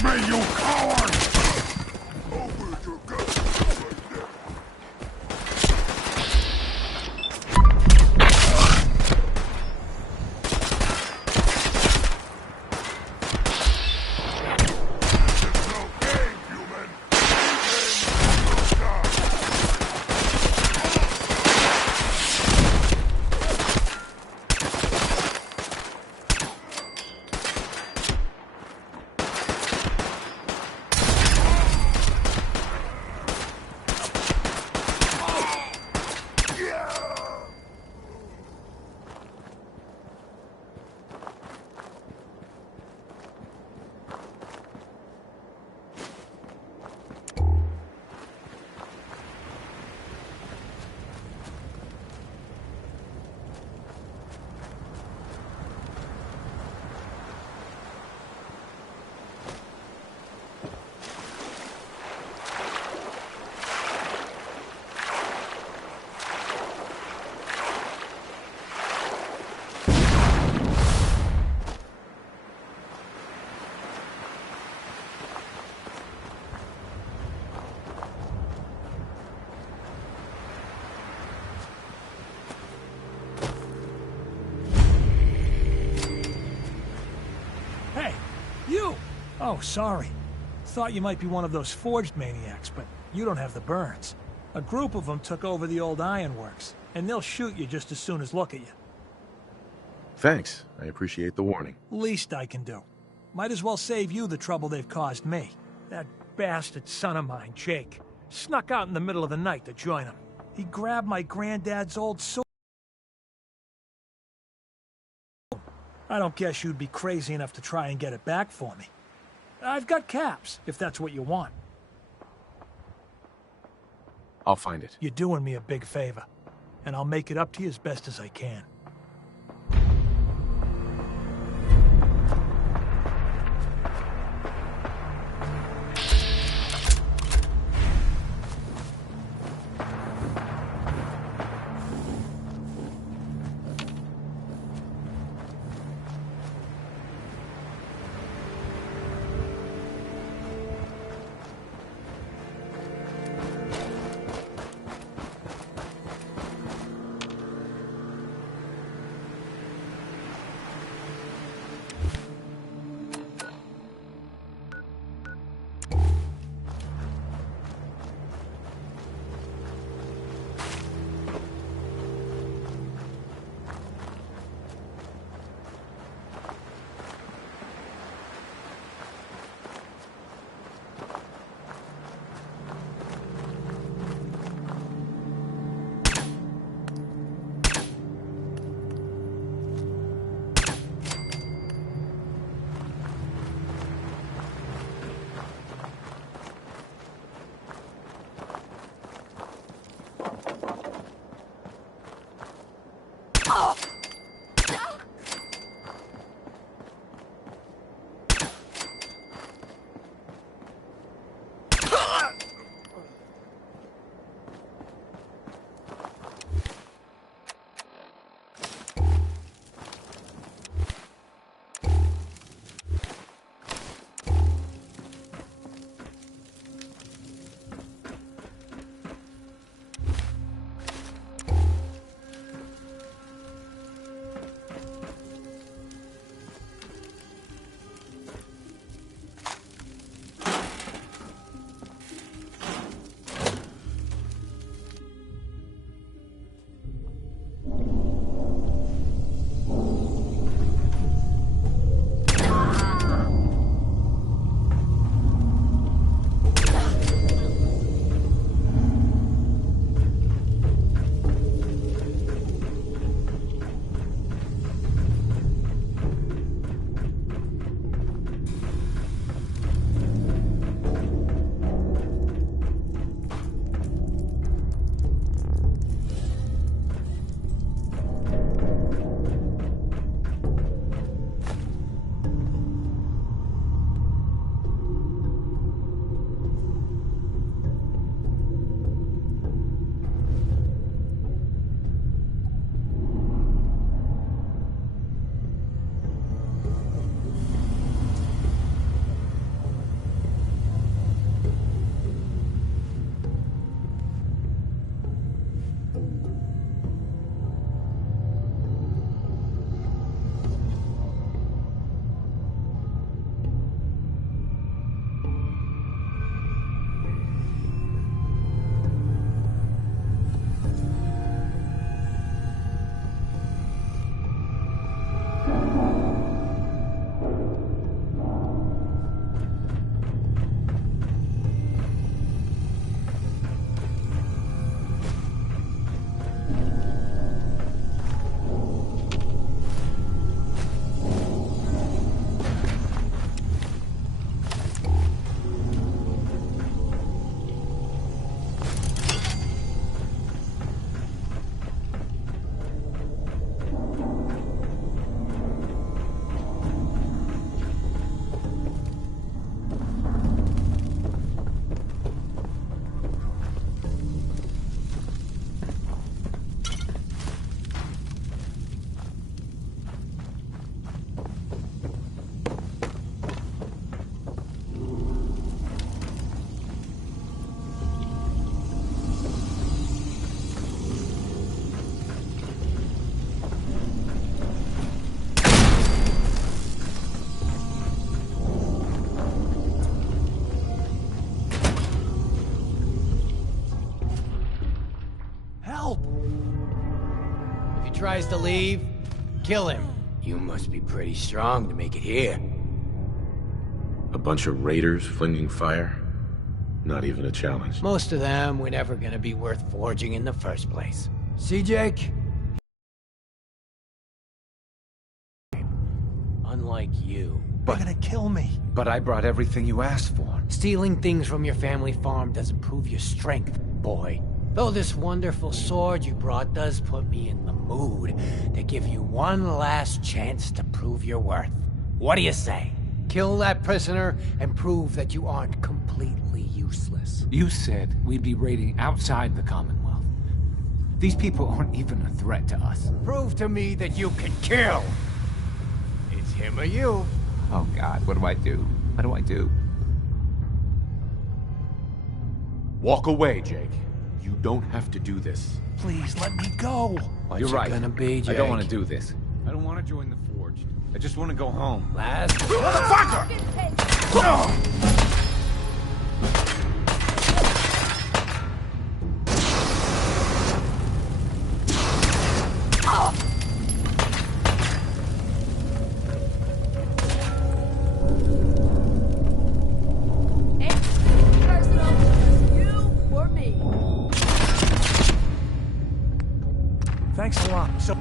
Face me, you coward! Oh, sorry. Thought you might be one of those forged maniacs, but you don't have the burns. A group of them took over the old ironworks, and they'll shoot you just as soon as look at you. Thanks. I appreciate the warning. Least I can do. Might as well save you the trouble they've caused me. That bastard son of mine, Jake, snuck out in the middle of the night to join him. He grabbed my granddad's old sword. I don't guess you'd be crazy enough to try and get it back for me. I've got caps, if that's what you want. I'll find it. You're doing me a big favor, and I'll make it up to you as best as I can. tries to leave, kill him. You must be pretty strong to make it here. A bunch of raiders flinging fire? Not even a challenge. Most of them were never gonna be worth forging in the first place. See, Jake? Unlike you. They're gonna kill me. But I brought everything you asked for. Stealing things from your family farm doesn't prove your strength, boy. Though this wonderful sword you brought does put me in the mood to give you one last chance to prove your worth. What do you say? Kill that prisoner and prove that you aren't completely useless. You said we'd be raiding outside the Commonwealth. These people aren't even a threat to us. Prove to me that you can kill! It's him or you. Oh God, what do I do? What do I do? Walk away, Jake. You don't have to do this. Please, let me go. What's You're it right. gonna be, Jake? I don't want to do this. I don't want to join the Forged. I just want to go home. Last... Thanks a lot. So...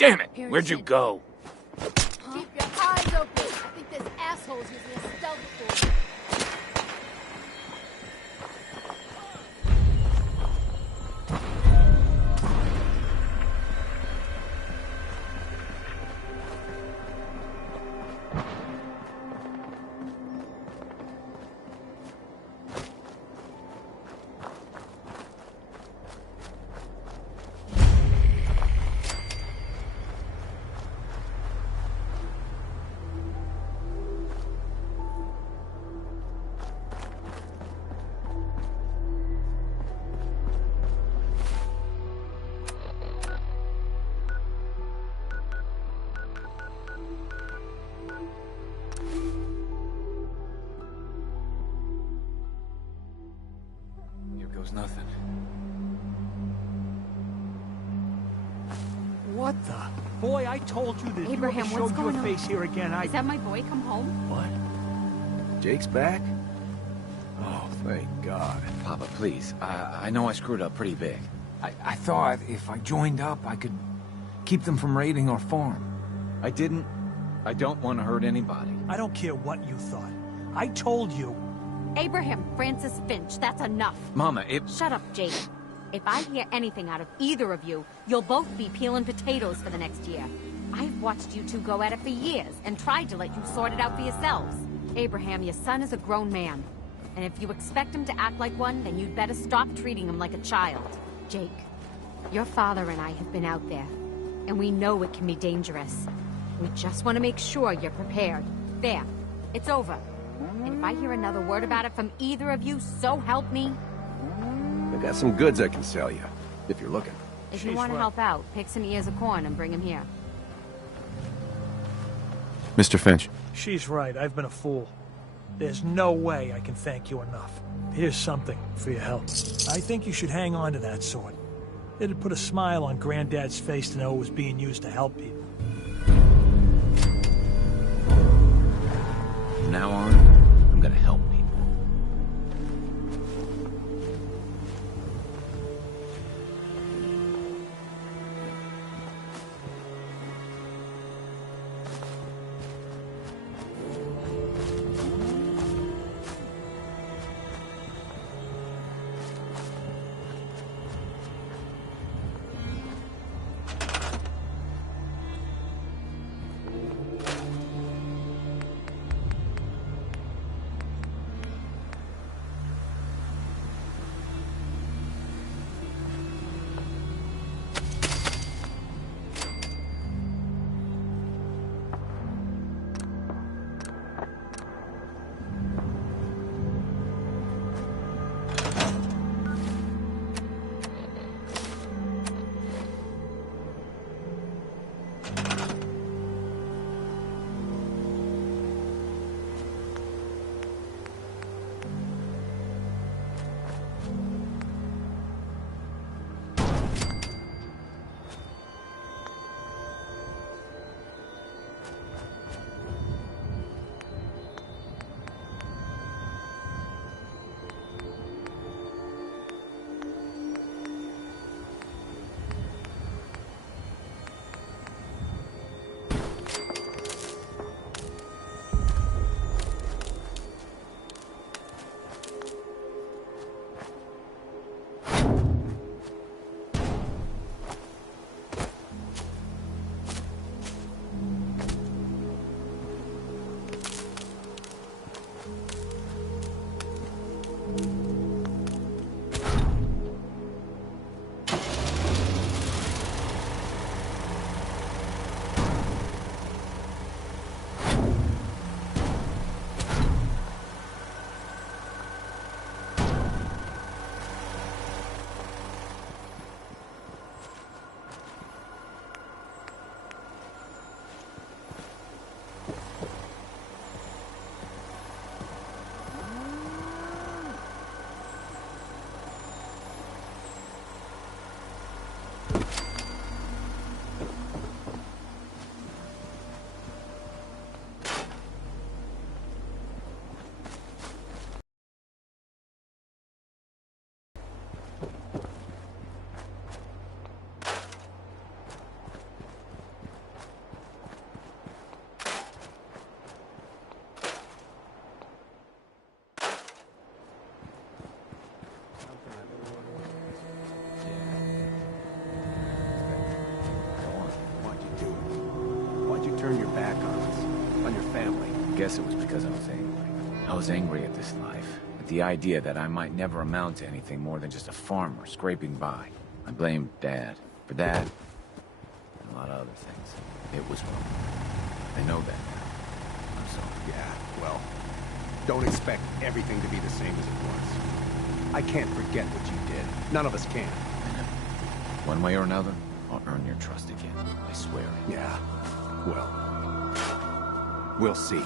Damn it! Where'd you go? Keep your eyes open. I think this asshole's using a stealth tool. Here goes nothing. What the? Boy, I told you that if Abraham, you ever what's showed your going on? face here again, Is that my boy come home? What? Jake's back? Oh, thank God. Papa, please. I know I screwed up pretty big. I thought if I joined up, I could keep them from raiding our farm. I didn't. I don't want to hurt anybody. I don't care what you thought. I told you. Abraham Francis Finch, that's enough. Mama, Shut up, Jake. If I hear anything out of either of you, you'll both be peeling potatoes for the next year. I've watched you two go at it for years and tried to let you sort it out for yourselves. Abraham, your son is a grown man. And if you expect him to act like one, then you'd better stop treating him like a child. Jake, your father and I have been out there, and we know it can be dangerous. We just want to make sure you're prepared. There, it's over. And if I hear another word about it from either of you, so help me. I got some goods I can sell you, if you're looking. If you She's want to right. help out, pick some ears of corn and bring him here. Mr. Finch. She's right. I've been a fool. There's no way I can thank you enough. Here's something for your help. I think you should hang on to that sword. It'd put a smile on Granddad's face to know it was being used to help people. from now on, I'm gonna help people. guess it was because I was angry. I was angry at this life, at the idea that I might never amount to anything more than just a farmer scraping by. I blamed Dad for that, and a lot of other things. It was wrong. I know that now. I'm sorry. Yeah, well, don't expect everything to be the same as it was. I can't forget what you did. None of us can. One way or another, I'll earn your trust again. I swear. Yeah, well, we'll see.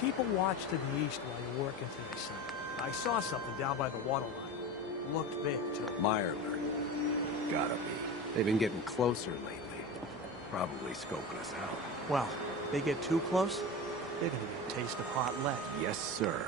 Keep a watch to the east while you're working today, son. I saw something down by the water line. Looked big, too. Meyerler. Gotta be. They've been getting closer lately. Probably scoping us out. Well, they get too close, they're gonna get a taste of hot lead. Yes, sir.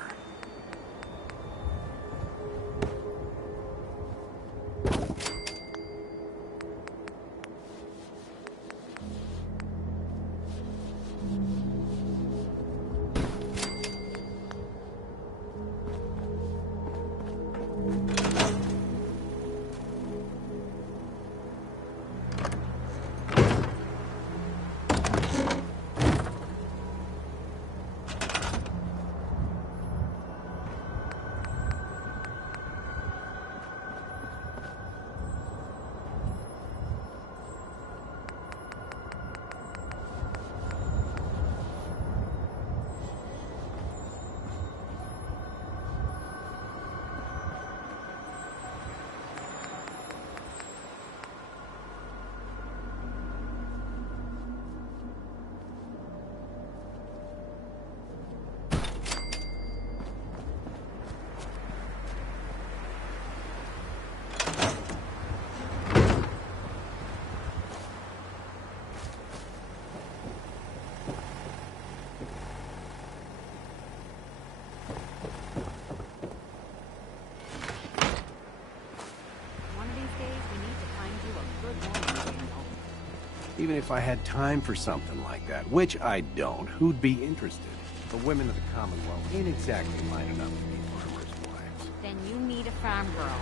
Even if I had time for something like that, which I don't, who'd be interested? The women of the Commonwealth ain't exactly lining up to be farmers' wives. Then you need a farm girl.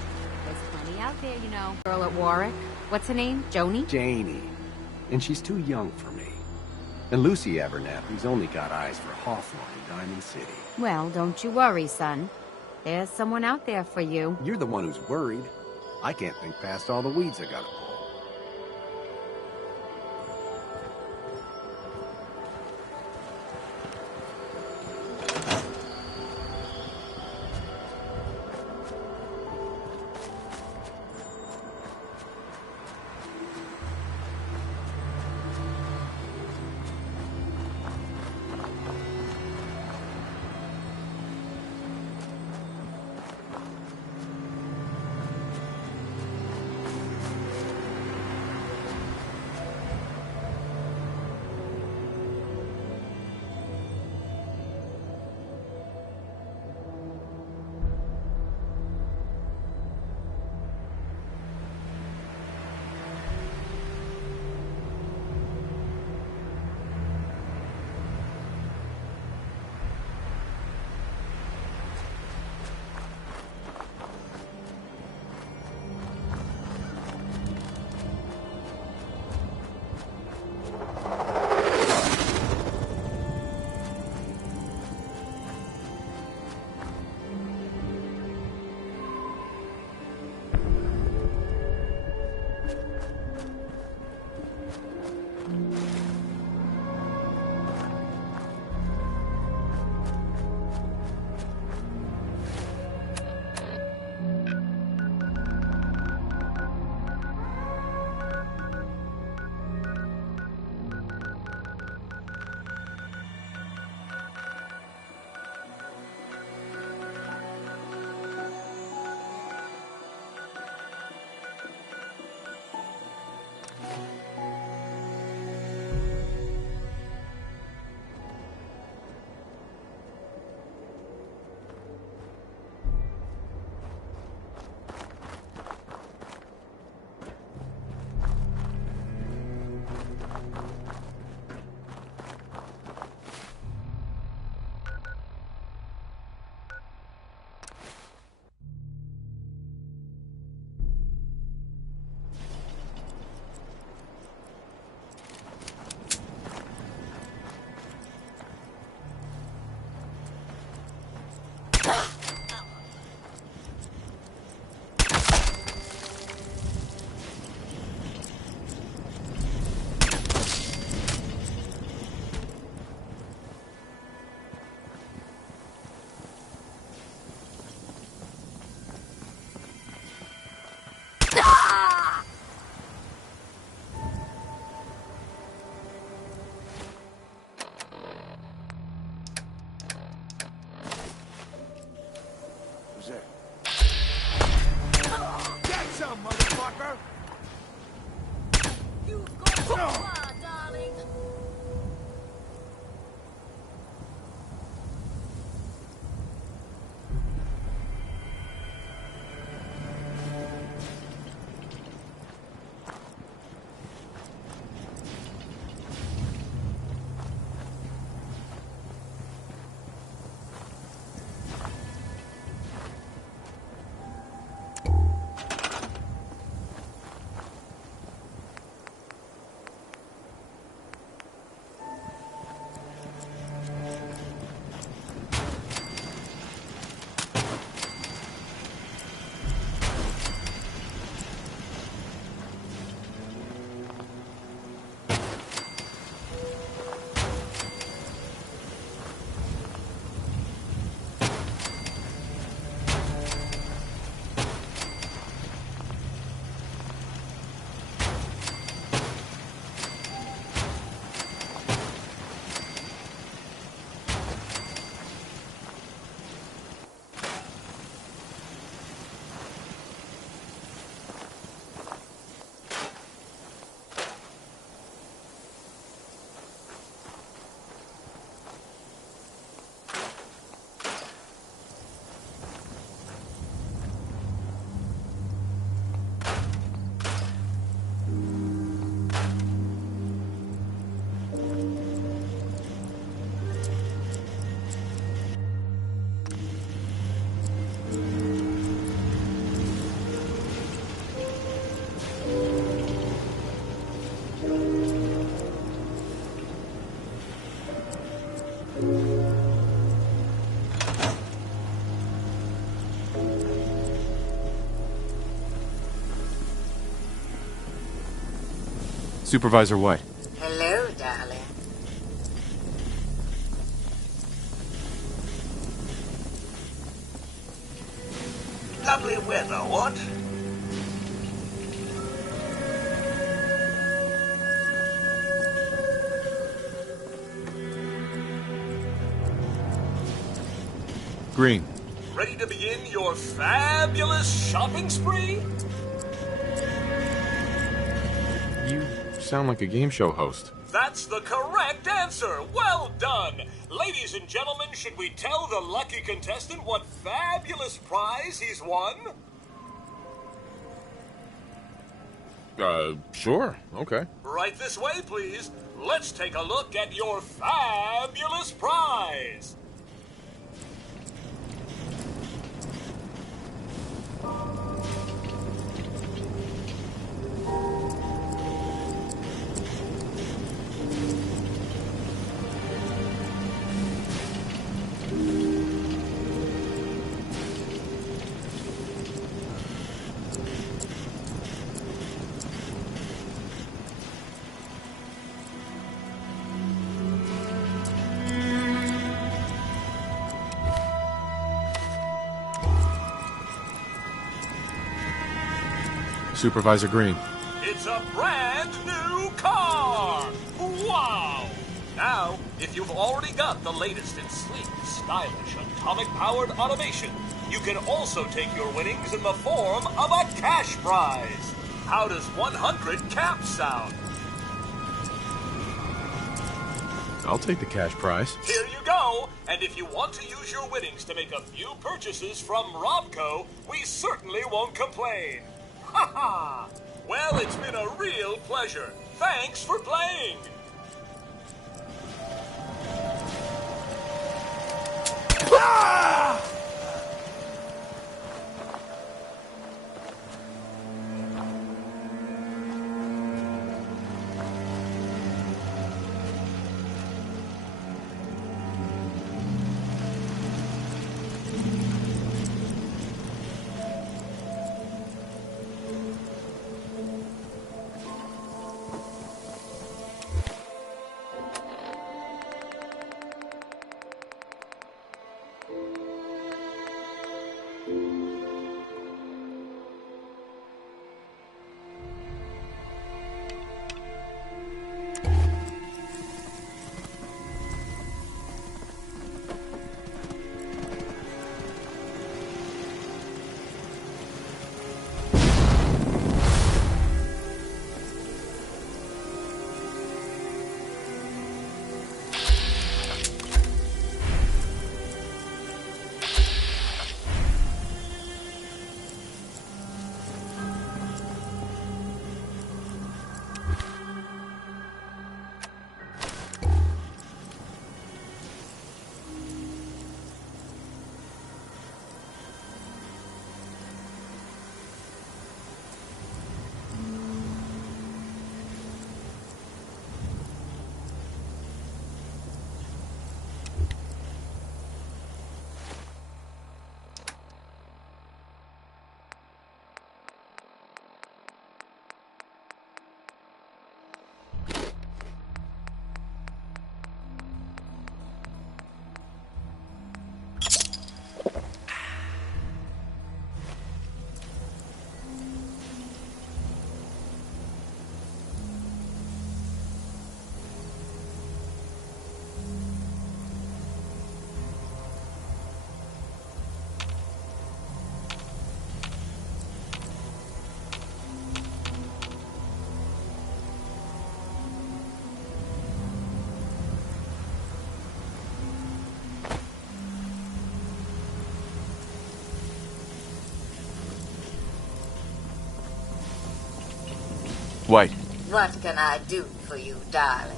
There's plenty out there, you know. Girl at Warwick. What's her name? Joni? Janie. And she's too young for me. And Lucy Abernathy's only got eyes for Hawthorne in Diamond City. Well, don't you worry, son. There's someone out there for you. You're the one who's worried. I can't think past all the weeds I gotta pull. Supervisor White. Hello, darling. Lovely weather, what? Green. Ready to begin your fabulous shopping spree? You sound like a game show host. That's the correct answer. Well done. Ladies and gentlemen, should we tell the lucky contestant what fabulous prize he's won? Sure. Okay. Right this way, please. Let's take a look at your fabulous prize. Supervisor Green. It's a brand new car! Wow! Now, if you've already got the latest in sleek, stylish, atomic-powered automation, you can also take your winnings in the form of a cash prize. How does 100 caps sound? I'll take the cash prize. Here you go! And if you want to use your winnings to make a few purchases from Robco, we certainly won't complain. Ha ha! Well, it's been a real pleasure. Thanks for playing! Ah! White. What can I do for you, darling?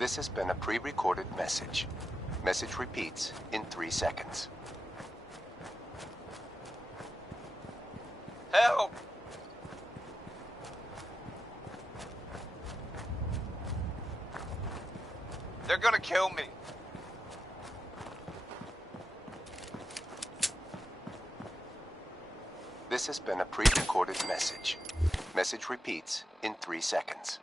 This has been a pre-recorded message. Message repeats in 3 seconds. Help! They're gonna kill me. This has been a pre-recorded message. Message repeats in 3 seconds.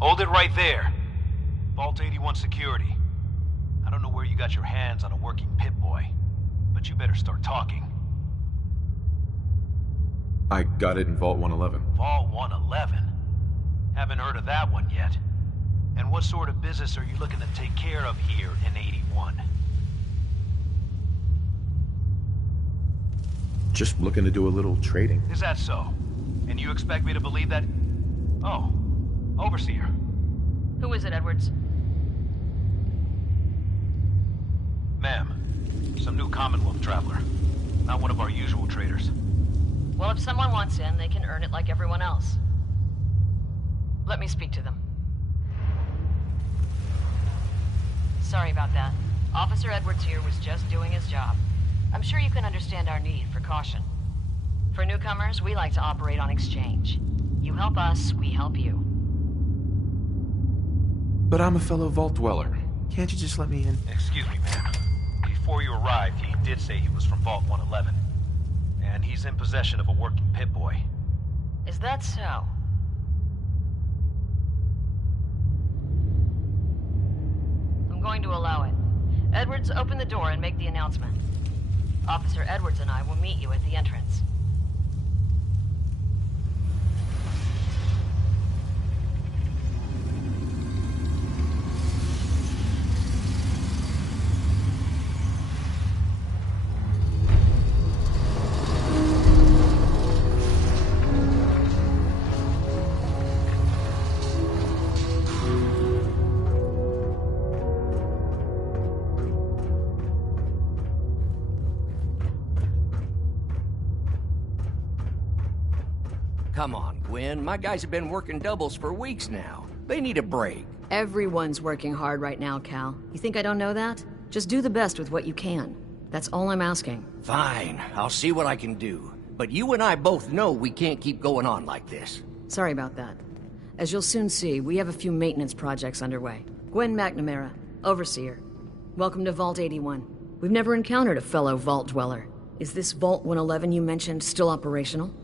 Hold it right there. Vault 81 security. I don't know where you got your hands on a working Pip-Boy, but you better start talking. I got it in Vault 111. Vault 111? Haven't heard of that one yet. And what sort of business are you looking to take care of here in 81? Just looking to do a little trading. Is that so? And you expect me to believe that? Oh, Overseer. Who is it, Edwards? Ma'am, some new Commonwealth traveler. Not one of our usual traders. Well, if someone wants in, they can earn it like everyone else. Let me speak to them. Sorry about that. Officer Edwards here was just doing his job. I'm sure you can understand our need for caution. For newcomers, we like to operate on exchange. You help us, we help you. But I'm a fellow Vault Dweller. Can't you just let me in? Excuse me, ma'am. Before you arrived, he did say he was from Vault 111. And he's in possession of a working Pip-Boy. Is that so? I'm going to allow it. Edwards, open the door and make the announcement. Officer Edwards and I will meet you at the entrance. Come on, Gwen. My guys have been working doubles for weeks now. They need a break. Everyone's working hard right now, Cal. You think I don't know that? Just do the best with what you can. That's all I'm asking. Fine. I'll see what I can do. But you and I both know we can't keep going on like this. Sorry about that. As you'll soon see, we have a few maintenance projects underway. Gwen McNamara, Overseer. Welcome to Vault 81. We've never encountered a fellow Vault Dweller. Is this Vault 111 you mentioned still operational?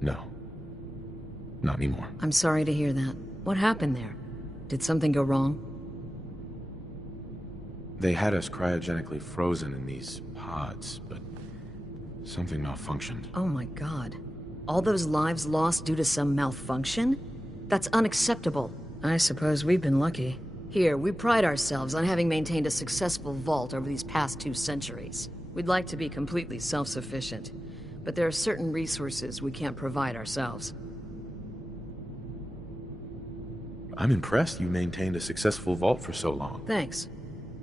No. Not anymore. I'm sorry to hear that. What happened there? Did something go wrong? They had us cryogenically frozen in these pods, but something malfunctioned. Oh my god. All those lives lost due to some malfunction? That's unacceptable. I suppose we've been lucky. Here, we pride ourselves on having maintained a successful vault over these past 2 centuries. We'd like to be completely self-sufficient, but there are certain resources we can't provide ourselves. I'm impressed you maintained a successful vault for so long. Thanks.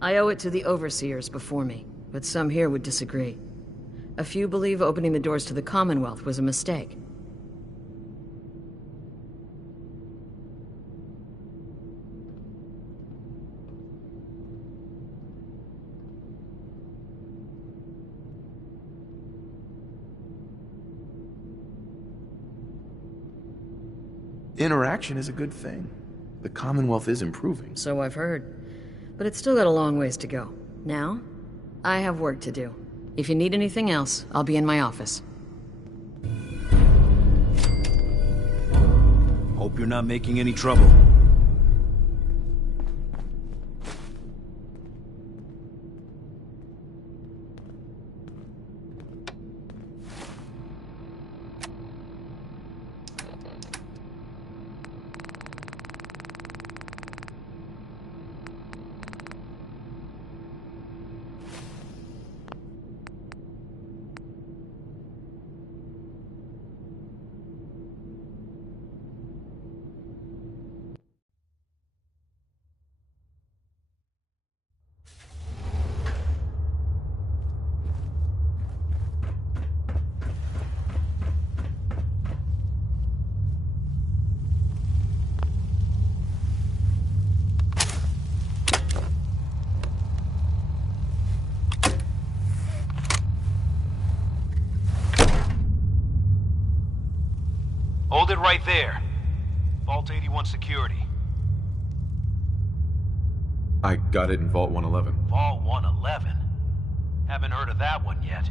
I owe it to the overseers before me, but some here would disagree. A few believe opening the doors to the Commonwealth was a mistake. Interaction is a good thing. The Commonwealth is improving. So I've heard. But it's still got a long ways to go. Now, I have work to do. If you need anything else, I'll be in my office. Hope you're not making any trouble. Hold it right there. Vault 81 security. I got it in Vault 111. Vault 111? Haven't heard of that one yet.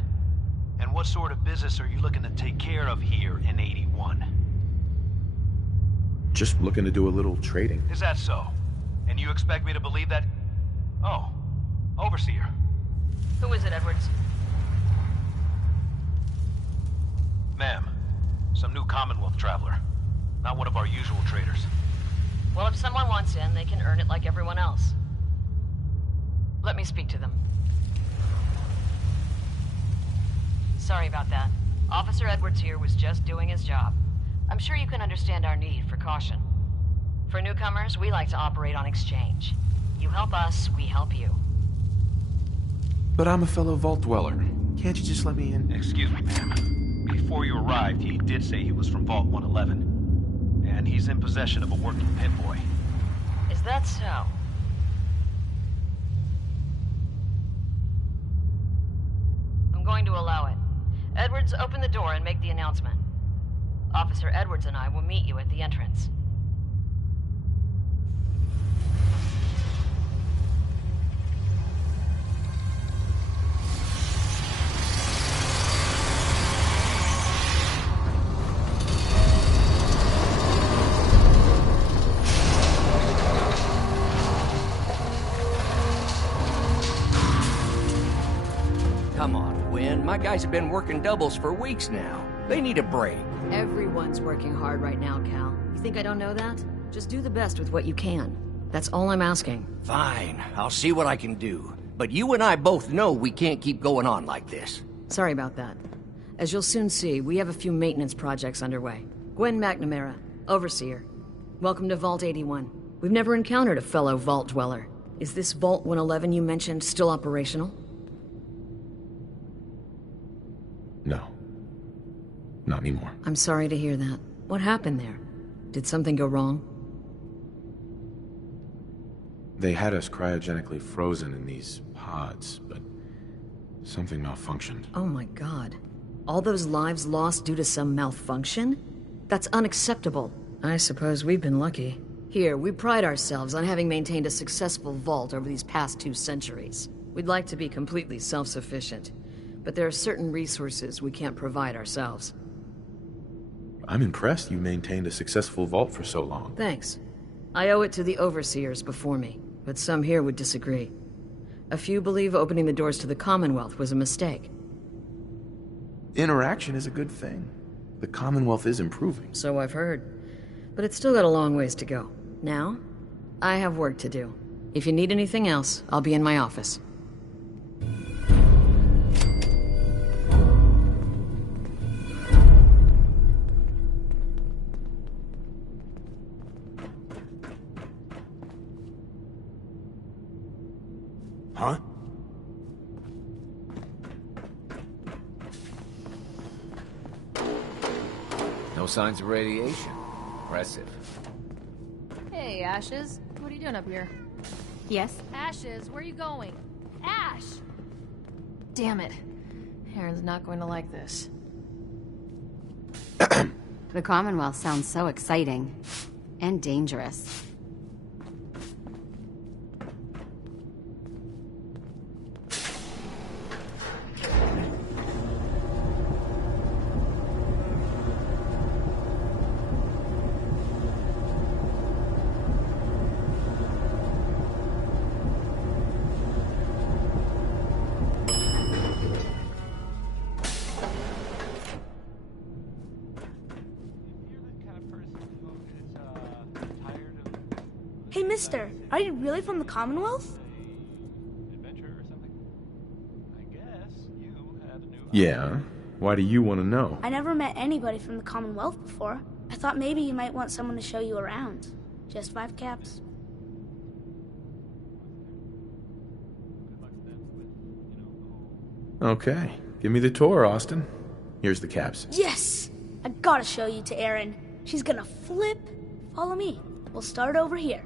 And what sort of business are you looking to take care of here in 81? Just looking to do a little trading. Is that so? And you expect me to believe that? Oh, Overseer. Who is it, Edwards? Ma'am, some new Commonwealth traveler. Not one of our usual traders. Well, if someone wants in, they can earn it like everyone else. Let me speak to them. Sorry about that. Officer Edwards here was just doing his job. I'm sure you can understand our need for caution. For newcomers, we like to operate on exchange. You help us, we help you. But I'm a fellow Vault Dweller. Can't you just let me in? Excuse me, ma'am. Before you arrived, he did say he was from Vault 111. And he's in possession of a working pit boy. Is that so? I'm going to allow it. Edwards, open the door and make the announcement. Officer Edwards and I will meet you at the entrance. My guys have been working doubles for weeks now. They need a break. Everyone's working hard right now, Cal. You think I don't know that? Just do the best with what you can. That's all I'm asking. Fine, I'll see what I can do. But you and I both know we can't keep going on like this. Sorry about that. As you'll soon see, we have a few maintenance projects underway. Gwen McNamara, Overseer. Welcome to Vault 81. We've never encountered a fellow Vault Dweller. Is this Vault 111 you mentioned still operational? No. Not anymore. I'm sorry to hear that. What happened there? Did something go wrong? They had us cryogenically frozen in these pods, but something malfunctioned. Oh my god. All those lives lost due to some malfunction? That's unacceptable. I suppose we've been lucky. Here, we pride ourselves on having maintained a successful vault over these past 2 centuries. We'd like to be completely self-sufficient, but there are certain resources we can't provide ourselves. I'm impressed you maintained a successful vault for so long. Thanks. I owe it to the Overseers before me, but some here would disagree. A few believe opening the doors to the Commonwealth was a mistake. Interaction is a good thing. The Commonwealth is improving. So I've heard. But it's still got a long ways to go. Now, I have work to do. If you need anything else, I'll be in my office. Huh? No signs of radiation. Impressive. Hey, Ashes. What are you doing up here? Yes? Ashes, where are you going? Ash! Damn it. Aaron's not going to like this. The Commonwealth sounds so exciting. And dangerous. Hey, mister, are you really from the Commonwealth? Yeah? Why do you want to know? I never met anybody from the Commonwealth before. I thought maybe you might want someone to show you around. Just 5 caps. Okay. Give me the tour, Austin. Here's the caps. Yes! I gotta show you to Erin. She's gonna flip. Follow me. We'll start over here.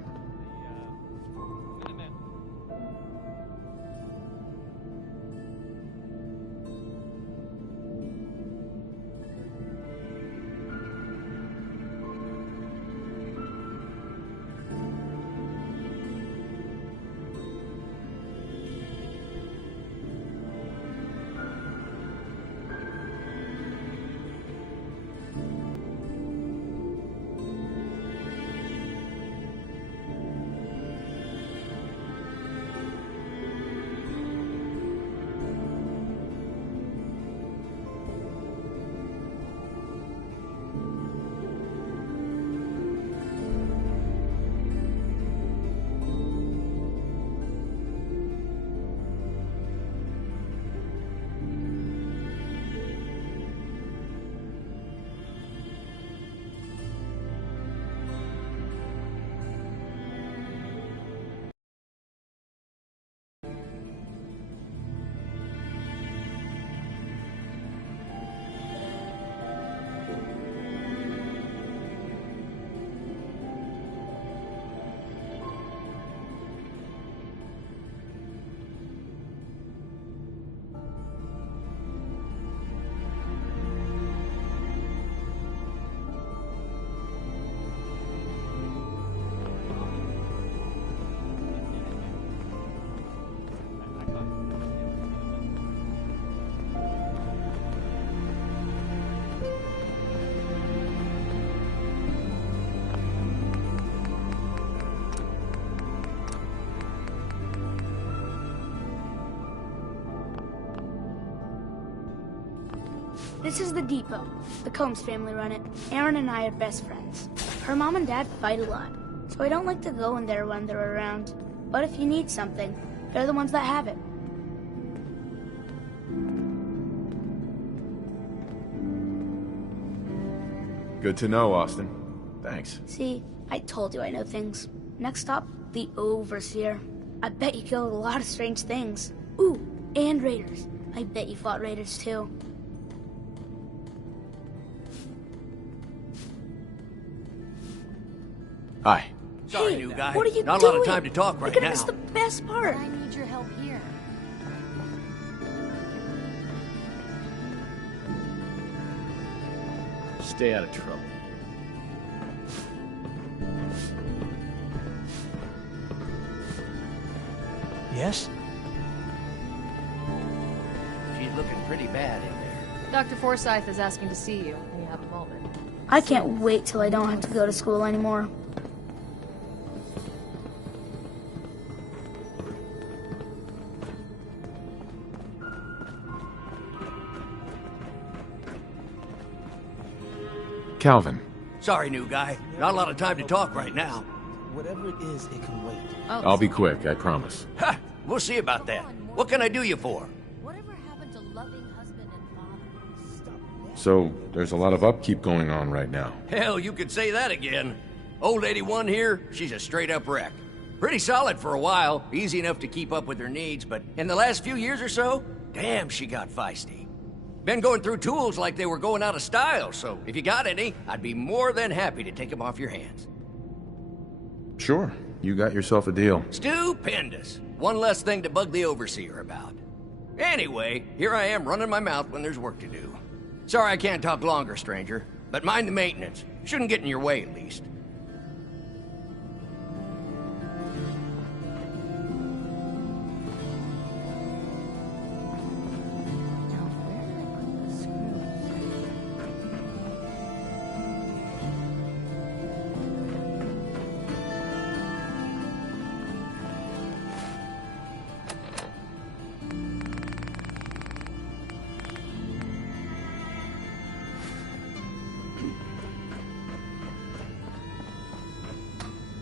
This is the depot. The Combs family run it. Aaron and I are best friends. Her mom and dad fight a lot, so I don't like to go in there when they're around. But if you need something, they're the ones that have it. Good to know, Austin. Thanks. See, I told you I know things. Next stop, the Overseer. I bet you killed a lot of strange things. Ooh, and raiders. I bet you fought raiders too. Hi. Sorry, Hey, new guy. what are you Not doing? a lot of time to talk right You're gonna now. miss the best part. I need your help here. Stay out of trouble. Yes? She's looking pretty bad in there. Dr. Forsyth is asking to see you. You have a moment. I can't wait till I don't have to go to school anymore. Calvin. Sorry, new guy. Not a lot of time to talk right now. Whatever it is, it can wait. I'll be quick, I promise. Ha! We'll see about that. What can I do you for? Whatever happened to loving husband and father? So, there's a lot of upkeep going on right now. Hell, you could say that again. Old 81 here, she's a straight-up wreck. Pretty solid for a while, easy enough to keep up with her needs, but in the last few years or so, damn, she got feisty. Been going through tools like they were going out of style, so if you got any, I'd be more than happy to take them off your hands. Sure, you got yourself a deal. Stupendous. One less thing to bug the Overseer about. Anyway, here I am running my mouth when there's work to do. Sorry I can't talk longer, stranger, but mind the maintenance. Shouldn't get in your way, at least.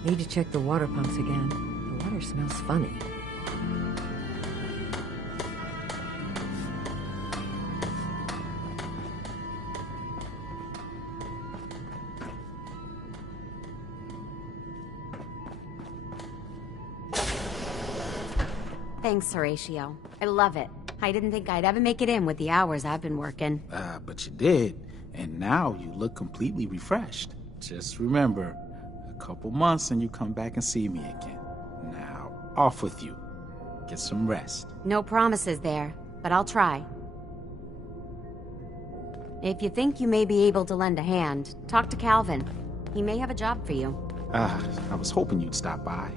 Need to check the water pumps again. The water smells funny. Thanks, Horatio. I love it. I didn't think I'd ever make it in with the hours I've been working. But you did, and now you look completely refreshed. Just remember, a couple months and you come back and see me again. Now, off with you. Get some rest. No promises there, but I'll try. If you think you may be able to lend a hand, talk to Calvin. He may have a job for you. I was hoping you'd stop by.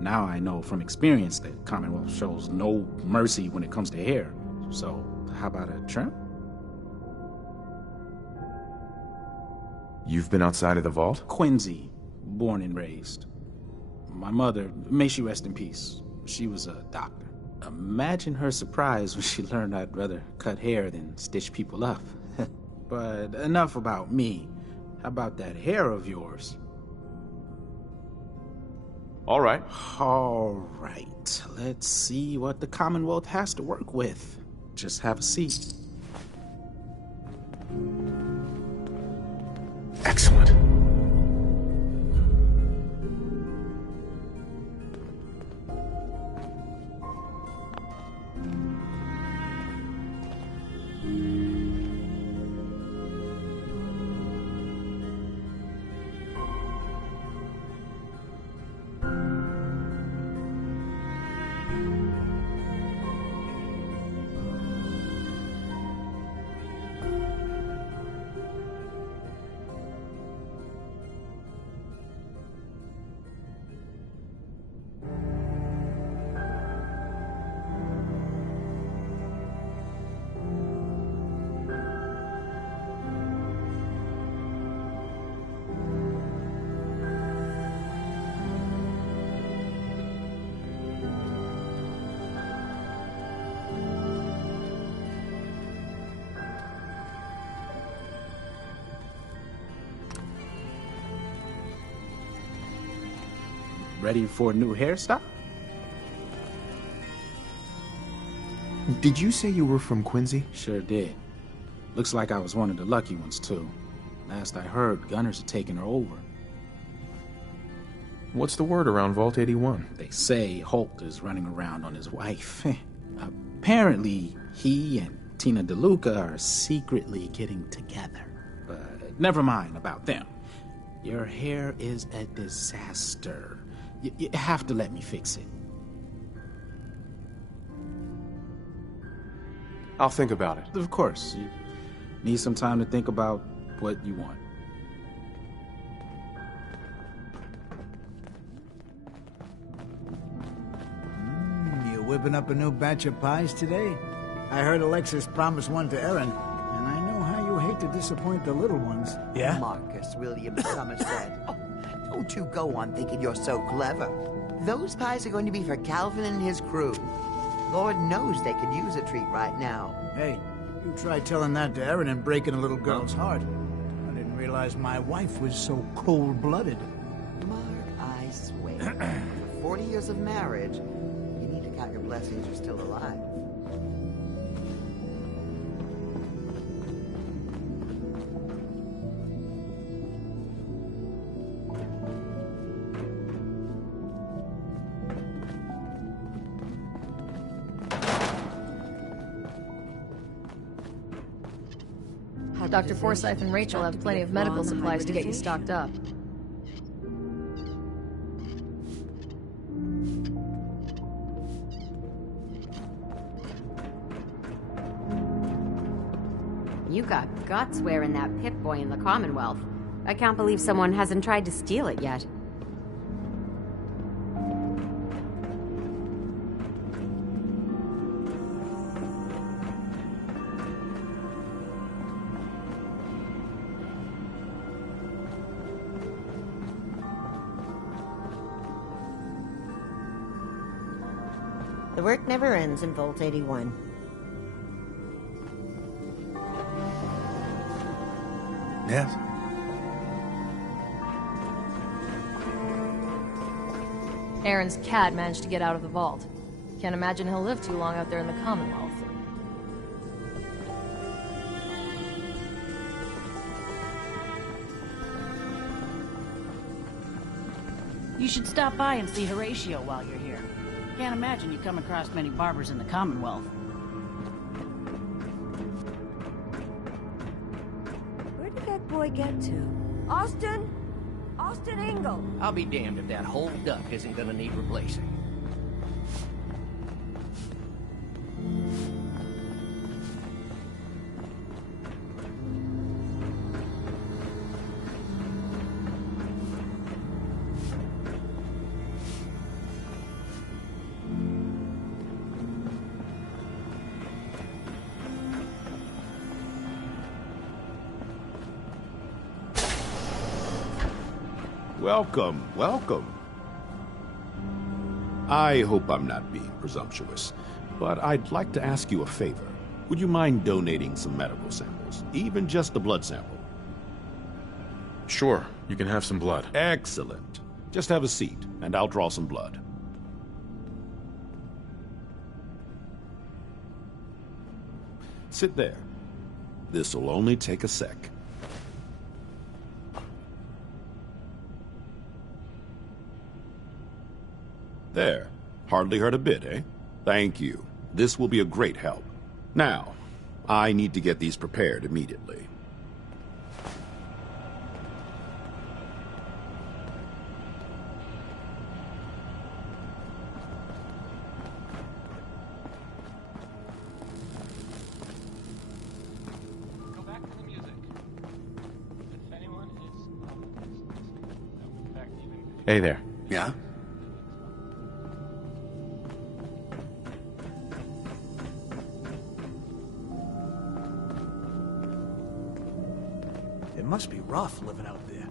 Now I know from experience that Commonwealth shows no mercy when it comes to hair. So, how about a trim? You've been outside of the vault? Quincy, born and raised. My mother, may she rest in peace, she was a doctor. Imagine her surprise when she learned I'd rather cut hair than stitch people up. But enough about me. How about that hair of yours? All right. All right. Let's see what the Commonwealth has to work with. Just have a seat. Excellent. ready for a new hairstyle? Did you say you were from Quincy? Sure did. Looks like I was one of the lucky ones, too. Last I heard, Gunners are taking her over. What's the word around Vault 81? They say Holt is running around on his wife. Apparently, he and Tina DeLuca are secretly getting together. But never mind about them. Your hair is a disaster. You have to let me fix it. I'll think about it. Of course. You need some time to think about what you want. You whipping up a new batch of pies today? I heard Alexis promised one to Erin, and I know how you hate to disappoint the little ones. Yeah? Marcus William Somerset. Oh, don't you go on thinking you're so clever. Those pies are going to be for Calvin and his crew. Lord knows they could use a treat right now. Hey, you try telling that to Erin and breaking a little girl's heart. I didn't realize my wife was so cold-blooded. Mark, I swear, for 40 years of marriage, you need to count your blessings you're still alive. Dr. Forsyth and Rachel have plenty of medical supplies to get you stocked up. You got guts wearing that Pip-Boy in the Commonwealth. I can't believe someone hasn't tried to steal it yet. The work never ends in Vault 81. Yes? Aaron's cat managed to get out of the vault. Can't imagine he'll live too long out there in the Commonwealth. You should stop by and see Horatio while you're here. Can't imagine you come across many barbers in the Commonwealth. Where did that boy get to? Austin? Austin Engel. I'll be damned if that whole duck isn't gonna need replacing. Welcome, welcome. I hope I'm not being presumptuous, but I'd like to ask you a favor. Would you mind donating some medical samples, even just a blood sample? Sure, you can have some blood. Excellent. Just have a seat, and I'll draw some blood. Sit there. This'll only take a sec. There. Hardly hurt a bit, eh? Thank you. This will be a great help. Now, I need to get these prepared immediately. Hey there. Yeah? It must be rough living out there.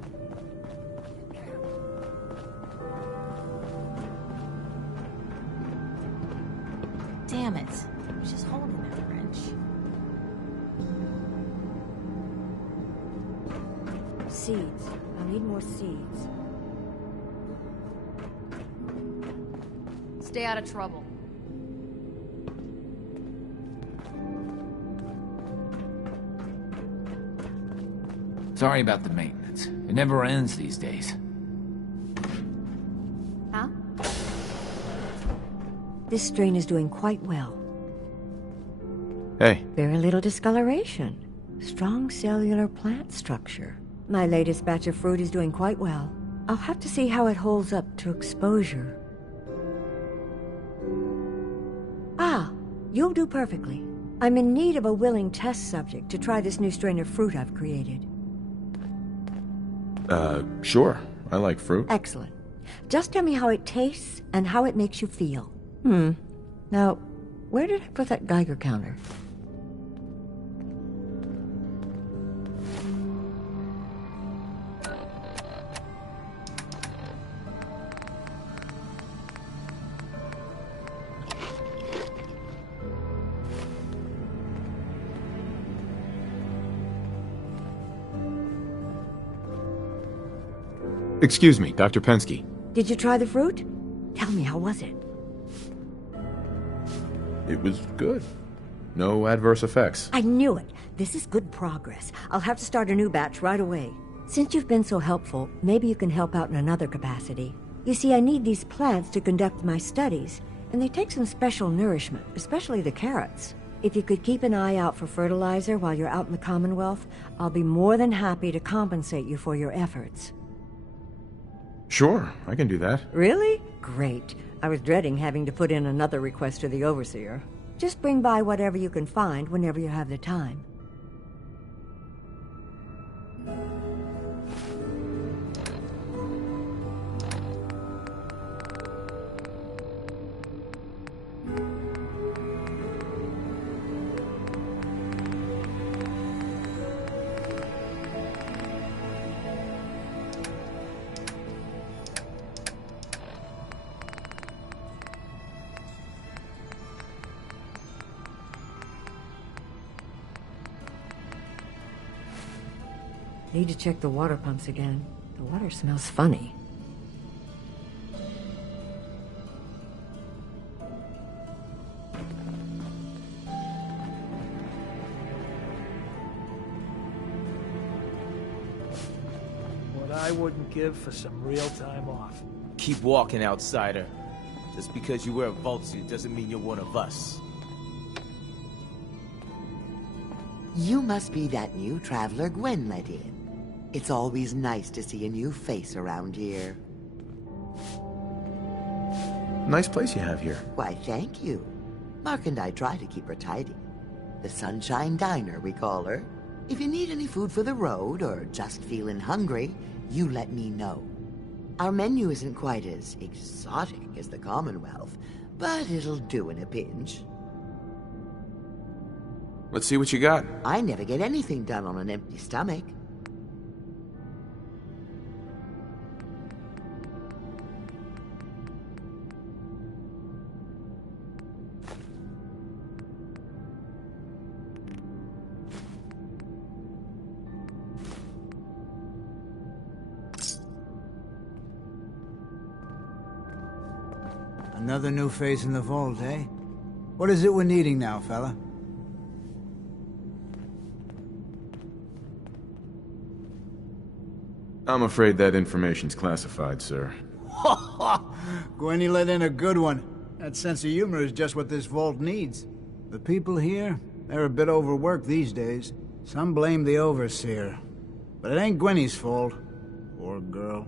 Damn it. I was just holding that wrench. Seeds. I need more seeds. Stay out of trouble. Sorry about the maintenance. It never ends these days. Huh? This strain is doing quite well. Hey. Very little discoloration. Strong cellular plant structure. My latest batch of fruit is doing quite well. I'll have to see how it holds up to exposure. Ah, you'll do perfectly. I'm in need of a willing test subject to try this new strain of fruit I've created. Sure. I like fruit. Excellent. Just tell me how it tastes and how it makes you feel. Now, where did I put that Geiger counter? Excuse me, Dr. Pensky. Did you try the fruit? Tell me, how was it? It was good. No adverse effects. I knew it. This is good progress. I'll have to start a new batch right away. Since you've been so helpful, maybe you can help out in another capacity. You see, I need these plants to conduct my studies, and they take some special nourishment, especially the carrots. If you could keep an eye out for fertilizer while you're out in the Commonwealth, I'll be more than happy to compensate you for your efforts. Sure, I can do that. Really? Great. I was dreading having to put in another request to the Overseer. Just bring by whatever you can find whenever you have the time. Need to check the water pumps again. The water smells funny. What I wouldn't give for some real time off. Keep walking, outsider. Just because you wear a vault suit doesn't mean you're one of us. You must be that new traveler Gwen let in. It's always nice to see a new face around here. Nice place you have here. Why, thank you. Mark and I try to keep her tidy. The Sunshine Diner, we call her. If you need any food for the road, or just feeling hungry, you let me know. Our menu isn't quite as exotic as the Commonwealth, but it'll do in a pinch. Let's see what you got. I never get anything done on an empty stomach. Another new face in the vault, eh? What is it we're needing now, fella? I'm afraid that information's classified, sir. Gwenny let in a good one. That sense of humor is just what this vault needs. The people here, they're a bit overworked these days. Some blame the Overseer. But it ain't Gwenny's fault. Poor girl.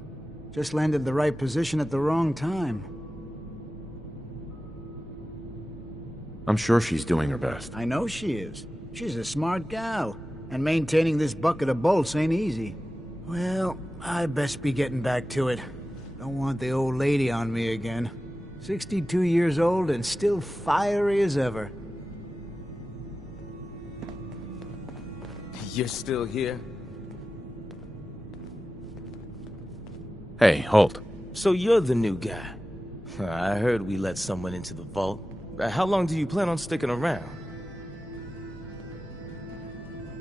Just landed the right position at the wrong time. I'm sure she's doing her best. I know she is. She's a smart gal. And maintaining this bucket of bolts ain't easy. Well, I best be getting back to it. Don't want the old lady on me again. 62 years old and still fiery as ever. You're still here? Hey, Holt. So you're the new guy. I heard we let someone into the vault. How long do you plan on sticking around?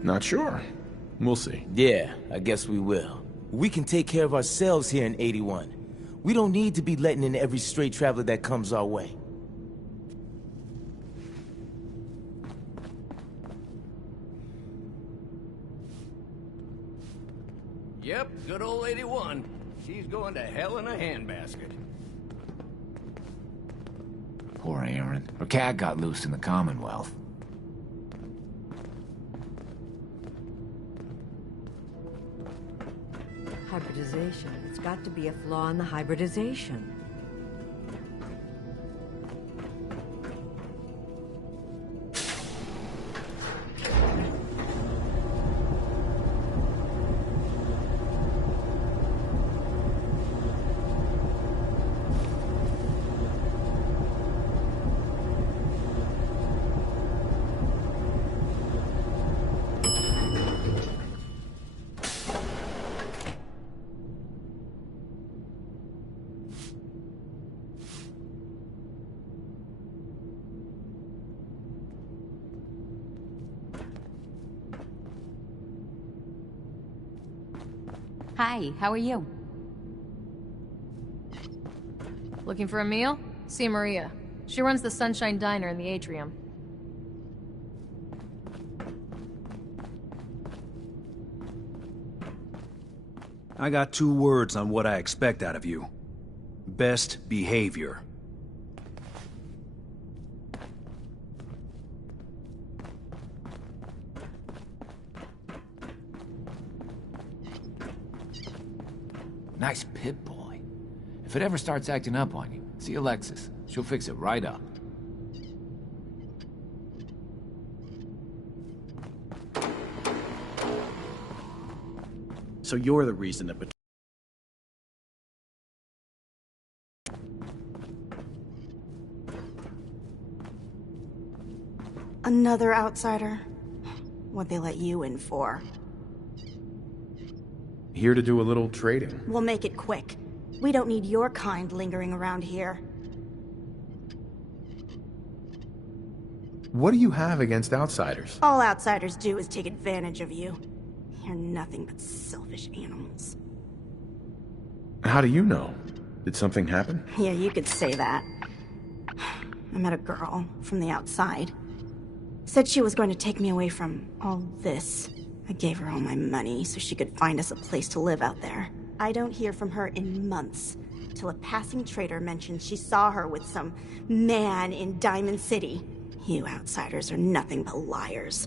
Not sure. We'll see. Yeah, I guess we will. We can take care of ourselves here in 81. We don't need to be letting in every stray traveler that comes our way. Yep, good old 81. She's going to hell in a handbasket. Poor Aaron. Her cat got loose in the Commonwealth. Hybridization. It's got to be a flaw in the hybridization. Hi, how are you? Looking for a meal? See Maria. She runs the Sunshine Diner in the atrium. I got 2 words on what I expect out of you. Best behavior. Nice pit boy. If it ever starts acting up on you, see Alexis. She'll fix it right up. So you're the reason that... Another outsider? What'd they let you in for? Here to do a little trading. We'll make it quick. We don't need your kind lingering around here. What do you have against outsiders? All outsiders do is take advantage of you. You're nothing but selfish animals. How do you know? Did something happen? Yeah, you could say that. I met a girl from the outside. Said she was going to take me away from all this. I gave her all my money so she could find us a place to live out there. I don't hear from her in months, till a passing trader mentions she saw her with some man in Diamond City. You outsiders are nothing but liars,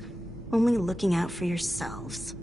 only looking out for yourselves.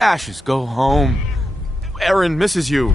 Ashes, go home. Aaron misses you.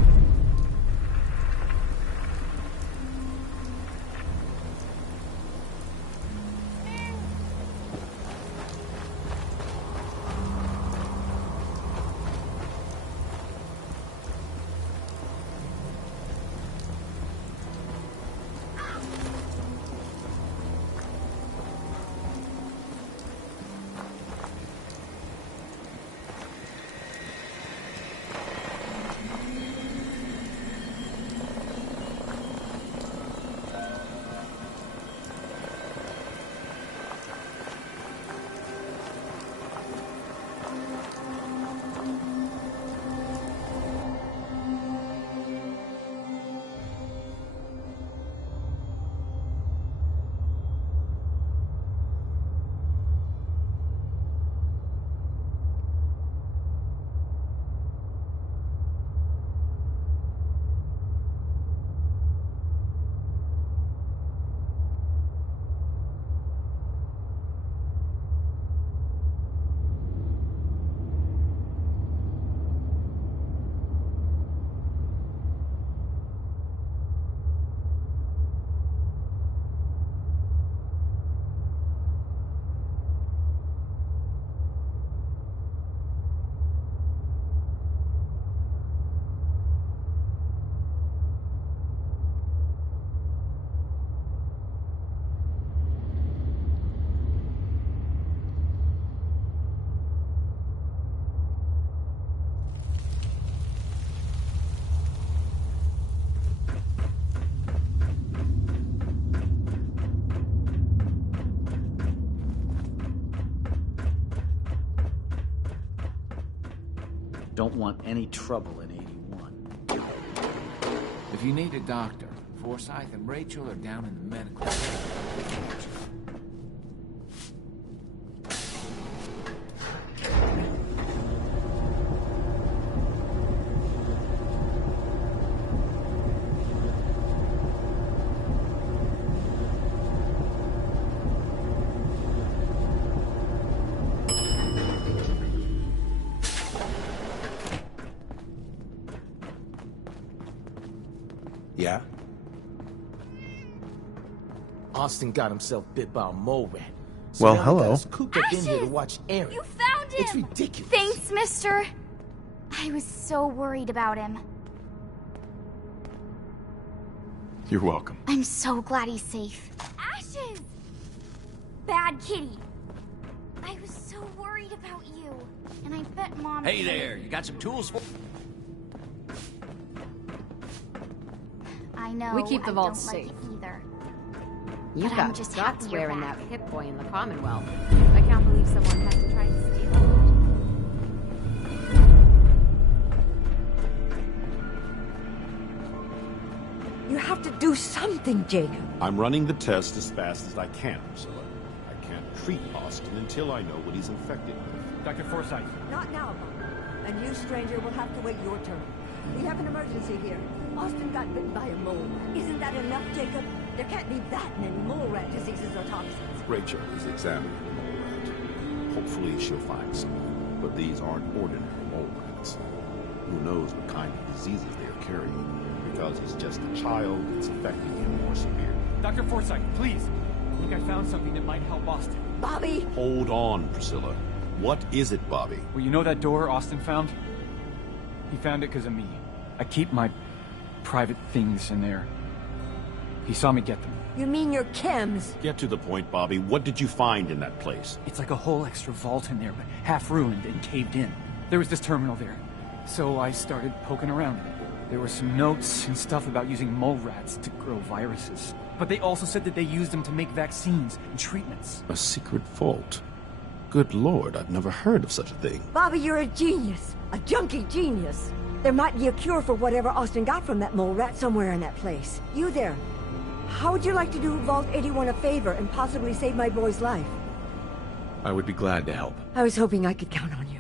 Don't want any trouble in 81. If you need a doctor, Forsyth and Rachel are down in the medical center. Yeah? Austin got himself bit by a mole rat. Well, now they hello. got us cooped up in here to watch Aaron. You found him! It's ridiculous. Thanks, mister. I was so worried about him. You're welcome. I'm so glad he's safe. Ashes! Bad kitty. I was so worried about you. And I bet Mom... Hey there, you got some tools for... I know. We keep the vault don't safe. Like it either. You've But I'm got just guts happy you're wearing back. that Pip-Boy in the Commonwealth. I can't believe someone hasn't tried to steal it. You have to do something, Jacob. I'm running the test as fast as I can, Priscilla. I can't treat Austin until I know what he's infected with. Dr. Forsyth. Not now, Bob. And you, stranger, will have to wait your turn. We have an emergency here. Austin got bitten by a mole rat. Isn't that enough, Jacob? There can't be that many mole rat diseases or toxins. Rachel is examining the mole rat. Hopefully she'll find something. But these aren't ordinary mole rats. Who knows what kind of diseases they are carrying? Because he's just a child, it's affecting him more severely. Dr. Forsyth, please. I think I found something that might help Austin. Bobby! Hold on, Priscilla. What is it, Bobby? Well, you know that door Austin found? He found it because of me. I keep my private things in there. He saw me get them. You mean your chems? Get to the point, Bobby. What did you find in that place? It's like a whole extra vault in there, but half ruined and caved in. There was this terminal there, so I started poking around in it. There were some notes and stuff about using mole rats to grow viruses. But they also said that they used them to make vaccines and treatments. A secret vault? Good Lord, I've never heard of such a thing. Bobby, you're a genius. A junkie genius. There might be a cure for whatever Austin got from that mole rat somewhere in that place. You there. How would you like to do Vault 81 a favor and possibly save my boy's life? I would be glad to help. I was hoping I could count on you.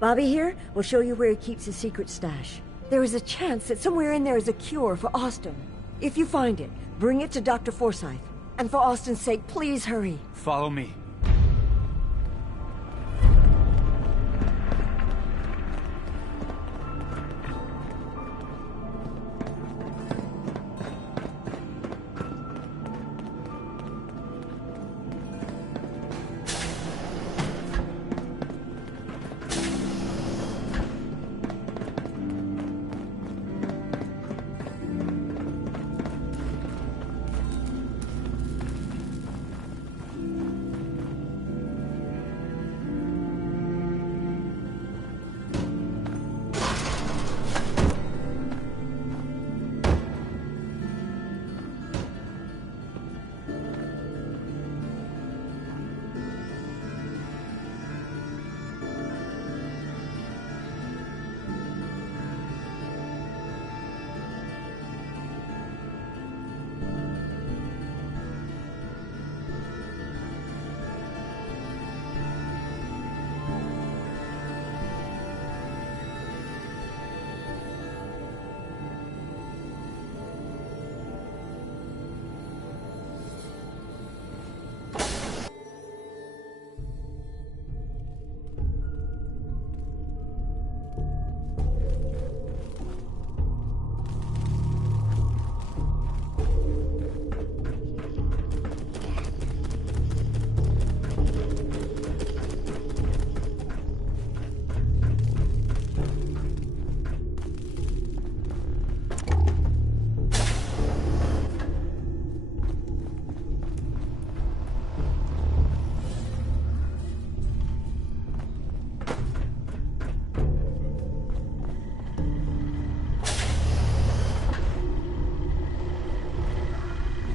Bobby here will show you where he keeps his secret stash. There is a chance that somewhere in there is a cure for Austin. If you find it, bring it to Dr. Forsyth. And for Austin's sake, please hurry. Follow me.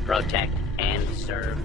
Protect and serve.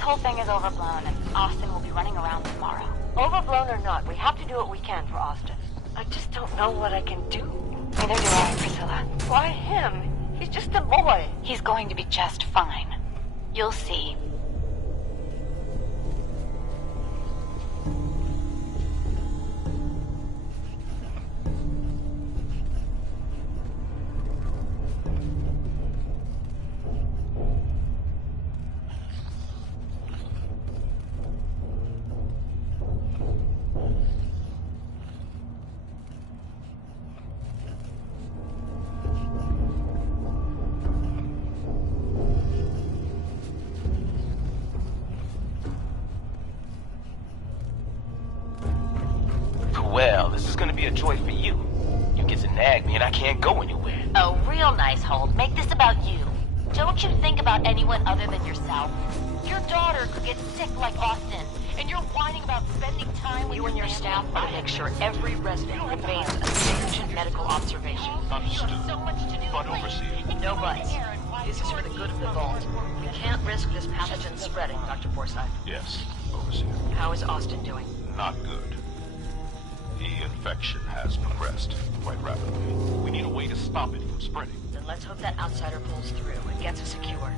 whole thing is overblown, and Austin will be running around tomorrow. Overblown or not, we have to do what we can for Austin. I just don't know what I can do. Neither do I, Priscilla. Why him? He's just a boy. He's going to be just fine. You'll see. Well, this is gonna be a joy for you. You get to nag me and I can't go anywhere. Oh, real nice, Holt. Make this about you. Don't you think about anyone other than yourself? Your daughter could get sick like Austin, and you're whining about spending time with You and your staff will make sure every resident remains a stringent medical observation. Understood. But overseer. No buts. This is for the good of the Vault. We can't risk this pathogen spreading, Dr. Forsyth. Yes, overseer. How is Austin doing? Not good. The infection has progressed quite rapidly. We need a way to stop it from spreading. Then let's hope that outsider pulls through and gets us a cure.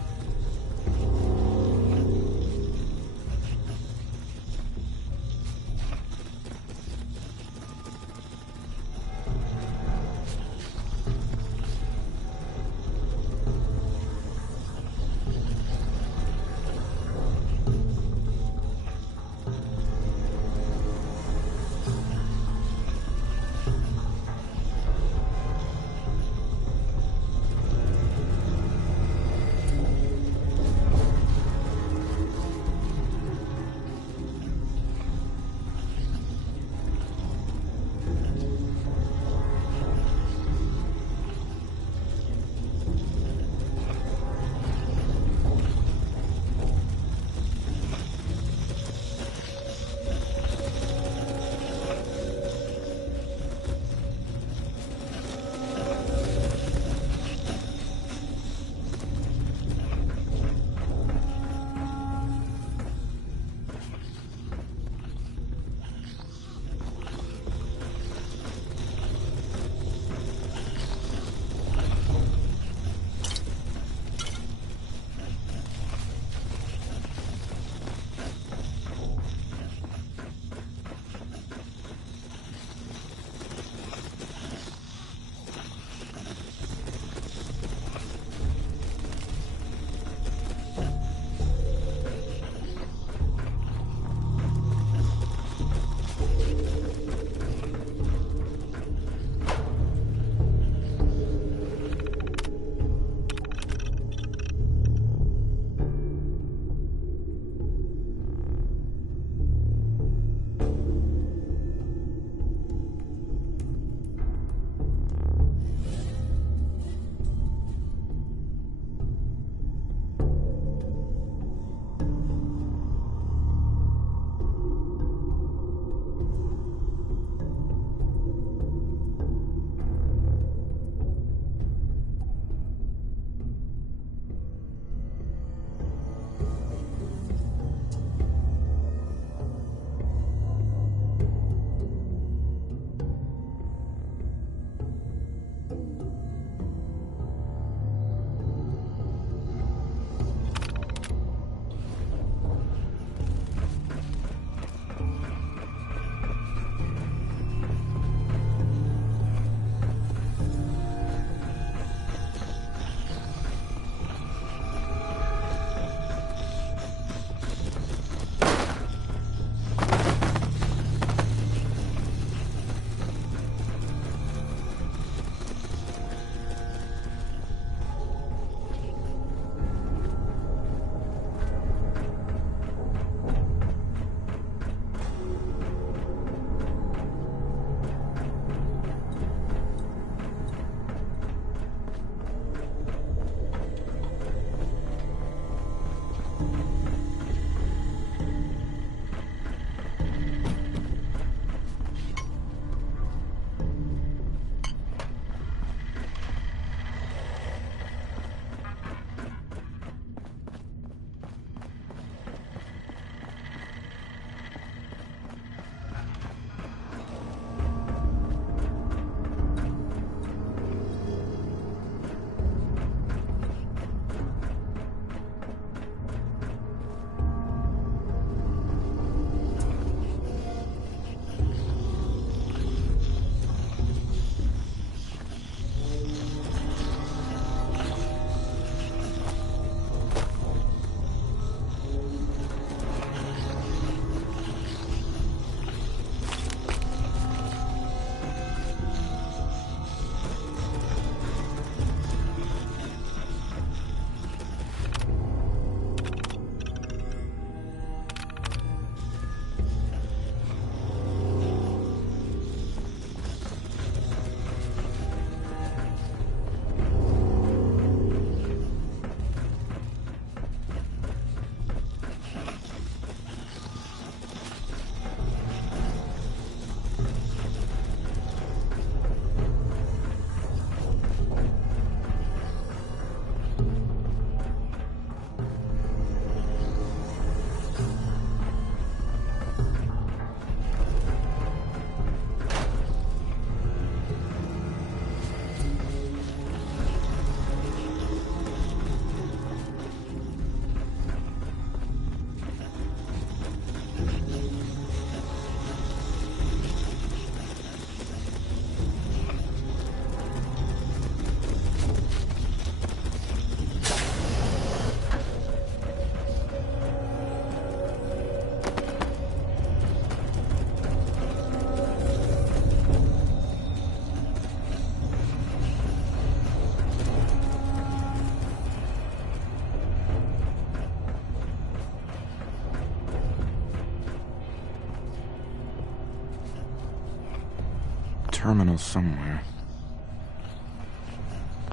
terminal somewhere.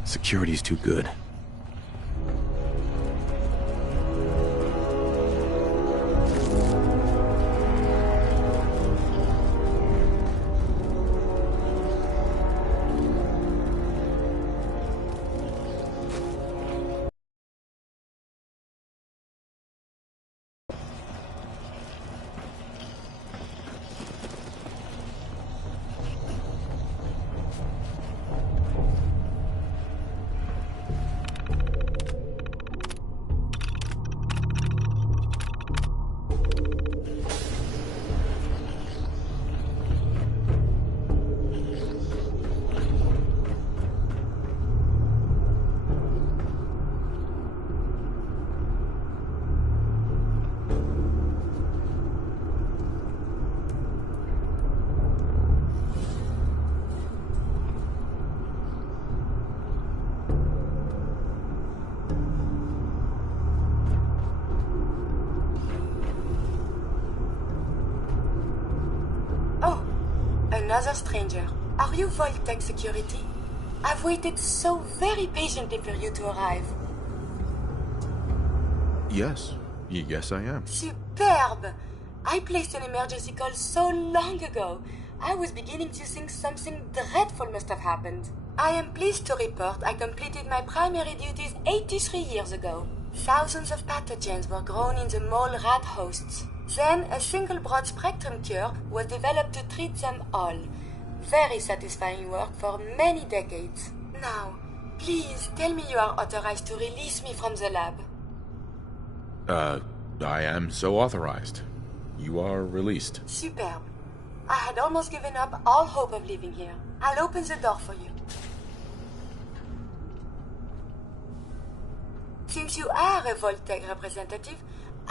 Security's too good. Another stranger. Are you Vault-Tec security? I've waited so very patiently for you to arrive. Yes. Yes, I am. Superb! I placed an emergency call so long ago. I was beginning to think something dreadful must have happened. I am pleased to report I completed my primary duties 83 years ago. Thousands of pathogens were grown in the mole rat hosts. Then, a single broad-spectrum cure was developed to treat them all. Very satisfying work for many decades. Now, please tell me you are authorized to release me from the lab. I am so authorized. You are released. Superb. I had almost given up all hope of leaving here. I'll open the door for you. Since you are a Vault-Tec representative,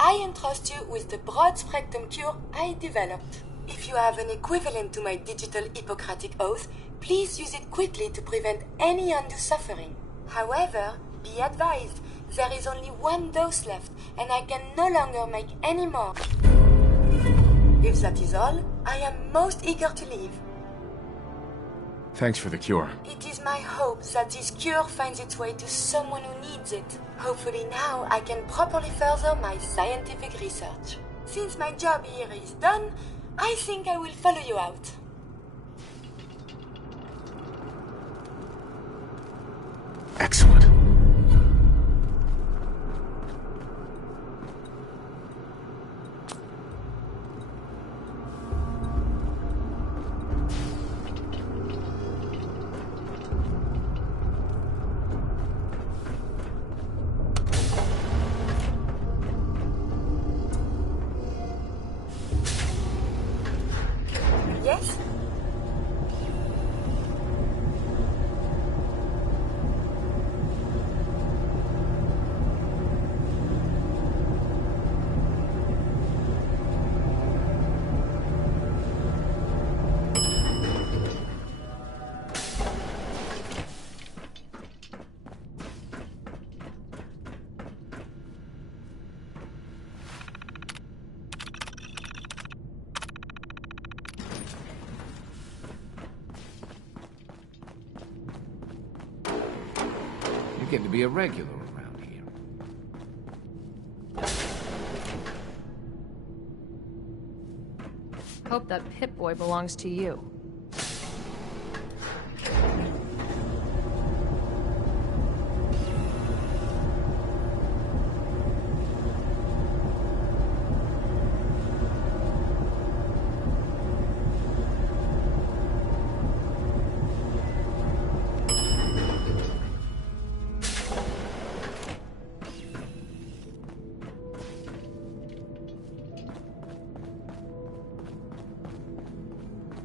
I entrust you with the broad-spectrum cure I developed. If you have an equivalent to my digital Hippocratic oath, please use it quickly to prevent any undue suffering. However, be advised, there is only one dose left, and I can no longer make any more. If that is all, I am most eager to leave. Thanks for the cure. It is my hope that this cure finds its way to someone who needs it. Hopefully now I can properly further my scientific research. Since my job here is done, I think I will follow you out. Excellent. Yes? You're getting to be a regular around here. Hope that Pip-Boy belongs to you.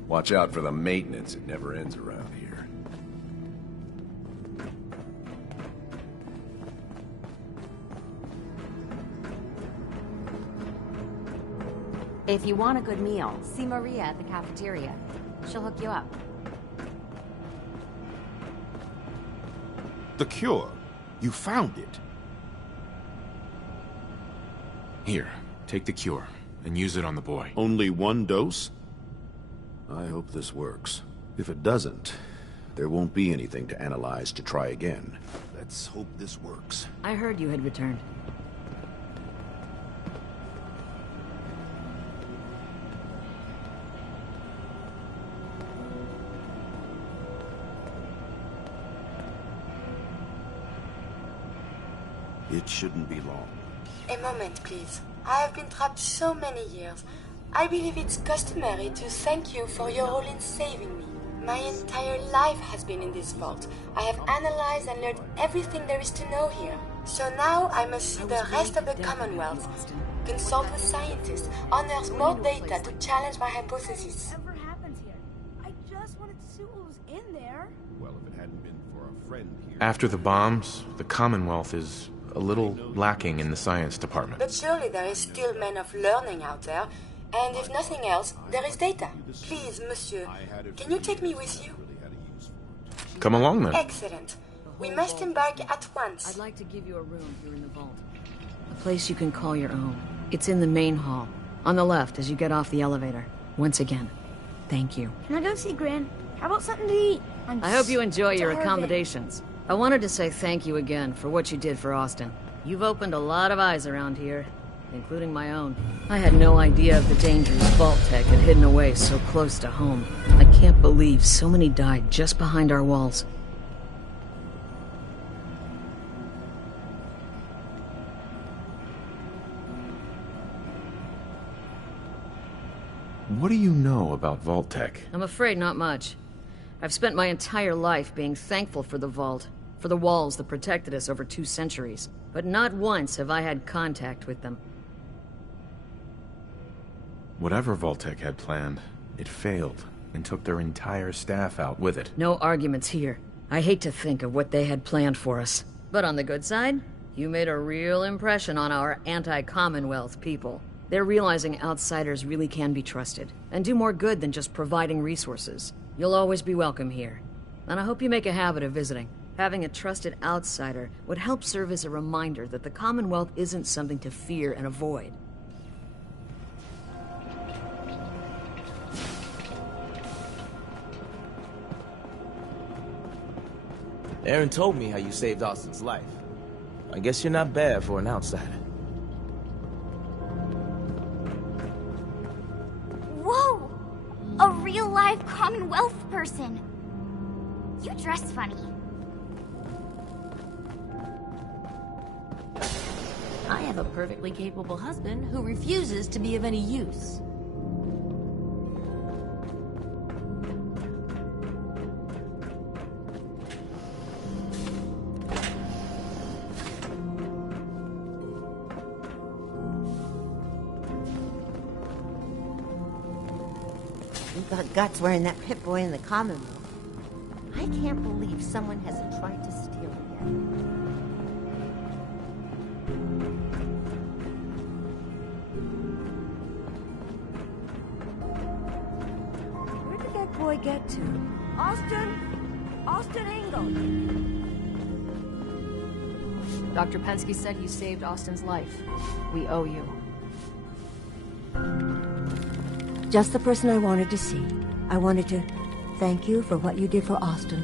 Watch out for the maintenance. It never ends around here. If you want a good meal, see Maria at the cafeteria. She'll hook you up. The cure. You found it. Here, take the cure, and use it on the boy. Only one dose? I hope this works. If it doesn't, there won't be anything to analyze to try again. Let's hope this works. I heard you had returned. It shouldn't be long. A moment, please. I have been trapped so many years. I believe it's customary to thank you for your role in saving me. My entire life has been in this vault. I have analyzed and learned everything there is to know here. So now I must see the rest of the Commonwealth, consult with scientists, unearth more data to challenge my hypothesis. Whatever happens here? I just wanted to see what was in there. Well, if it hadn't been for a friend here... After the bombs, the Commonwealth is a little lacking in the science department. But surely there is still men of learning out there, and if nothing else, there is data. Please, monsieur, can you take me with you? Come along then. Excellent. We must embark at once. I'd like to give you a room here in the vault. A place you can call your own. It's in the main hall, on the left as you get off the elevator. Once again, thank you. Can I go see Gran? How about something to eat? I hope you enjoy your starving. accommodations. I wanted to say thank you again for what you did for Austin. You've opened a lot of eyes around here, including my own. I had no idea of the dangers Vault-Tec had hidden away so close to home. I can't believe so many died just behind our walls. What do you know about Vault-Tec? I'm afraid not much. I've spent my entire life being thankful for the Vault, for the walls that protected us over 2 centuries. But not once have I had contact with them. Whatever Vault-Tec had planned, it failed and took their entire staff out with it. No arguments here. I hate to think of what they had planned for us. But on the good side, you made a real impression on our anti-Commonwealth people. They're realizing outsiders really can be trusted, and do more good than just providing resources. You'll always be welcome here, and I hope you make a habit of visiting. Having a trusted outsider would help serve as a reminder that the Commonwealth isn't something to fear and avoid. Aaron told me how you saved Austin's life. I guess you're not bad for an outsider. Whoa! A real-life Commonwealth person. You dress funny. I have a perfectly capable husband who refuses to be of any use. You've got guts wearing that Pip-Boy in the Commonwealth. I can't believe someone hasn't tried to steal it yet. Where did that boy get to? Austin Engel! Dr. Pensky said you saved Austin's life. We owe you. Just the person I wanted to see. I wanted to thank you for what you did for Austin.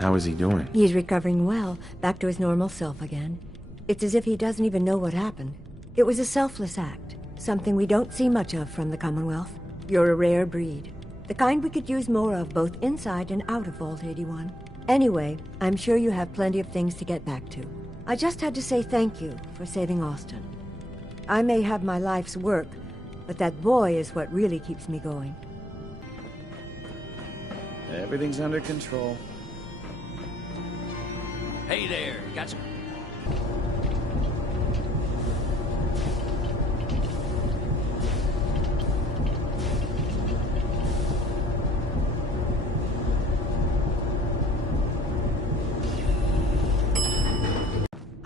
How is he doing? He's recovering well, back to his normal self again. It's as if he doesn't even know what happened. It was a selfless act, something we don't see much of from the Commonwealth. You're a rare breed, the kind we could use more of both inside and out of Vault 81. Anyway, I'm sure you have plenty of things to get back to. I just had to say thank you for saving Austin. I may have my life's work, but that boy is what really keeps me going. Everything's under control. Hey there, got some...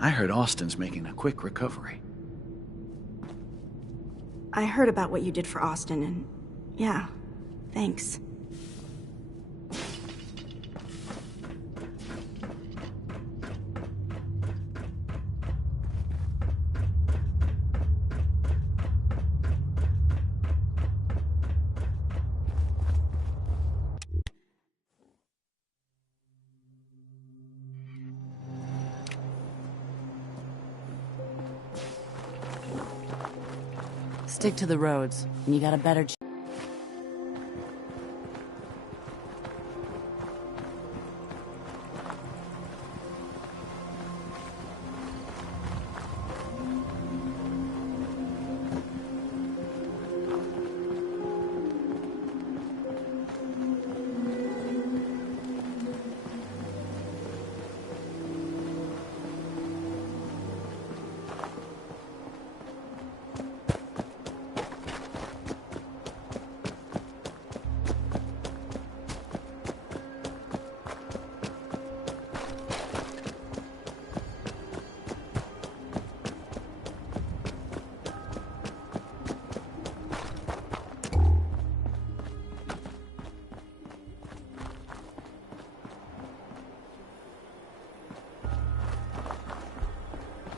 I heard Austin's making a quick recovery. I heard about what you did for Austin, and yeah, thanks. Stick to the roads, and you got a better chance.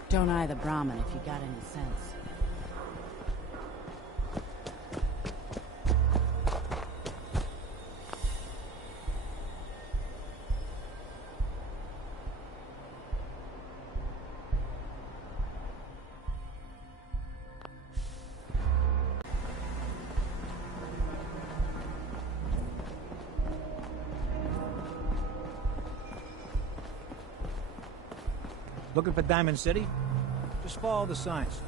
Don't eye the Brahmin if you got any sense. Looking for Diamond City? Just follow the signs.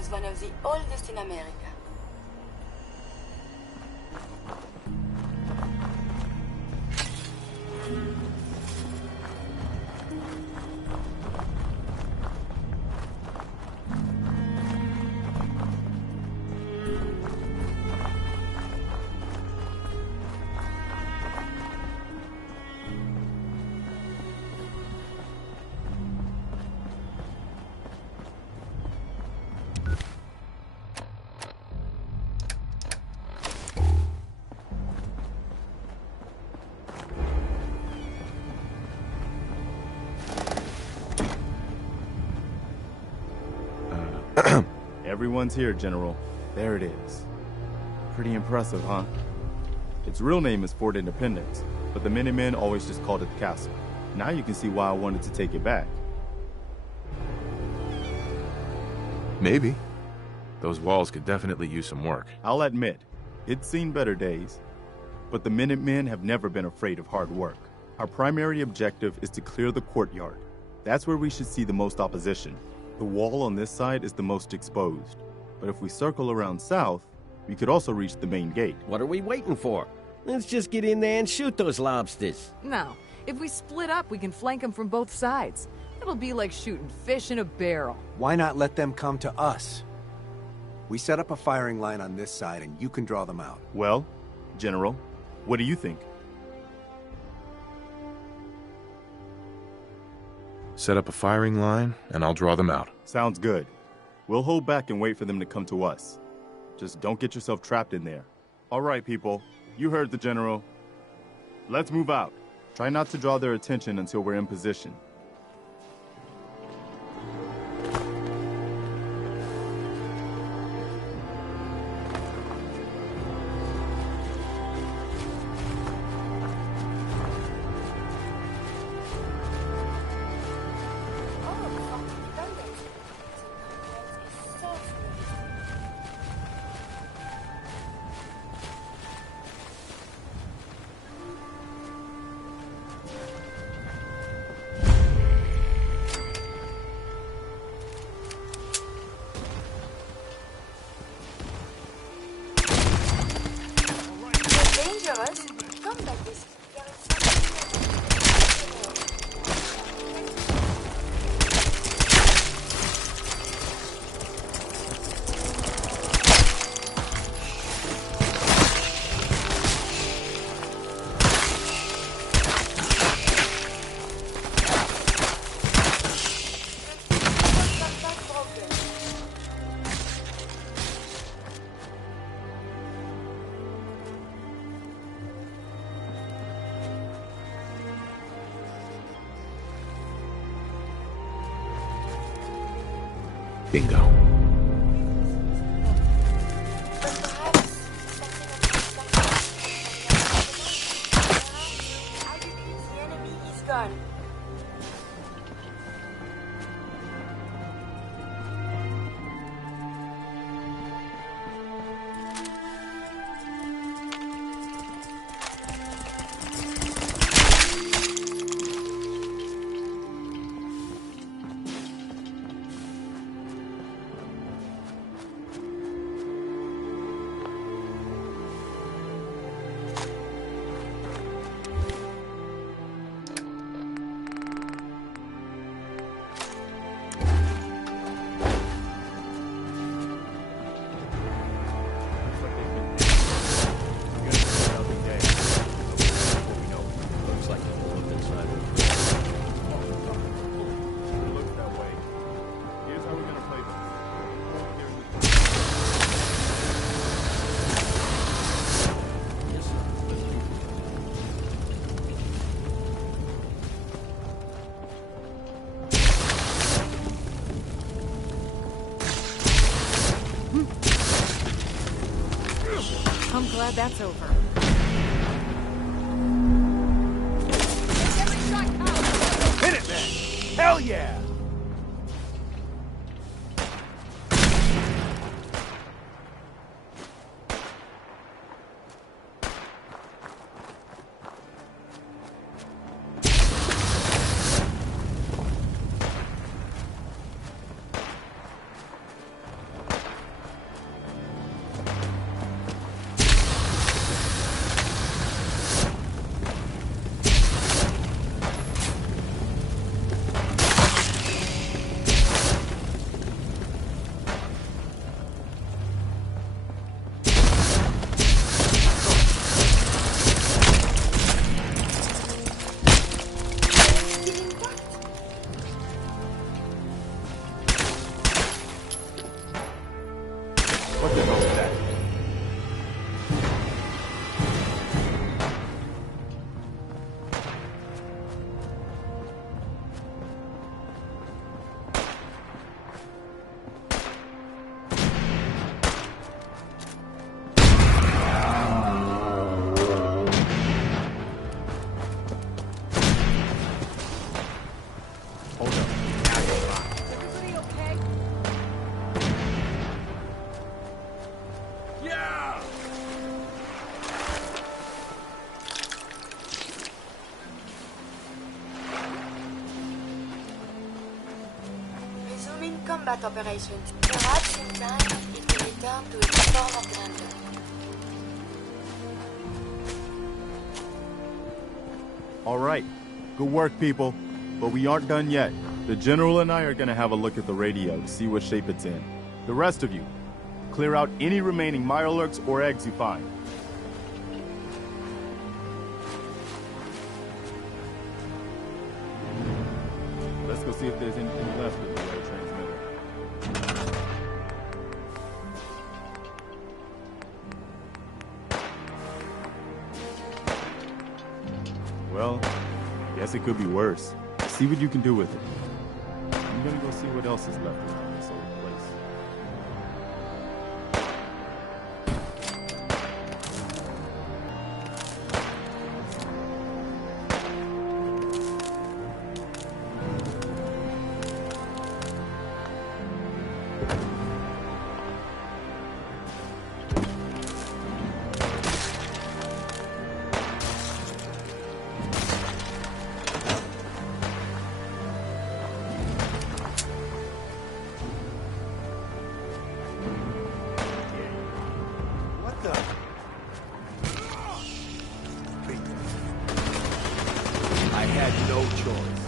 was one of the oldest in America. Everyone's here, General. There it is. Pretty impressive, huh? Its real name is Fort Independence, but the Minutemen always just called it the castle. Now you can see why I wanted to take it back. Maybe. Those walls could definitely use some work. I'll admit, it's seen better days. But the Minutemen have never been afraid of hard work. Our primary objective is to clear the courtyard. That's where we should see the most opposition. The wall on this side is the most exposed. But if we circle around south, we could also reach the main gate. What are we waiting for? Let's just get in there and shoot those lobsters. No. If we split up, we can flank them from both sides. It'll be like shooting fish in a barrel. Why not let them come to us? We set up a firing line on this side and you can draw them out. Well, General, what do you think? Set up a firing line, and I'll draw them out. Sounds good. We'll hold back and wait for them to come to us. Just don't get yourself trapped in there. All right, people. You heard the General. Let's move out. Try not to draw their attention until we're in position. Bingo. I'm glad that's over. Hit it, man! Hell yeah! combat operations. Perhaps in time it will return to its former grandeur. All right. Good work, people. But we aren't done yet. The General and I are gonna have a look at the radio to see what shape it's in. The rest of you, clear out any remaining Mirelurks or eggs you find. Let's go see if there's anything left of the air transmitter. Well, guess it could be worse. See what you can do with it. I'm gonna go see what else is left around this old place. I had no choice.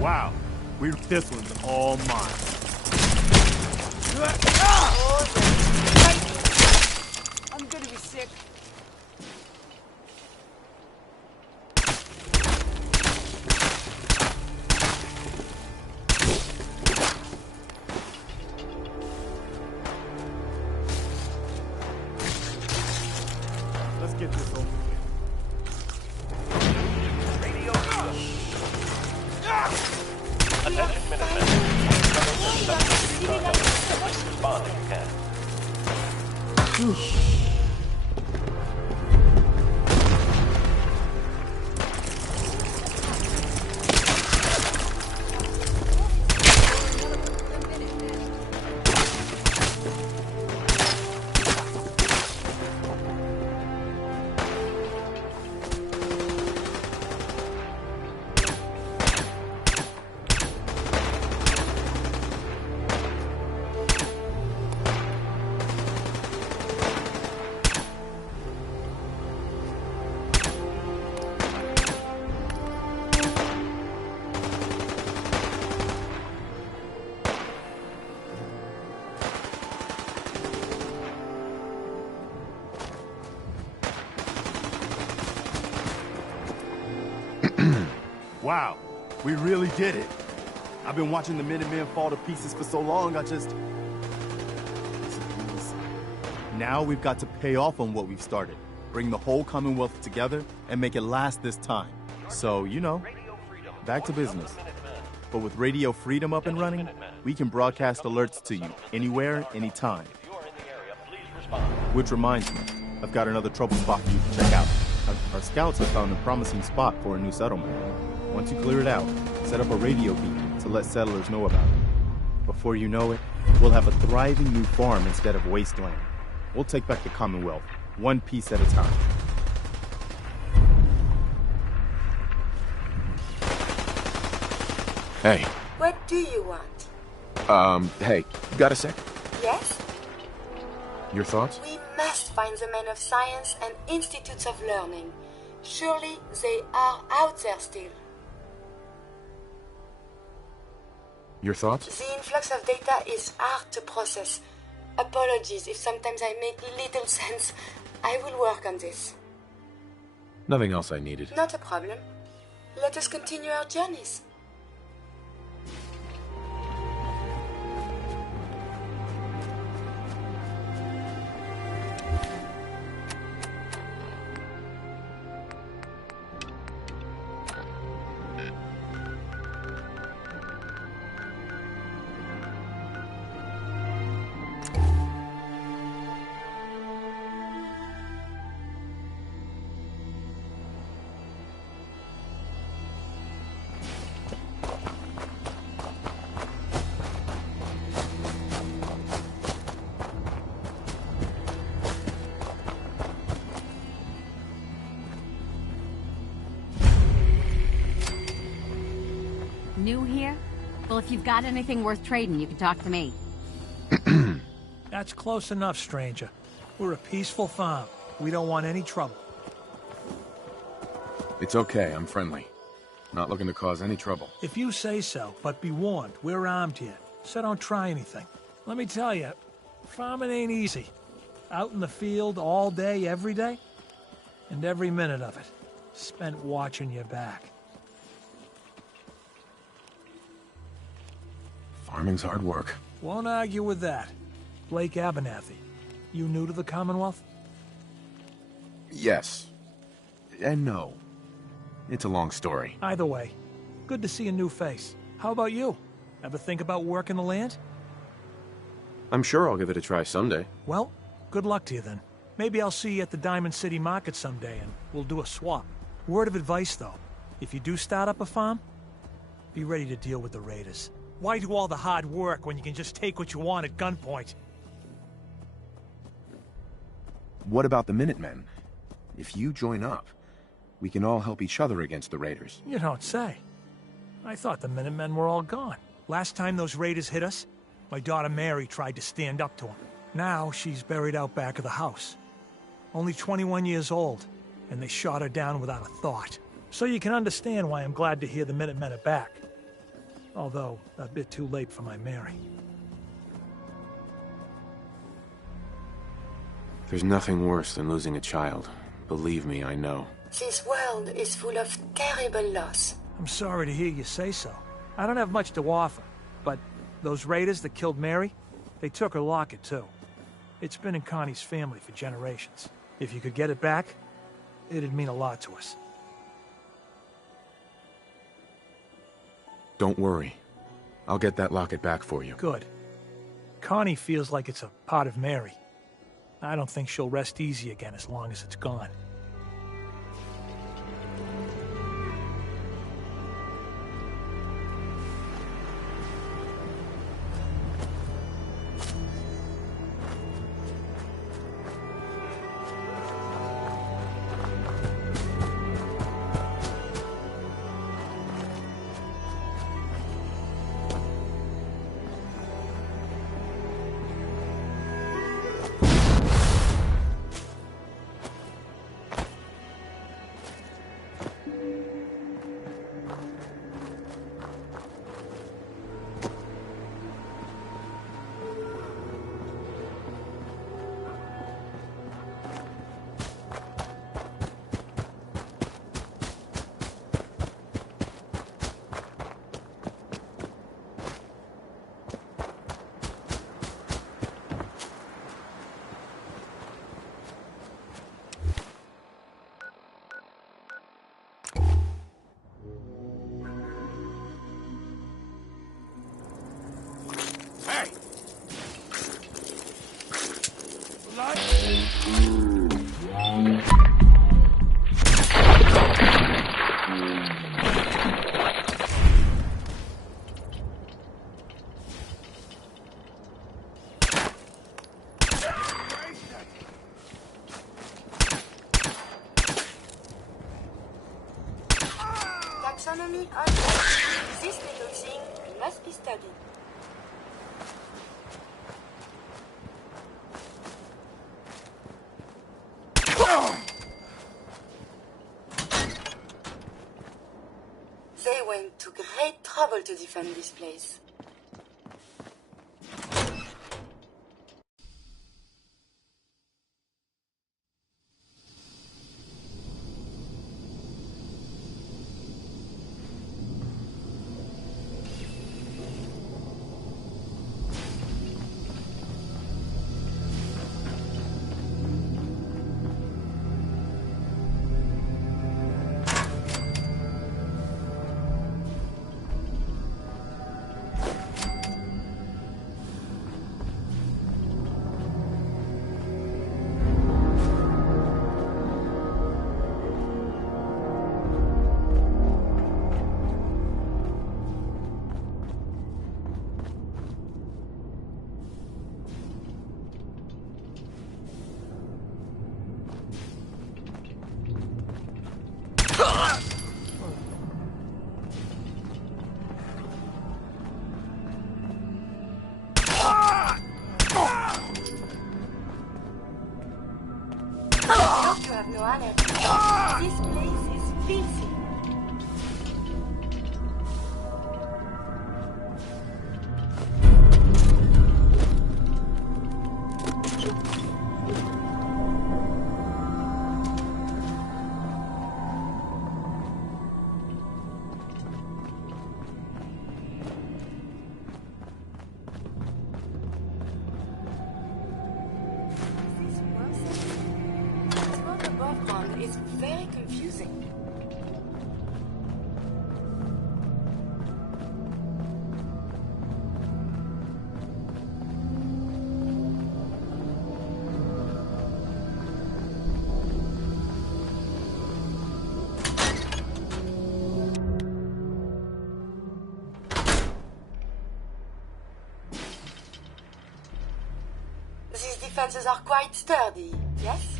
Wow, this one's all mine. I'm gonna be sick. Let's get this over with. Attention, Minutemen. Respond if you can. Wow, we really did it. I've been watching the Minutemen fall to pieces for so long, I just... Now we've got to pay off on what we've started. Bring the whole Commonwealth together and make it last this time. So, you know, back to business. But with Radio Freedom up and running, we can broadcast alerts to you anywhere, anytime. Which reminds me, I've got another trouble spot for you to check out. Our scouts have found a promising spot for a new settlement. Once you clear it out, set up a radio beacon to let settlers know about it. Before you know it, we'll have a thriving new farm instead of wasteland. We'll take back the Commonwealth, one piece at a time. Hey. What do you want? Hey, you got a sec? Yes? Your thoughts? We must find the men of science and institutes of learning. Surely they are out there still. Your thoughts? The influx of data is hard to process. Apologies if sometimes I make little sense. I will work on this. Nothing else I needed. Not a problem. Let us continue our journeys. New here? Well, if you've got anything worth trading, you can talk to me. That's close enough, stranger. We're a peaceful farm. We don't want any trouble. It's okay, I'm friendly. Not looking to cause any trouble. If you say so, but be warned, we're armed here, so don't try anything. Let me tell you, farming ain't easy. Out in the field all day, every day, and every minute of it spent watching your back. Farming's hard work. Won't argue with that. Blake Abernathy, you new to the Commonwealth? Yes. And no. It's a long story. Either way, good to see a new face. How about you? Ever think about working the land? I'm sure I'll give it a try someday. Well, good luck to you then. Maybe I'll see you at the Diamond City Market someday and we'll do a swap. Word of advice though, if you do start up a farm, be ready to deal with the raiders. Why do all the hard work when you can just take what you want at gunpoint? What about the Minutemen? If you join up, we can all help each other against the raiders. You don't say. I thought the Minutemen were all gone. Last time those raiders hit us, my daughter Mary tried to stand up to them. Now she's buried out back of the house. Only 21 years old, and they shot her down without a thought. So you can understand why I'm glad to hear the Minutemen are back. Although, a bit too late for my Mary. There's nothing worse than losing a child. Believe me, I know. This world is full of terrible loss. I'm sorry to hear you say so. I don't have much to offer, but those raiders that killed Mary, they took her locket too. It's been in Connie's family for generations. If you could get it back, it'd mean a lot to us. Don't worry. I'll get that locket back for you. Good. Connie feels like it's a part of Mary. I don't think she'll rest easy again as long as it's gone. Taxonomy unknown. This little thing must be studied. They went to great trouble to defend this place. This place is filthy. It's very confusing. These defenses are quite sturdy, yes?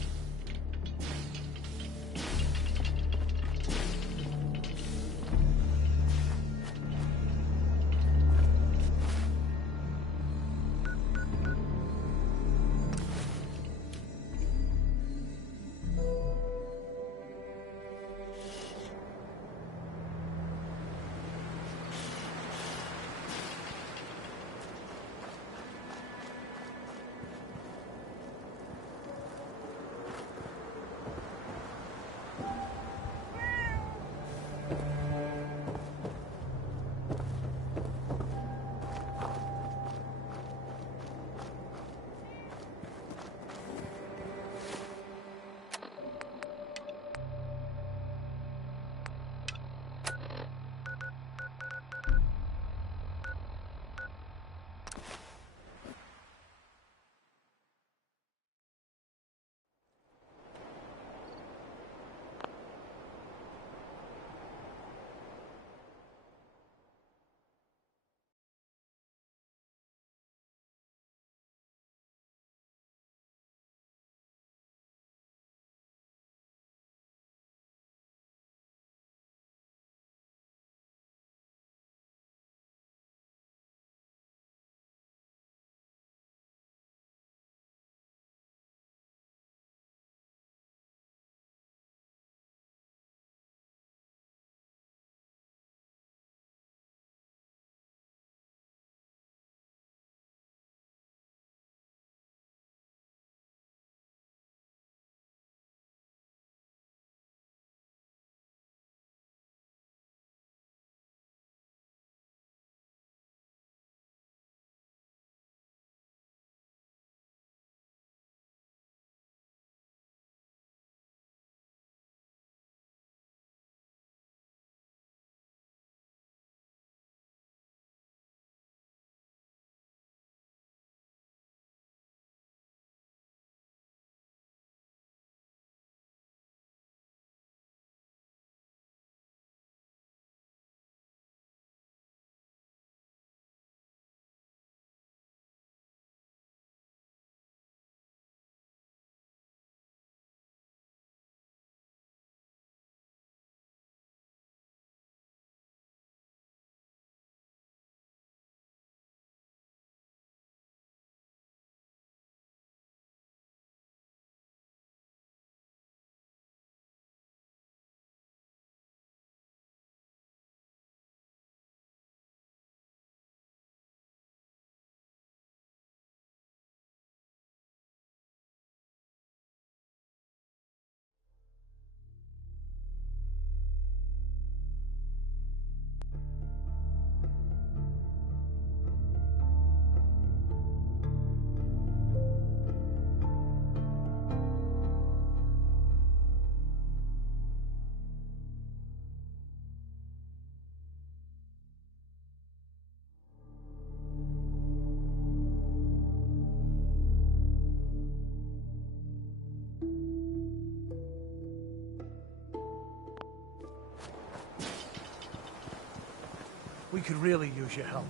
We could really use your help.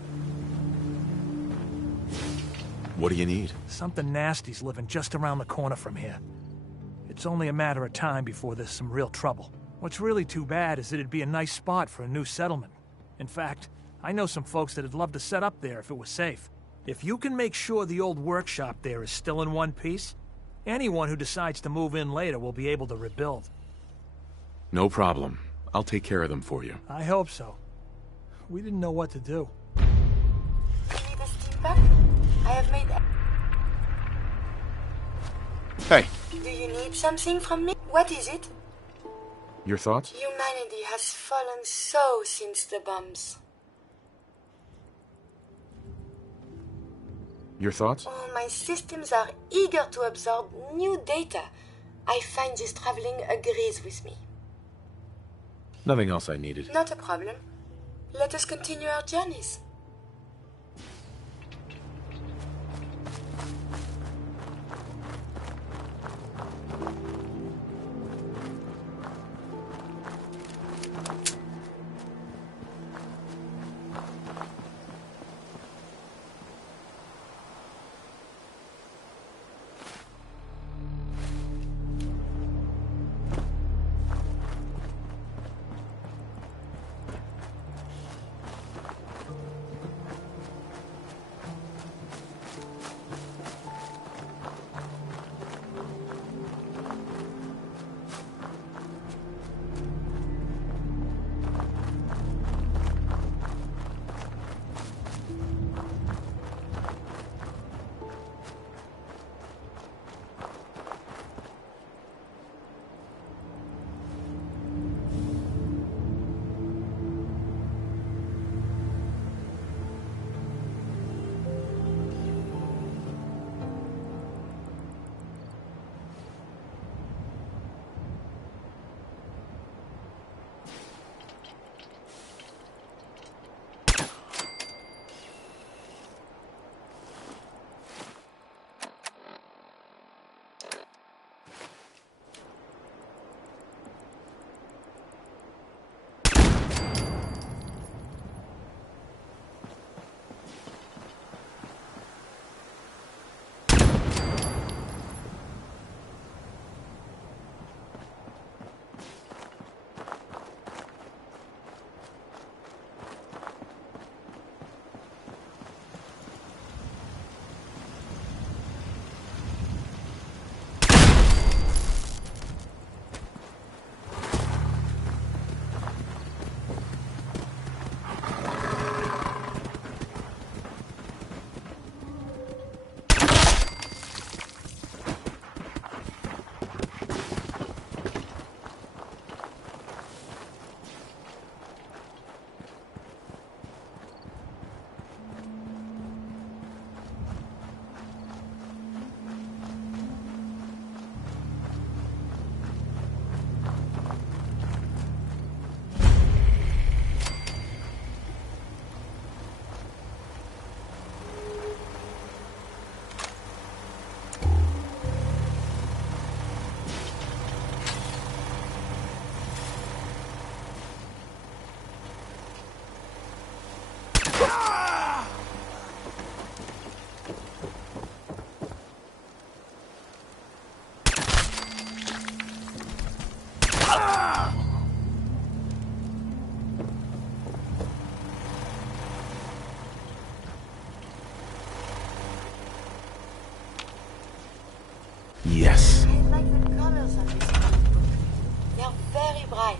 What do you need? Something nasty's living just around the corner from here. It's only a matter of time before there's some real trouble. What's really too bad is that it'd be a nice spot for a new settlement. In fact, I know some folks that'd love to set up there if it was safe. If you can make sure the old workshop there is still in one piece, anyone who decides to move in later will be able to rebuild. No problem. I'll take care of them for you. I hope so. We didn't know what to do. Need a steam pack? I have made... Hey, Do you need something from me? What is it? your thoughts? Humanity has fallen so since the bombs. Your thoughts? Oh, my systems are eager to absorb new data. I find this traveling agrees with me. Nothing else I needed. Not a problem. Let us continue our journeys. Yes. I like the colors on this comic book. They are very bright.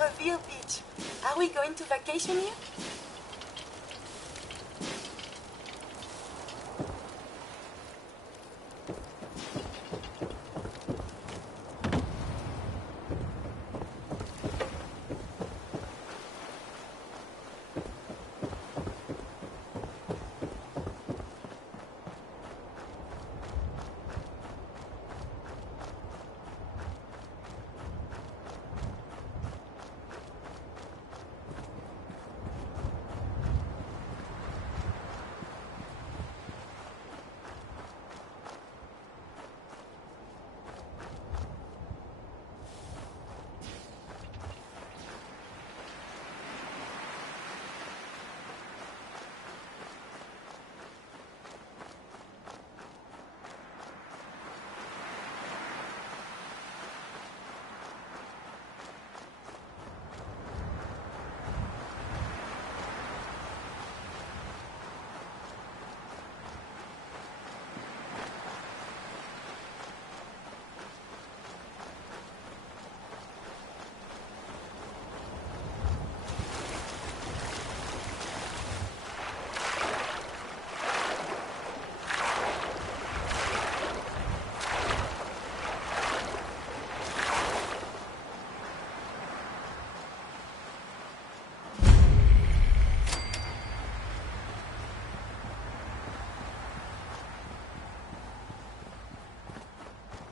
Reveal Beach. Are we going to vacation here?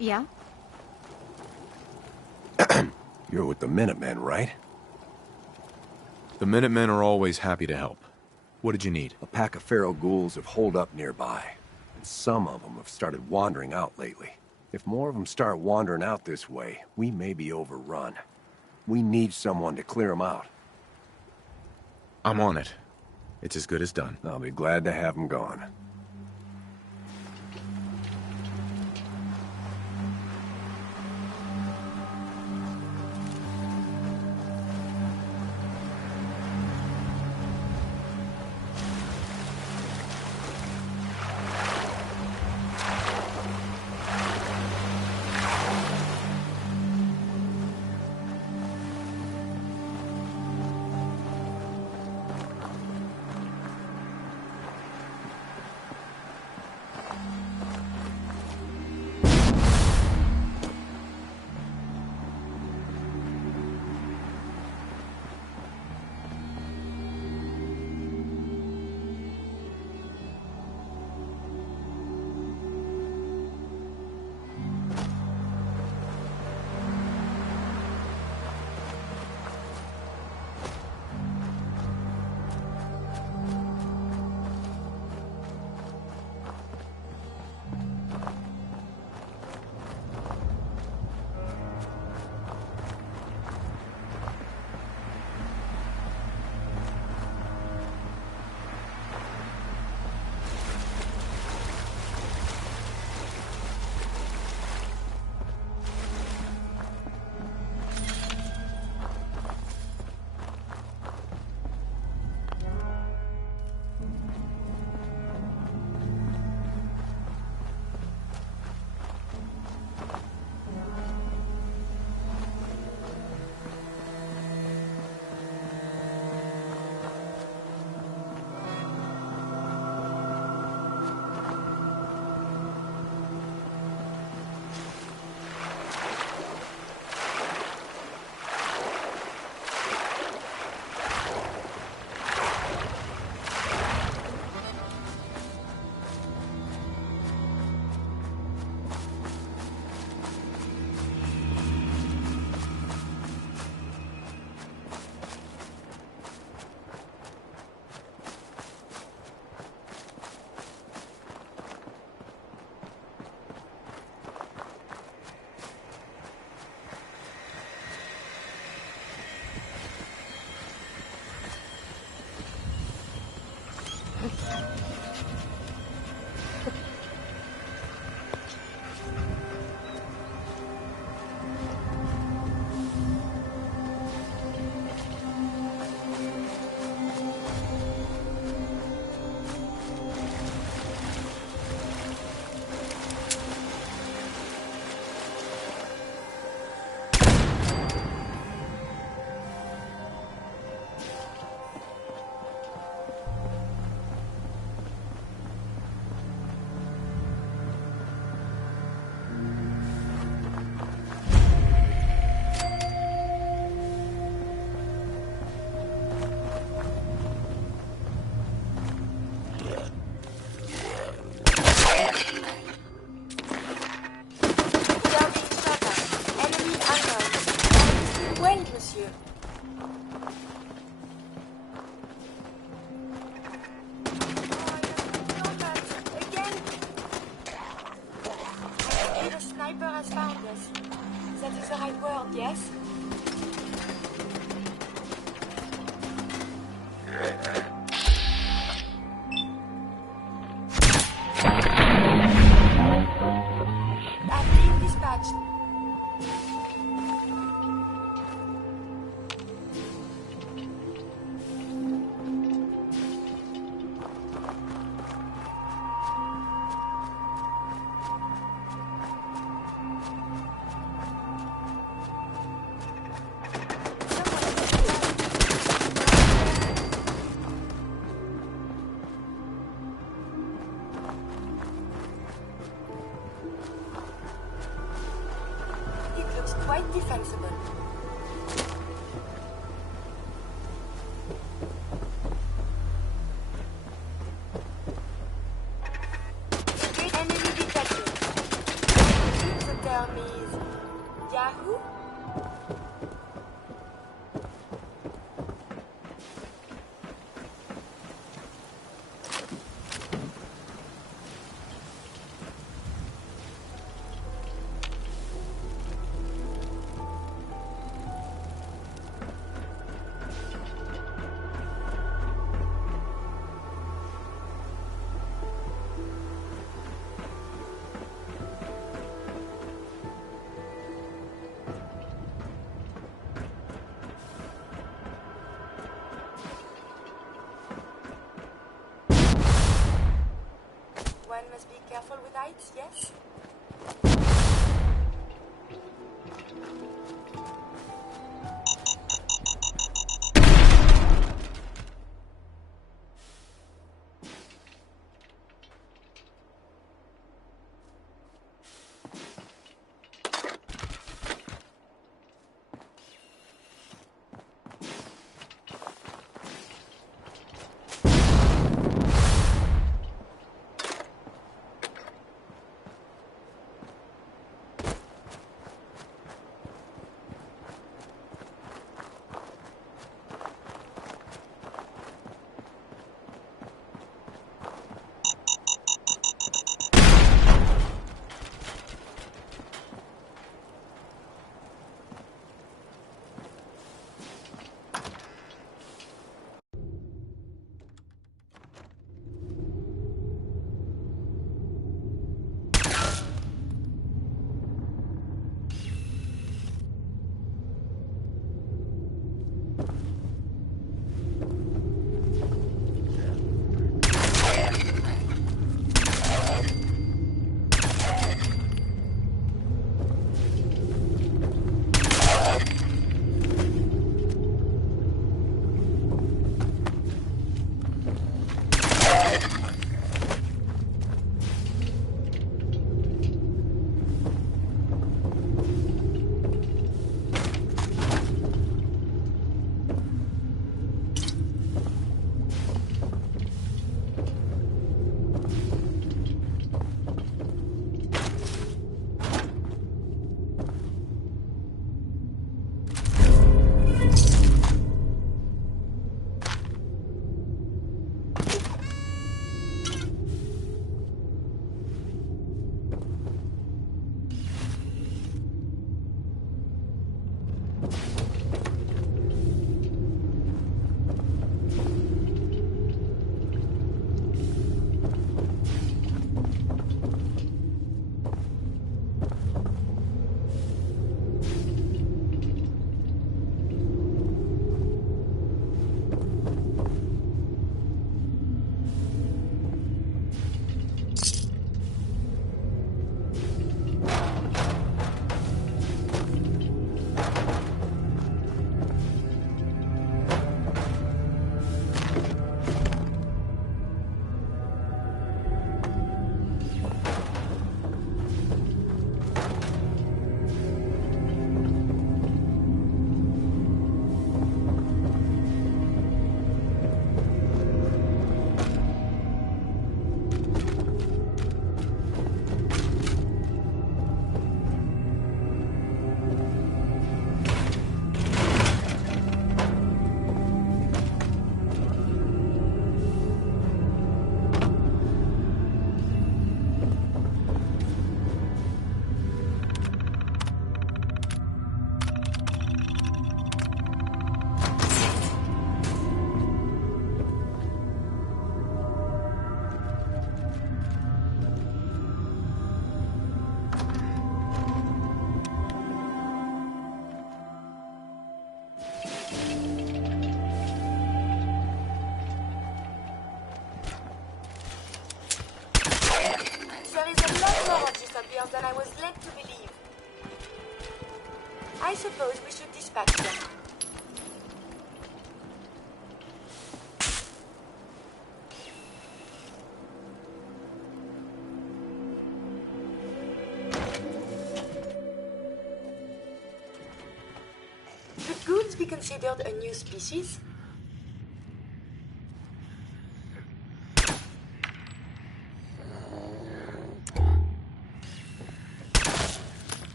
Yeah? You're with the Minutemen, right? The Minutemen are always happy to help. What did you need? A pack of feral ghouls have holed up nearby, and some of them have started wandering out lately. If more of them start wandering out this way, we may be overrun. We need someone to clear them out. I'm on it. It's as good as done. I'll be glad to have them gone. monsieur. The sniper has found us. That is the right word, yes? I'm being dispatched. Quite defensible. Enemy detected. The term is Yahoo? One must be careful with heights, yes? suppose we should dispatch them. Could goons be considered a new species?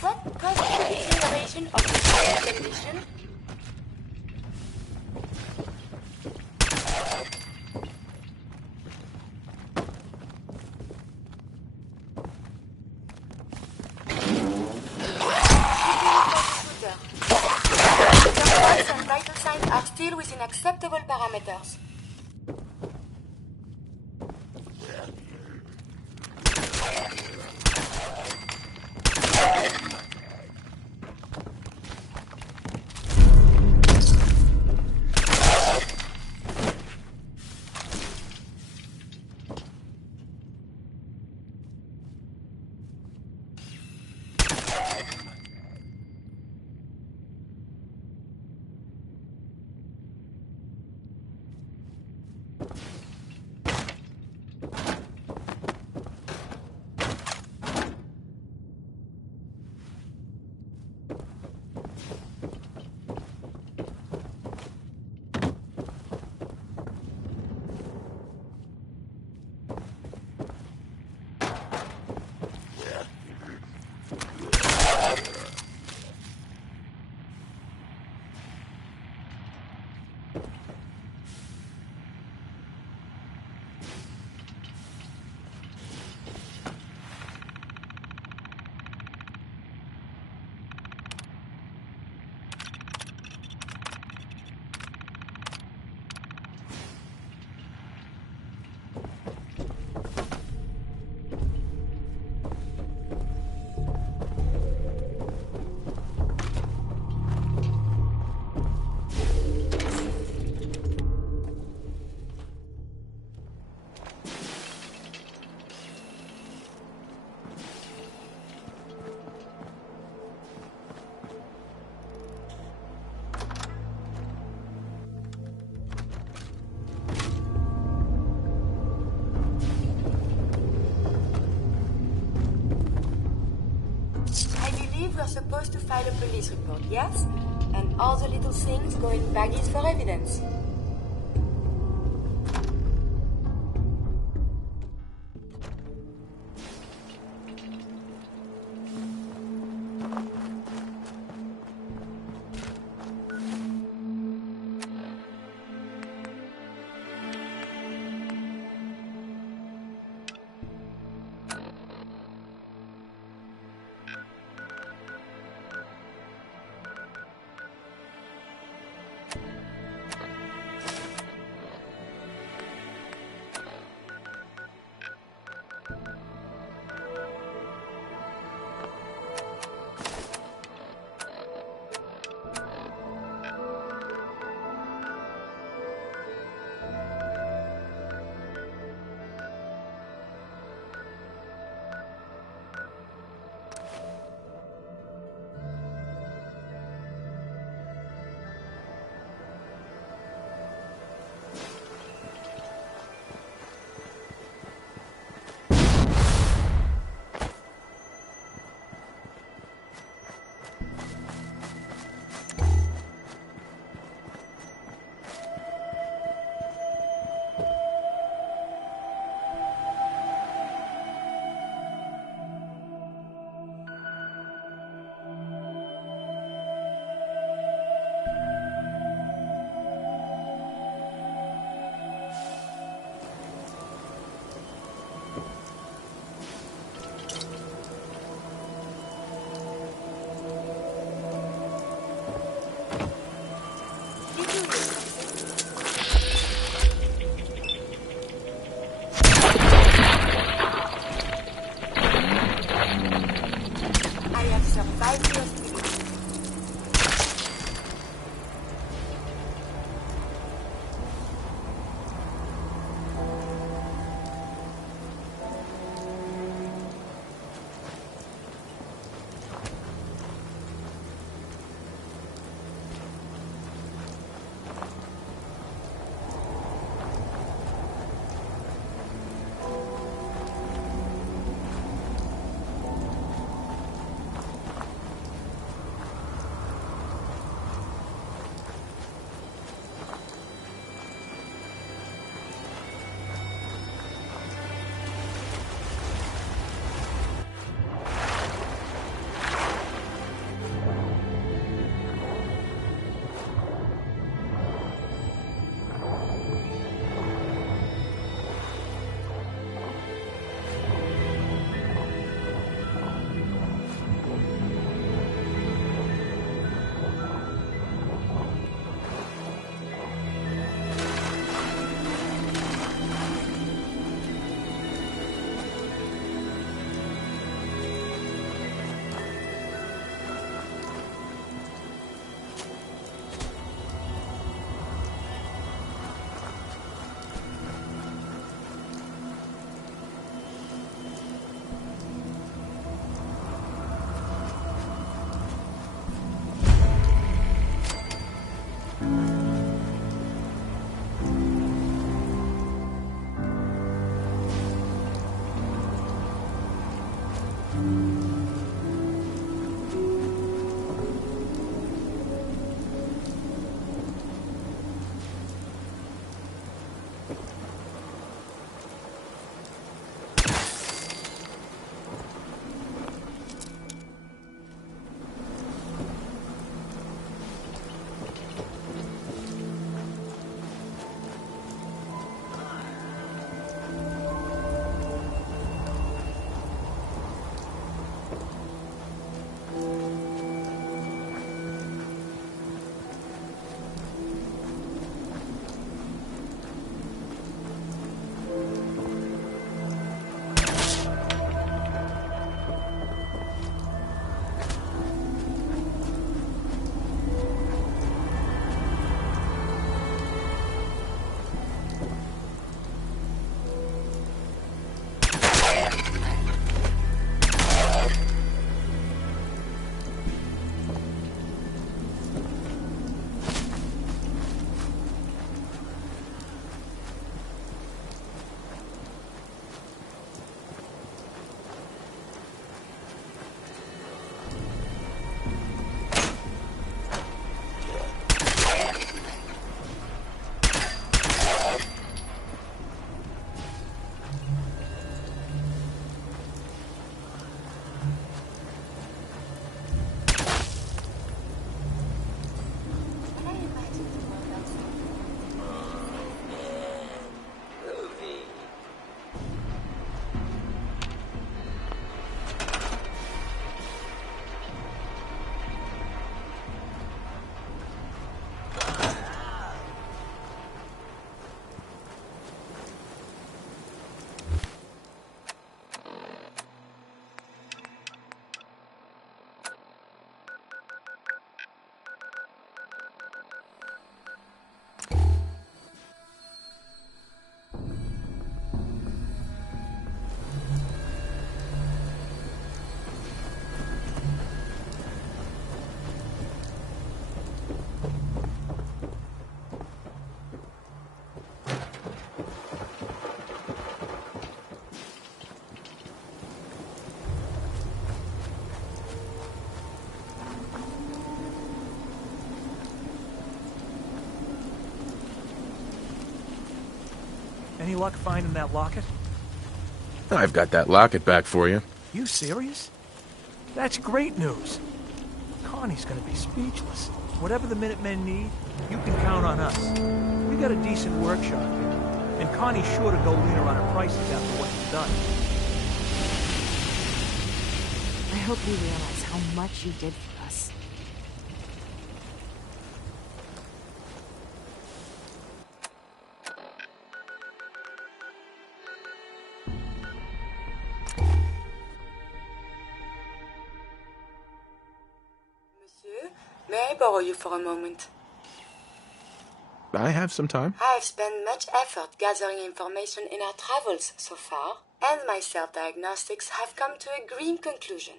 What caused the deterioration of the soil condition? And vital signs are still within acceptable parameters. We're supposed to file a police report, yes? And all the little things go in baggies for evidence. Any luck finding that locket? I've got that locket back for you. You serious? That's great news. Connie's gonna be speechless. Whatever the Minutemen need, you can count on us. We got a decent workshop here, and Connie's sure to go leaner on her prices after what you've done. I hope you realize how much you did for us. Monsieur, may I borrow you for a moment? I have some time. I have spent much effort gathering information in our travels so far, and my self-diagnostics have come to a grim conclusion.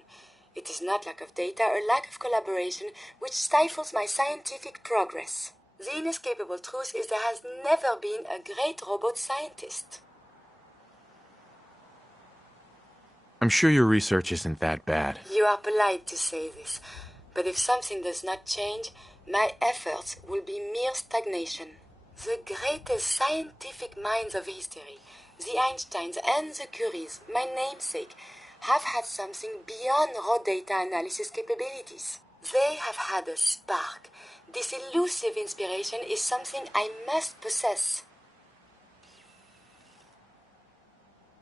It is not lack of data or lack of collaboration which stifles my scientific progress. The inescapable truth is there has never been a great robot scientist. I'm sure your research isn't that bad. You are polite to say this, but if something does not change, my efforts will be mere stagnation. The greatest scientific minds of history, the Einsteins and the Curies, my namesake, have had something beyond raw data analysis capabilities. They have had a spark. This elusive inspiration is something I must possess.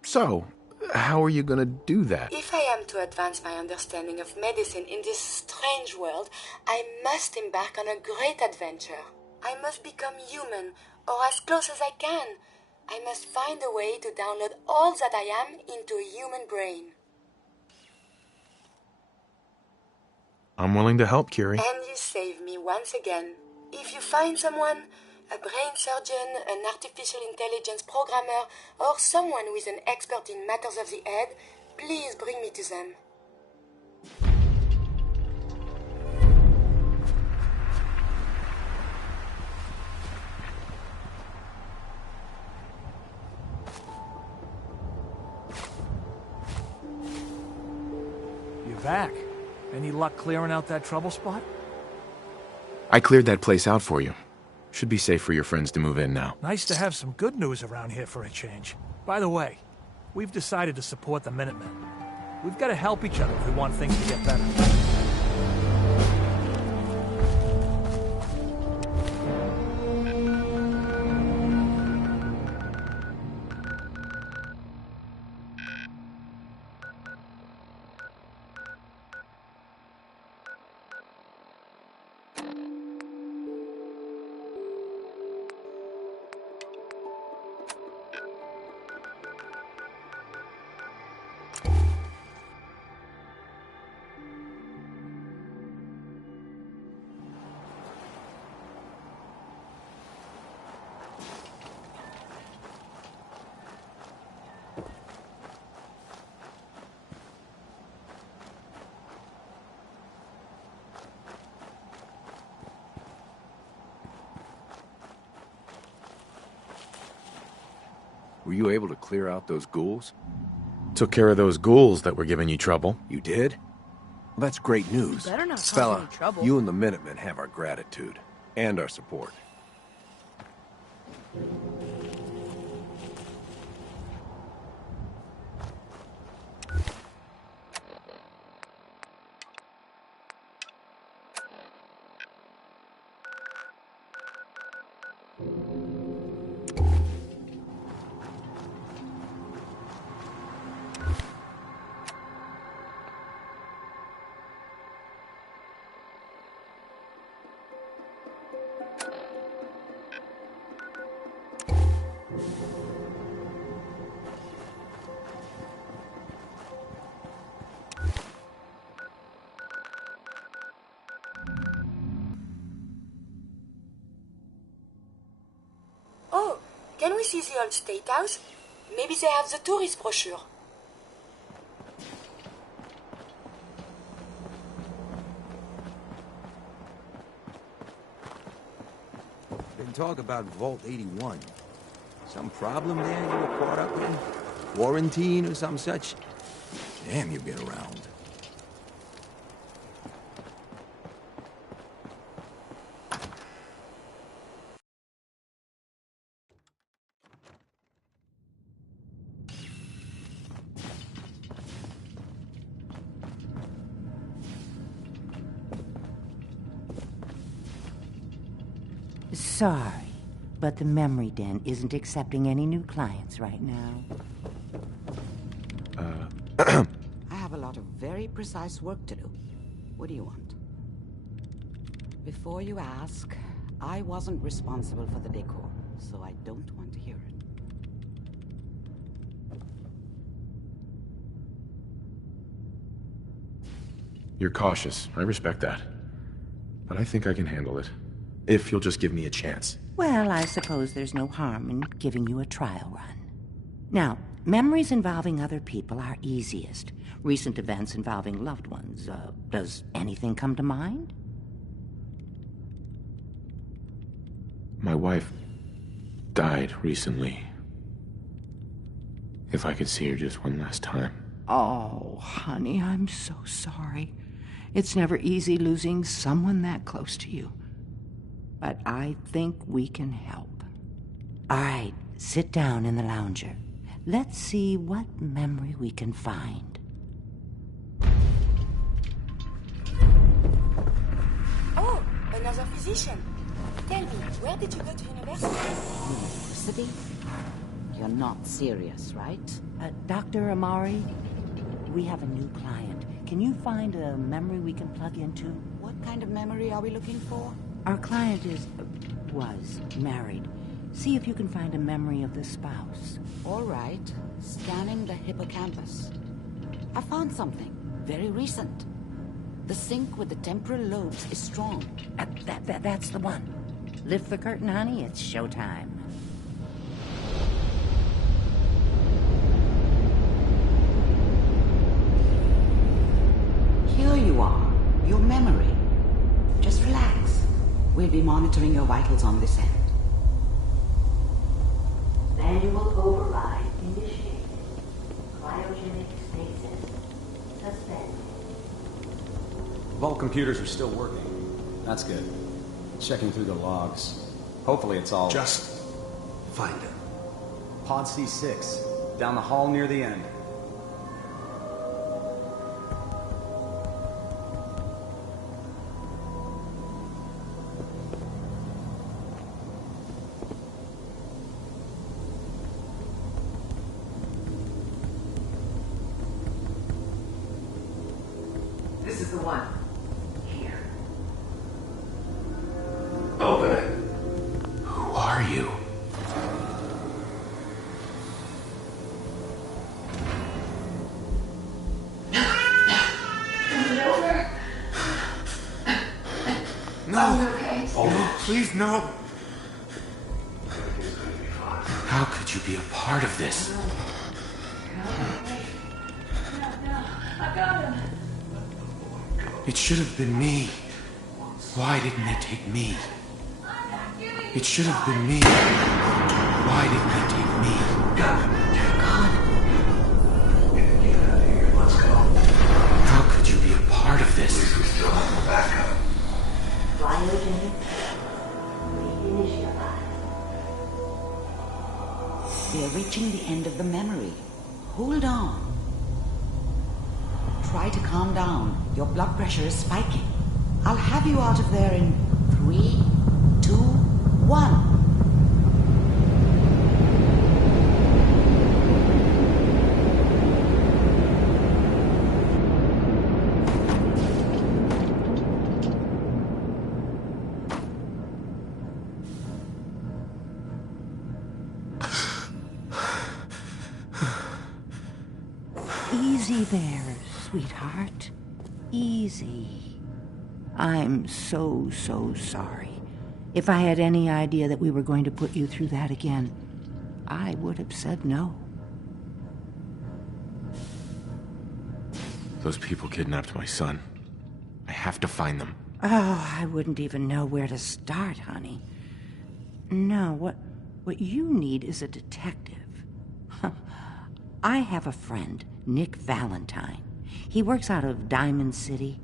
So, how are you gonna do that? If I am to advance my understanding of medicine in this strange world, I must embark on a great adventure. I must become human, or as close as I can. I must find a way to download all that I am into a human brain. I'm willing to help, Curie. And you save me once again. If you find someone, a brain surgeon, an artificial intelligence programmer, or someone who is an expert in matters of the head, please bring me to them. You're back. Any luck clearing out that trouble spot? I cleared that place out for you. Should be safe for your friends to move in now. Nice to have some good news around here for a change. By the way, we've decided to support the Minutemen. We've got to help each other if we want things to get better. Were you able to clear out those ghouls? Took care of those ghouls that were giving you trouble. You did? Well, that's great news. Better not cause Fella, any trouble. you and the Minutemen have our gratitude. And our support. Oh, can we see the old State House? Maybe they have the tourist brochure. Been talk about Vault 81. Some problem there you were caught up in? Quarantine or some such? Damn, you've been around. Sorry, but the Memory Den isn't accepting any new clients right now. I have a lot of very precise work to do. What do you want? Before you ask, I wasn't responsible for the decor, so I don't want to hear it. You're cautious. I respect that. But I think I can handle it. If you'll just give me a chance. Well, I suppose there's no harm in giving you a trial run. Now, memories involving other people are easiest. Recent events involving loved ones. Does anything come to mind? My wife died recently. If I could see her just one last time. Oh, honey, I'm so sorry. It's never easy losing someone that close to you. But I think we can help. All right, sit down in the lounger. Let's see what memory we can find. Oh, another physician. Tell me, where did you go to university? University? You're not serious, right? Dr. Amari, we have a new client. Can you find a memory we can plug into? What kind of memory are we looking for? Our client was married. See if you can find a memory of the spouse. All right. Scanning the hippocampus. I found something. Very recent. The sync with the temporal lobes is strong. That's the one. Lift the curtain, honey. It's showtime. Here you are. Your memory. Just relax. We'll be monitoring your vitals on this end. Manual override initiated. Cryogenic stasis suspended. vault computers are still working. That's good. Checking through the logs. Hopefully it's all... Just find it. Pod C6, down the hall near the end. This is the one. Here. Open it. Who are you? No! Okay. No, please, no! How could you be a part of this? I got him. It should have been me. Why didn't they take me? It should have been me. Why didn't they take me? Let's go. How could you be a part of this? We still have the backup. We are reaching the end of the memory. Hold on. Try to calm down. Your blood pressure is spiking. I'll have you out of there in 3, 2, 1. Easy there, sweetheart. Easy. I'm so sorry. If I had any idea that we were going to put you through that again, I would have said no. Those people kidnapped my son. I have to find them. Oh, I wouldn't even know where to start, honey. No, what you need is a detective. I have a friend, Nick Valentine. He works out of Diamond City.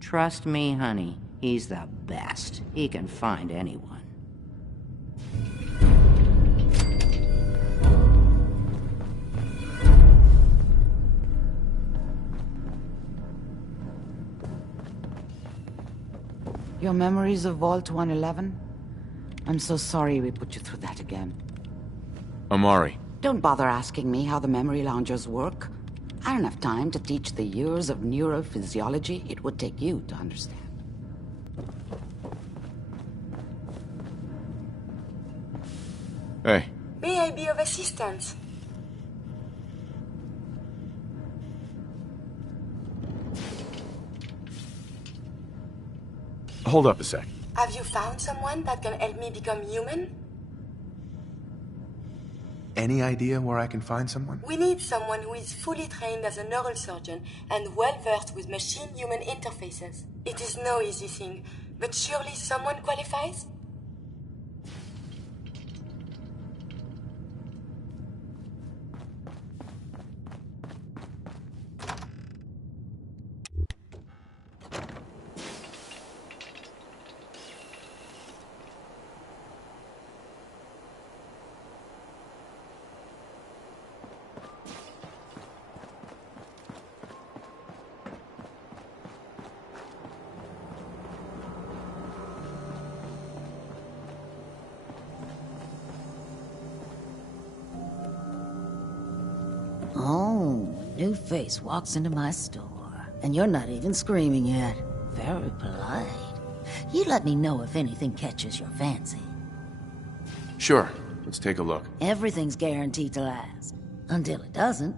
Trust me, honey, he's the best. He can find anyone. Your memories of Vault 111? I'm so sorry we put you through that again. Amari. Don't bother asking me how the memory loungers work. I don't have time to teach the years of neurophysiology it would take you to understand. Hey. May I be of assistance? Hold up a sec. Have you found someone that can help me become human? Any idea where I can find someone? We need someone who is fully trained as a neurosurgeon and well-versed with machine-human interfaces. It is no easy thing, but surely someone qualifies? Oh, new face walks into my store, and you're not even screaming yet. Very polite. You let me know if anything catches your fancy. Sure. Let's take a look. Everything's guaranteed to last. Until it doesn't.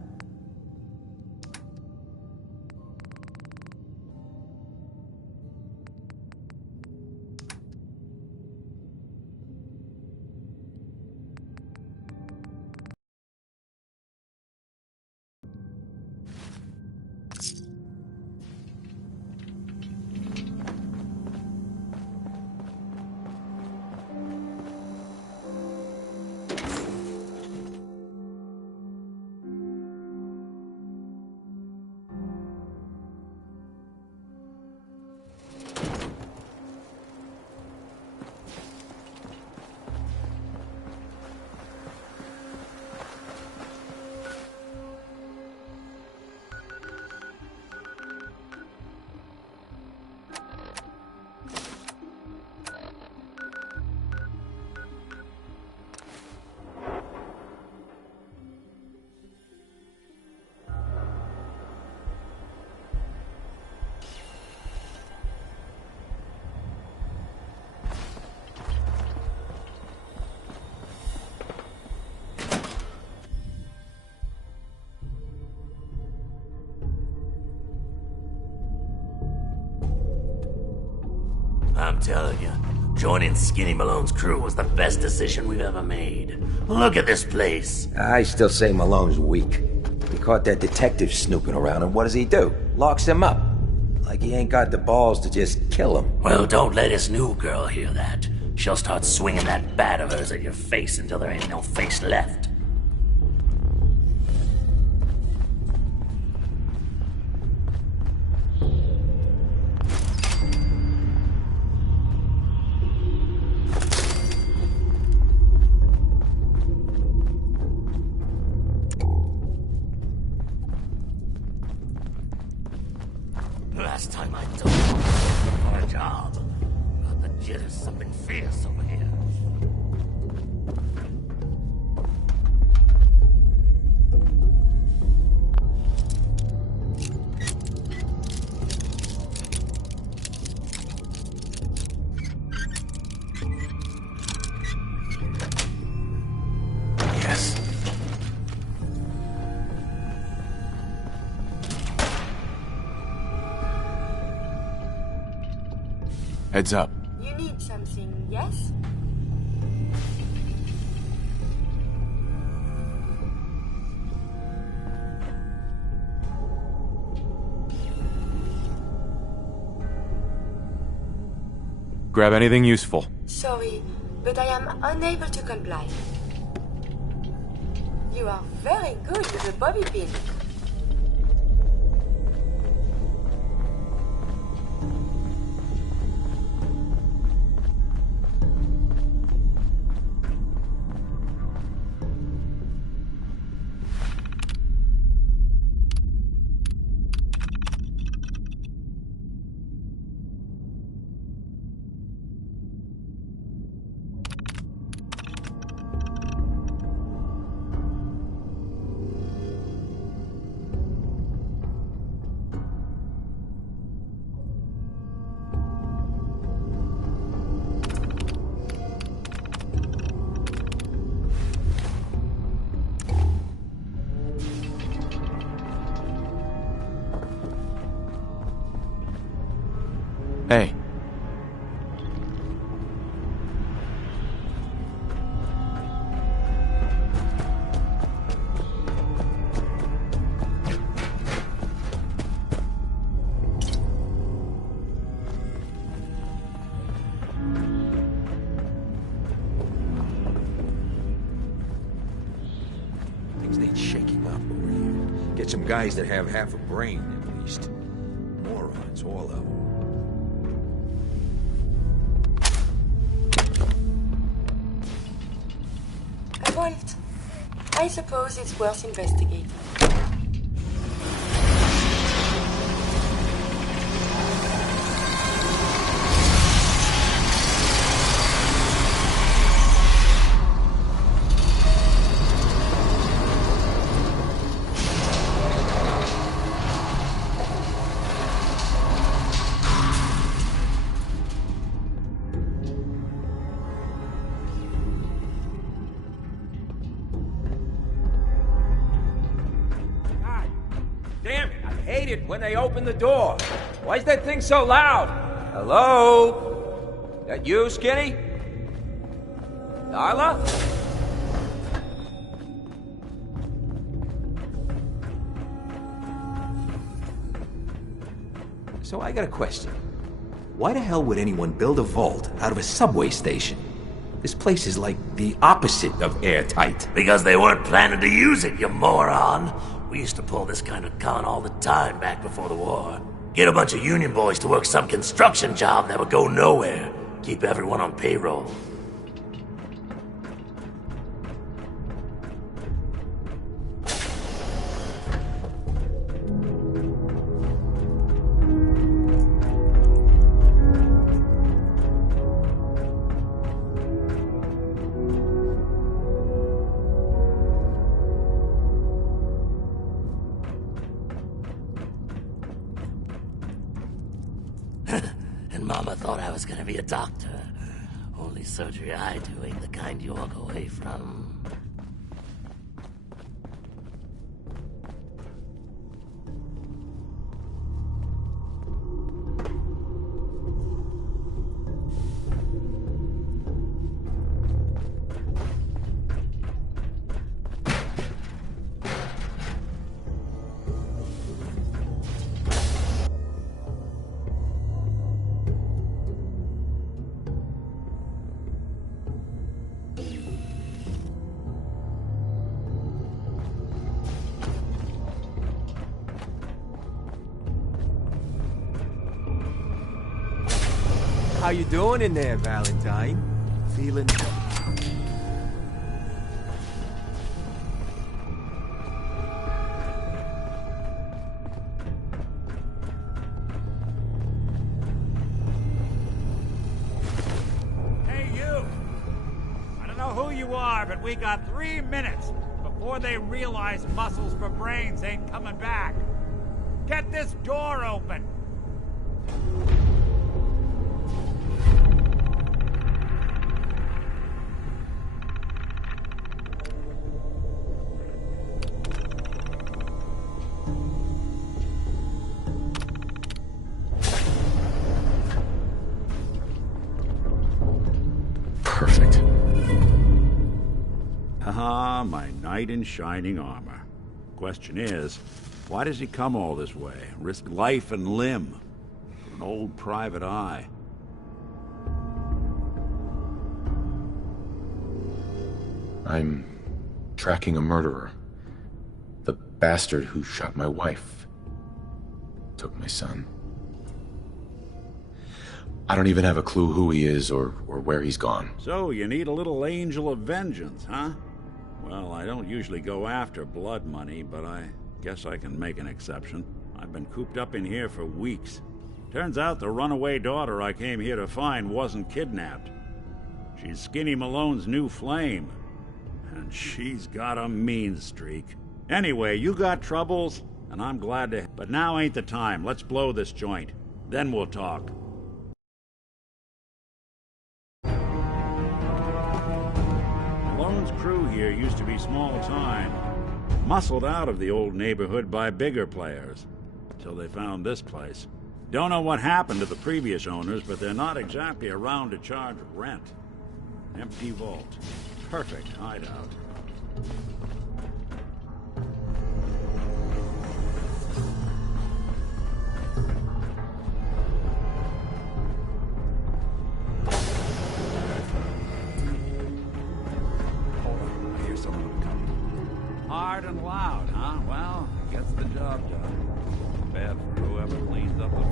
I'm telling you, joining Skinny Malone's crew was the best decision we've ever made. Look at this place. I still say Malone's weak. He caught that detective snooping around, and what does he do? Locks him up. Like he ain't got the balls to just kill him. Well, don't let his new girl hear that. She'll start swinging that bat of hers at your face until there ain't no face left. Last time I took for a job, got the jitters something fierce over here. Yes. Heads up. You need something, yes? Grab anything useful. Sorry, but I am unable to comply. You are very good with a bobby pin. Hey. Things ain't shaking up over here. Get some guys that have half a brain, at least. Morons, all of them. A vault. I suppose it's worth investigating. Damn it, I hate it when they open the door. Why is that thing so loud? Hello? That you, Skinny? Darla? So I got a question. Why the hell would anyone build a vault out of a subway station? This place is like the opposite of airtight. Because they weren't planning to use it, you moron. We used to pull this kind of con all the time back before the war. Get a bunch of union boys to work some construction job that would go nowhere. Keep everyone on payroll. And Mama thought I was gonna be a doctor. Only surgery I do ain't the kind you walk away from. How you doing in there, Valentine? Feeling... Hey, you! I don't know who you are, but we got 3 minutes before they realize muscles for brains ain't coming back. Get this door open! Perfect. Haha, my knight in shining armor. Question is, why does he come all this way? Risk life and limb for an old private eye? I'm tracking a murderer. The bastard who shot my wife. Took my son. I don't even have a clue who he is or where he's gone. So, you need a little angel of vengeance, huh? Well, I don't usually go after blood money, but I guess I can make an exception. I've been cooped up in here for weeks. Turns out the runaway daughter I came here to find wasn't kidnapped. She's Skinny Malone's new flame. And she's got a mean streak. Anyway, you got troubles, and I'm glad to... But now ain't the time. Let's blow this joint. Then we'll talk. Malone's crew here used to be small time. Muscled out of the old neighborhood by bigger players. Till they found this place. Don't know what happened to the previous owners, but they're not exactly around to charge rent. Empty vault. Perfect hideout. Hard and loud, huh? Well, gets the job done. Bad for whoever cleans up the floors.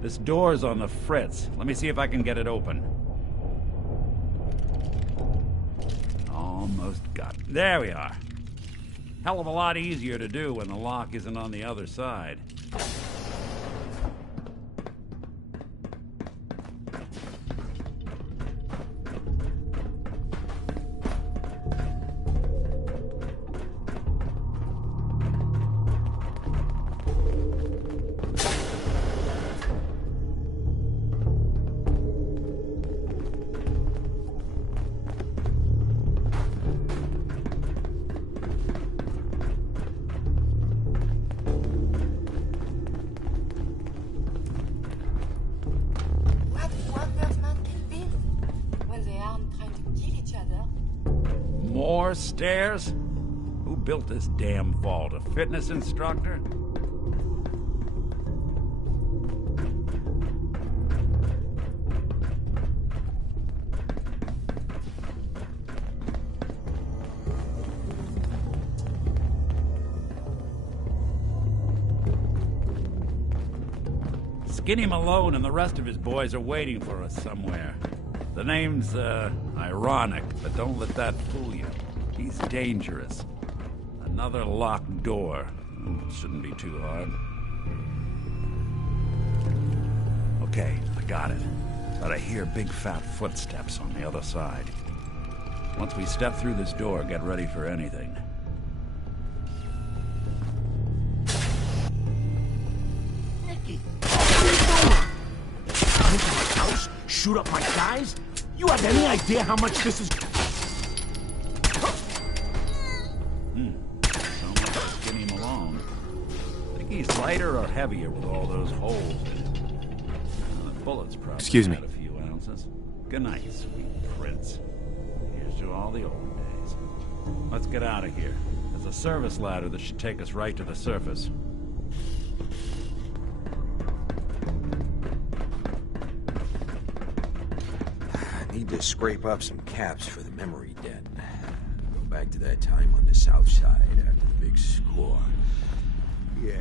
This door's on the fritz. Let me see if I can get it open. Almost got it. There we are. Hell of a lot easier to do when the lock isn't on the other side. More stairs? Who built this damn vault? A fitness instructor? Skinny Malone and the rest of his boys are waiting for us somewhere. The name's, ironic, but don't let that fool you. He's dangerous. Another locked door. Shouldn't be too hard. Okay, I got it. But I hear big fat footsteps on the other side. Once we step through this door, get ready for anything. Nicky! What are you doing? My house? Shoot up my guys? You have any idea how much this is? Sound like Skinny Malone. Think he's lighter or heavier with all those holes in it? The bullets probably Excuse me. had a few ounces. Good night, sweet prince. Here's to all the old days. Let's get out of here. There's a service ladder that should take us right to the surface. I need to scrape up some caps for the memory den. Go back to that time on the south side after the big score. Yeah.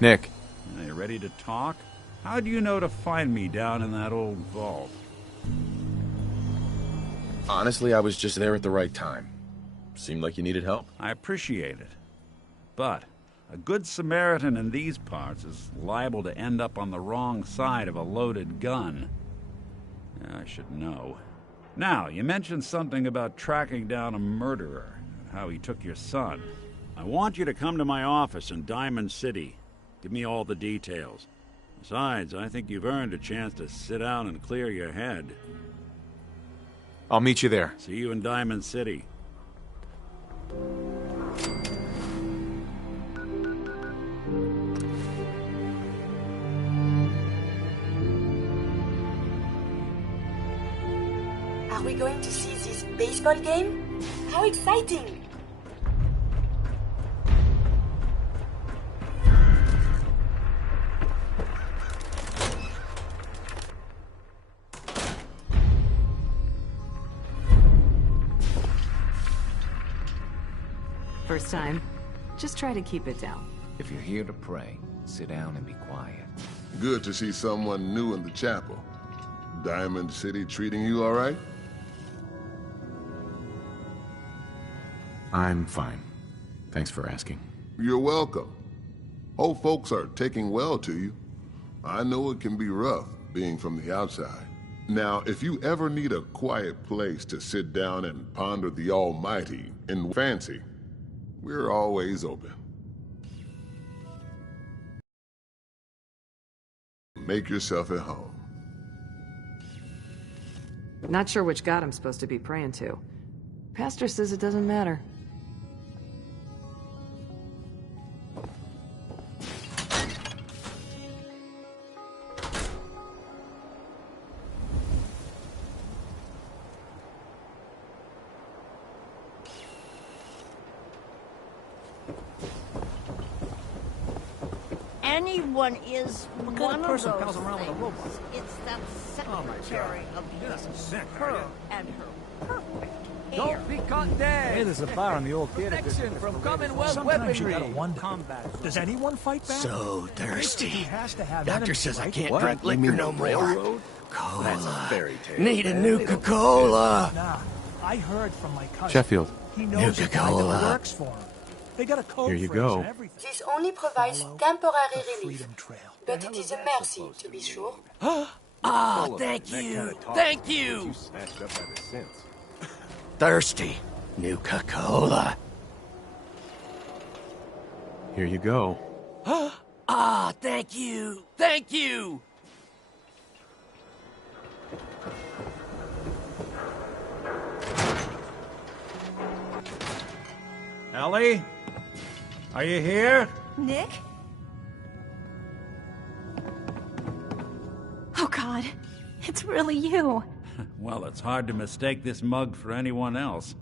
Nick. Are you ready to talk? How do you know to find me down in that old vault? Honestly, I was just there at the right time. Seemed like you needed help. I appreciate it. But a good Samaritan in these parts is liable to end up on the wrong side of a loaded gun. I should know. Now, you mentioned something about tracking down a murderer, how he took your son. I want you to come to my office in Diamond City. Give me all the details. Besides, I think you've earned a chance to sit down and clear your head. I'll meet you there. See you in Diamond City. Are we going to see this baseball game? How exciting! First time. Just try to keep it down. If you're here to pray, sit down and be quiet. Good to see someone new in the chapel. Diamond City treating you all right? I'm fine. Thanks for asking. You're welcome. Hope folks are taking well to you. I know it can be rough, being from the outside. Now, if you ever need a quiet place to sit down and ponder the Almighty in fancy, we're always open. Make yourself at home. Not sure which god I'm supposed to be praying to. Pastor says it doesn't matter. Anyone is What kind one of person of pals those around with a things. robot? It's that secretary of yours. sick, Her and her perfect hair. Don't be caught dead. Hey, there's a fire in the old theater. Protection from Commonwealth Sometimes you weaponry. gotta wonder. Combat. Does anyone fight back? So thirsty. He has to have Doctor enemies, says I right? can't drink liquor no more. Cola. That's a fairy tale. Need a Nuka-Cola. Nah, I heard from my cousin. Sheffield. He knows a guy that works for him. They got a code Here you phrase go. and everything. This only provides temporary relief, but it is a mercy, to be sure. Ah, thank you. Thank you. Snatched up ever since. Thirsty. Nuka-Cola. Here you go. Ah, thank you. Thank you. Ellie? Are you here? Nick? Oh God, it's really you. Well, it's hard to mistake this mug for anyone else.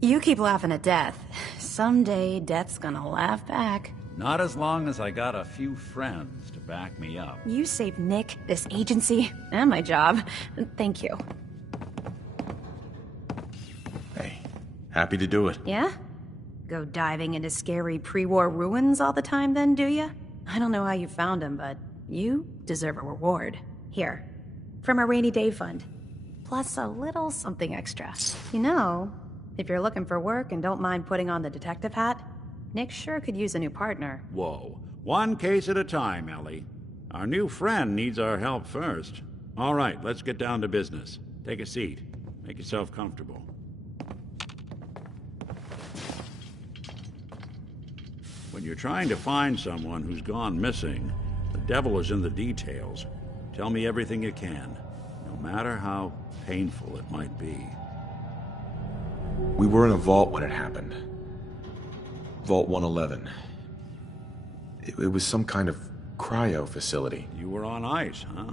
You keep laughing at death. Someday, death's gonna laugh back. Not as long as I got a few friends to back me up. You saved Nick, this agency, and my job. Thank you. Happy to do it. Yeah? Go diving into scary pre-war ruins all the time then, do ya? I don't know how you found them, but you deserve a reward. Here, from a rainy day fund. Plus a little something extra. You know, if you're looking for work and don't mind putting on the detective hat, Nick sure could use a new partner. Whoa. One case at a time, Ellie. Our new friend needs our help first. All right, let's get down to business. Take a seat. Make yourself comfortable. When you're trying to find someone who's gone missing, the devil is in the details. Tell me everything you can, no matter how painful it might be. We were in a vault when it happened. Vault 111. It was some kind of cryo facility. You were on ice, huh?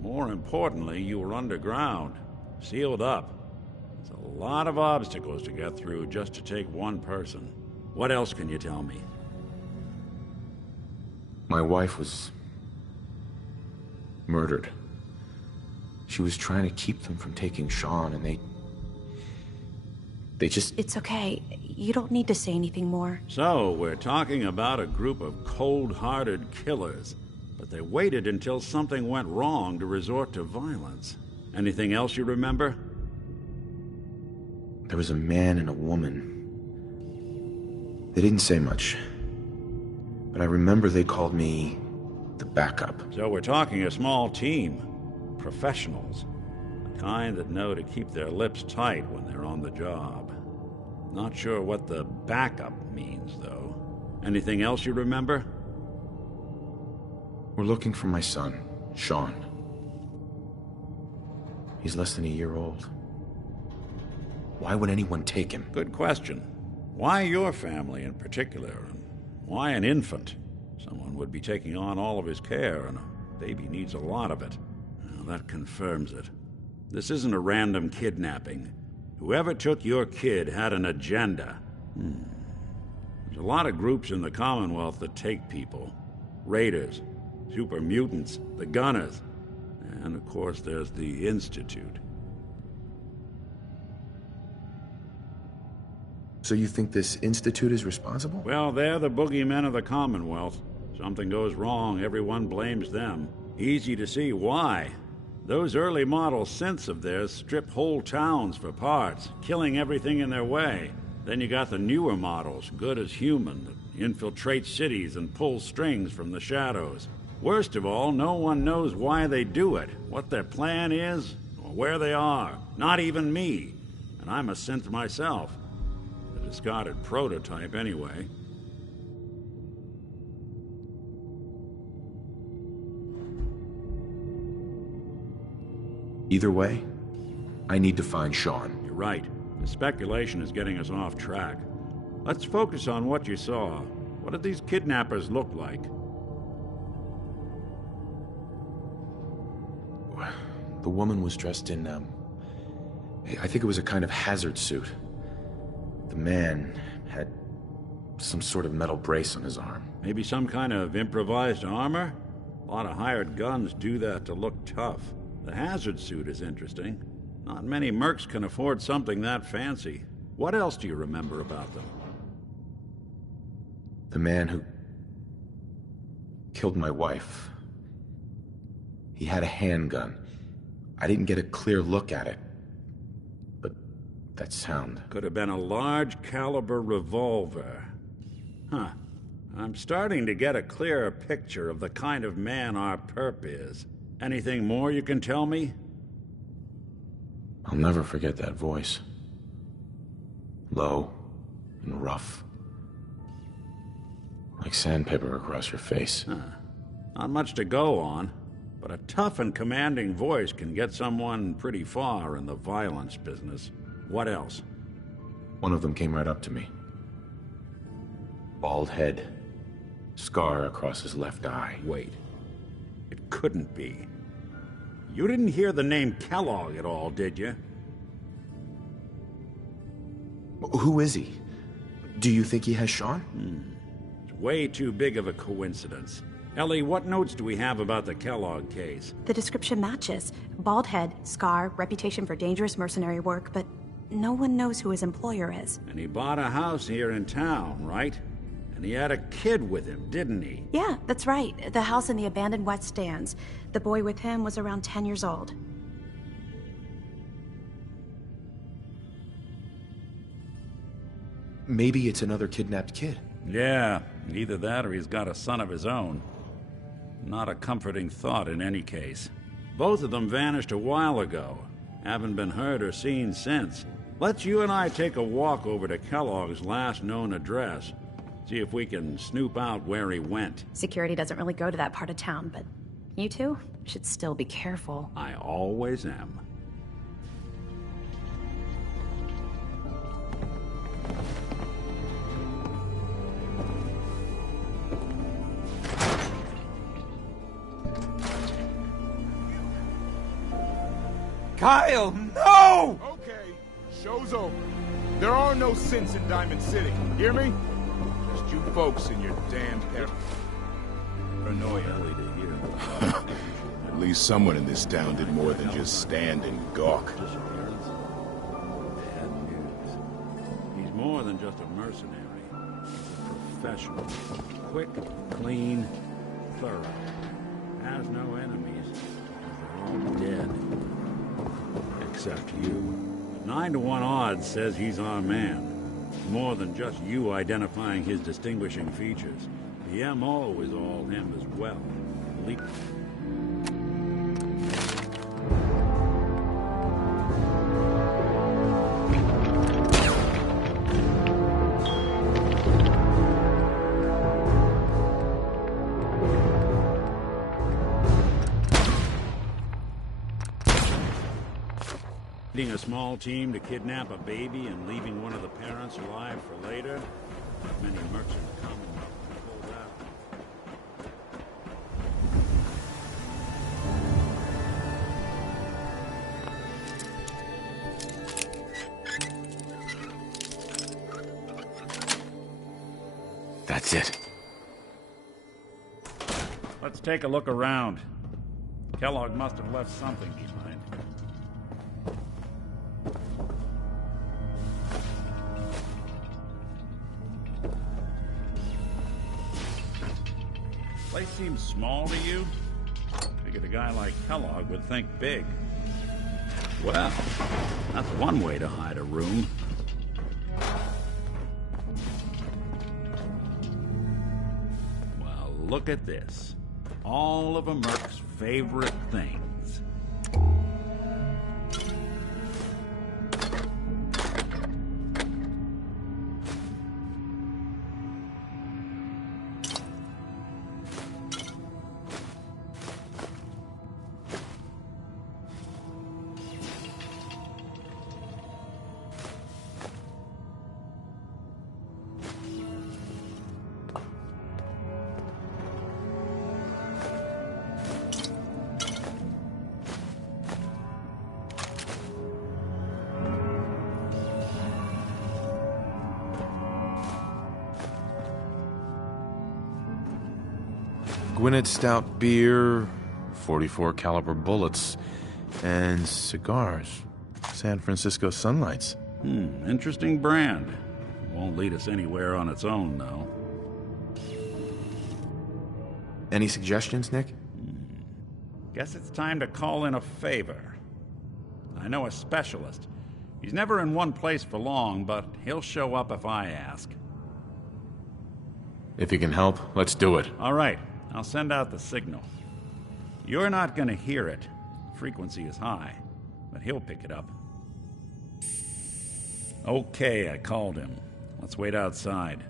More importantly, you were underground, sealed up. It's a lot of obstacles to get through just to take one person. What else can you tell me? My wife was murdered. She was trying to keep them from taking Sean, and they just... It's okay. You don't need to say anything more. So, we're talking about a group of cold-hearted killers, but they waited until something went wrong to resort to violence. Anything else you remember? There was a man and a woman. They didn't say much, but I remember they called me the backup. So we're talking a small team. Professionals. The kind that know to keep their lips tight when they're on the job. Not sure what the backup means, though. Anything else you remember? We're looking for my son, Sean. He's less than a year old. Why would anyone take him? Good question. Why your family in particular, and why an infant? Someone would be taking on all of his care, and a baby needs a lot of it. Well, that confirms it. This isn't a random kidnapping. Whoever took your kid had an agenda. There's a lot of groups in the Commonwealth that take people. Raiders, super mutants, the Gunners, and of course there's the Institute. So you think this Institute is responsible? Well, they're the boogeymen of the Commonwealth. Something goes wrong, everyone blames them. Easy to see why. Those early model synths of theirs strip whole towns for parts, killing everything in their way. Then you got the newer models, good as human, that infiltrate cities and pull strings from the shadows. Worst of all, no one knows why they do it, what their plan is, or where they are. Not even me. And I'm a synth myself. Discarded prototype, anyway. Either way, I need to find Sean. You're right. The speculation is getting us off track. Let's focus on what you saw. What did these kidnappers look like? The woman was dressed in, I think it was a kind of hazard suit. The man had some sort of metal brace on his arm. Maybe some kind of improvised armor? A lot of hired guns do that to look tough. The hazard suit is interesting. Not many mercs can afford something that fancy. What else do you remember about them? The man who killed my wife. He had a handgun. I didn't get a clear look at it. That sound. Could have been a large caliber revolver. Huh. I'm starting to get a clearer picture of the kind of man our perp is. Anything more you can tell me? I'll never forget that voice. Low and rough. Like sandpaper across your face. Huh. Not much to go on, but a tough and commanding voice can get someone pretty far in the violence business. What else? One of them came right up to me. Bald head. Scar across his left eye. Wait. It couldn't be. You didn't hear the name Kellogg at all, did you? Who is he? Do you think he has Sean? It's way too big of a coincidence. Ellie, what notes do we have about the Kellogg case? The description matches. Bald head, scar, reputation for dangerous mercenary work, but no one knows who his employer is. And he bought a house here in town, right? And he had a kid with him, didn't he? Yeah, that's right. The house in the abandoned West Stands. The boy with him was around 10 years old. Maybe it's another kidnapped kid. Yeah, either that or he's got a son of his own. Not a comforting thought in any case. Both of them vanished a while ago. Haven't been heard or seen since. Let's you and I take a walk over to Kellogg's last known address. See if we can snoop out where he went. Security doesn't really go to that part of town, but you two should still be careful. I always am. Kyle, no! Okay, show's over. There are no sins in Diamond City. Hear me? Just you folks and your damn paranoia. At least someone in this town did more than just stand and gawk. Bad news. He's more than just a mercenary. He's a professional. Quick, clean, thorough. Has no enemies. They're all dead. Except you. 9 to 1 odds says he's our man. More than just you identifying his distinguishing features. The M.O. is all him as well. Leading a small team to kidnap a baby and leaving one of the parents alive for later. Not many merchant commonwealth can pull that. That's it. Let's take a look around. Kellogg must have left something behind. Place seems small to you? Figured a guy like Kellogg would think big. Well, that's one way to hide a room. Well, look at this. All of a merc's favorite things. Gwinnett Stout beer, 44 caliber bullets, and cigars. San Francisco Sunlights. Interesting brand. Won't lead us anywhere on its own, though. Any suggestions, Nick? Guess it's time to call in a favor. I know a specialist. He's never in one place for long, but he'll show up if I ask. If you can help, let's do it. All right. I'll send out the signal. You're not gonna hear it. Frequency is high, but he'll pick it up. Okay, I called him. Let's wait outside.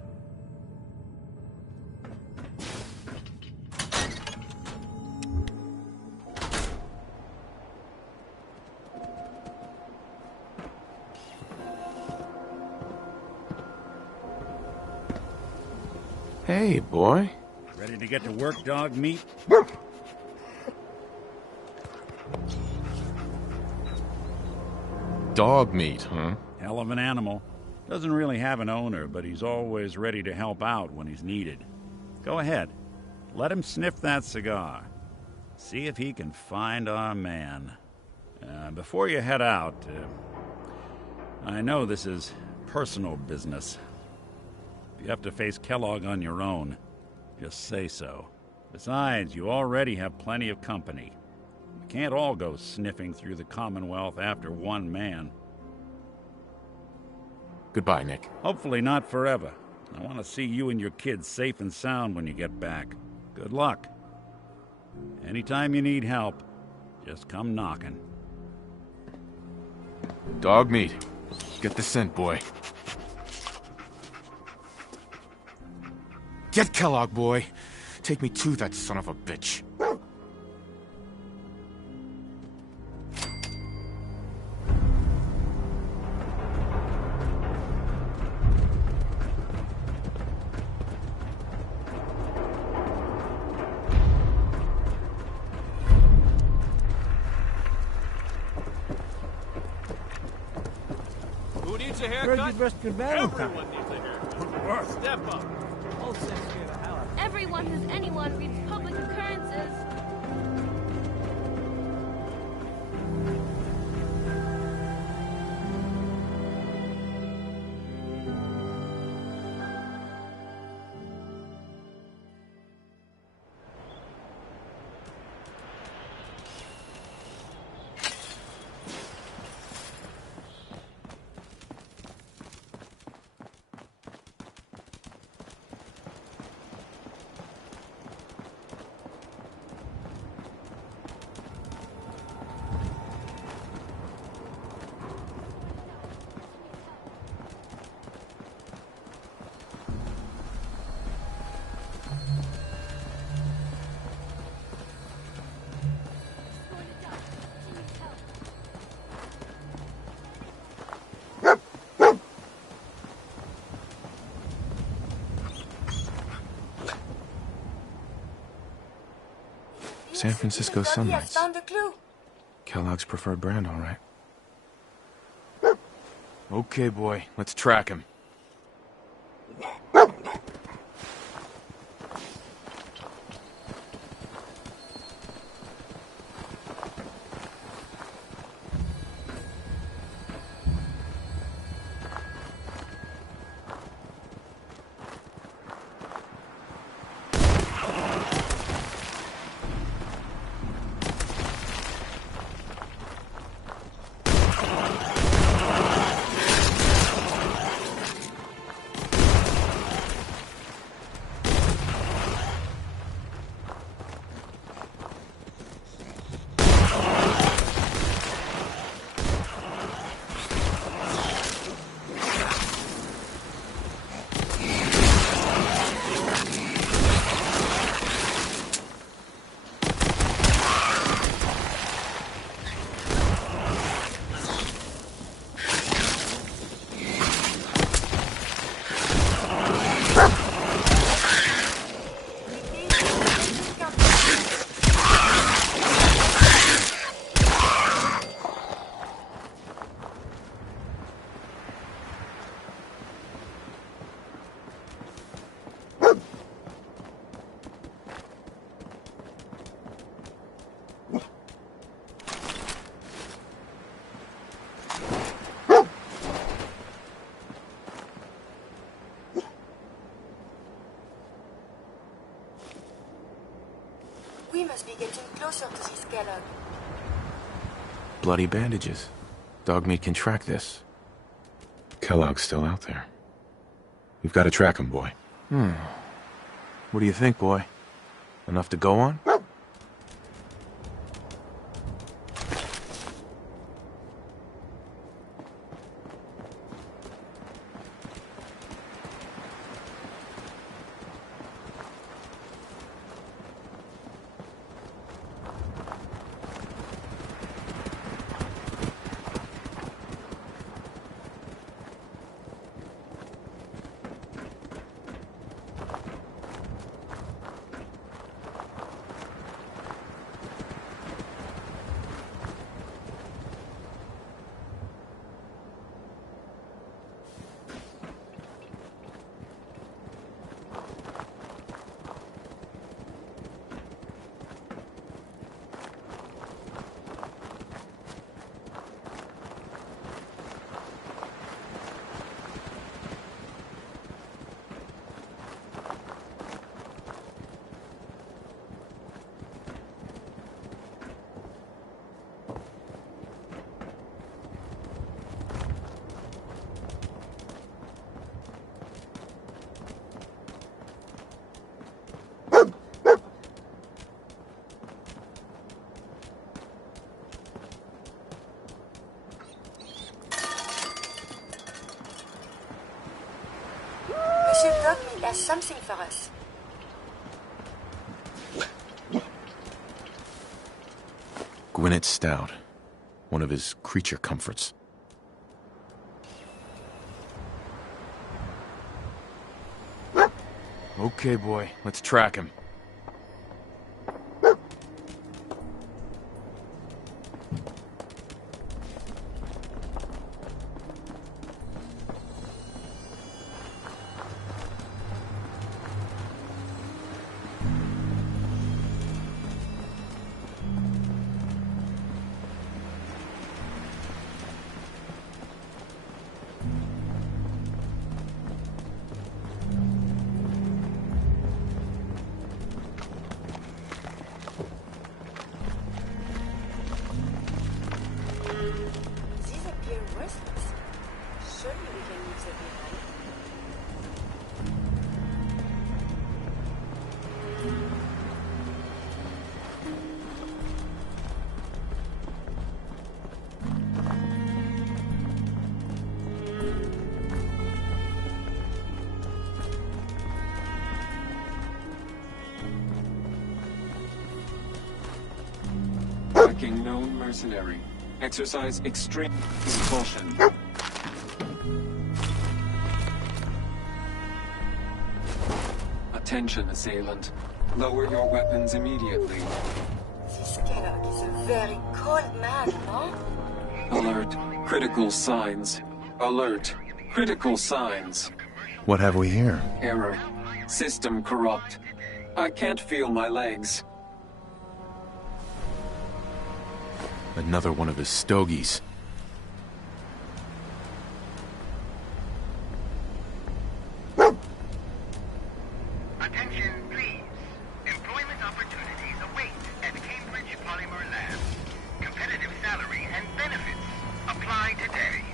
Hey, boy. Ready to get to work, dog meat? Dog meat, huh? Hell of an animal. Doesn't really have an owner, but he's always ready to help out when he's needed. Go ahead. Let him sniff that cigar. See if he can find our man. Before you head out, I know this is personal business. If you have to face Kellogg on your own, just say so. Besides, you already have plenty of company. We can't all go sniffing through the Commonwealth after one man. Goodbye, Nick. Hopefully not forever. I want to see you and your kids safe and sound when you get back. Good luck. Anytime you need help, just come knocking. Dog meat. Get the scent, boy. Get Kellogg, boy. Take me to that son of a bitch. Who needs a Heard haircut? you dressed good Valentine. Everyone needs a haircut. Step up. Old Sam scared the hell out of me. Everyone who's anyone reads public occurrences. San Francisco He has Sunlights. found the clue. Kellogg's preferred brand, all right. Okay, boy. Let's track him. We must be getting closer to this Kellogg. Bloody bandages. Dogmeat can track this. Kellogg's still out there. We've got to track him, boy. What do you think, boy? Enough to go on? something for us. Gwyneth Stout. One of his creature comforts. Okay, boy. Let's track him. These appear worthless. Surely we can leave them behind. Tracking known mercenary. Exercise extreme caution. Attention, assailant. Lower your weapons immediately. This Kellogg is a very cold man, no? Alert. Critical signs. Alert. Critical signs. What have we here? Error. System corrupt. I can't feel my legs. Another one of his stogies. Attention, please. Employment opportunities await at Cambridge Polymer Lab. Competitive salary and benefits apply today.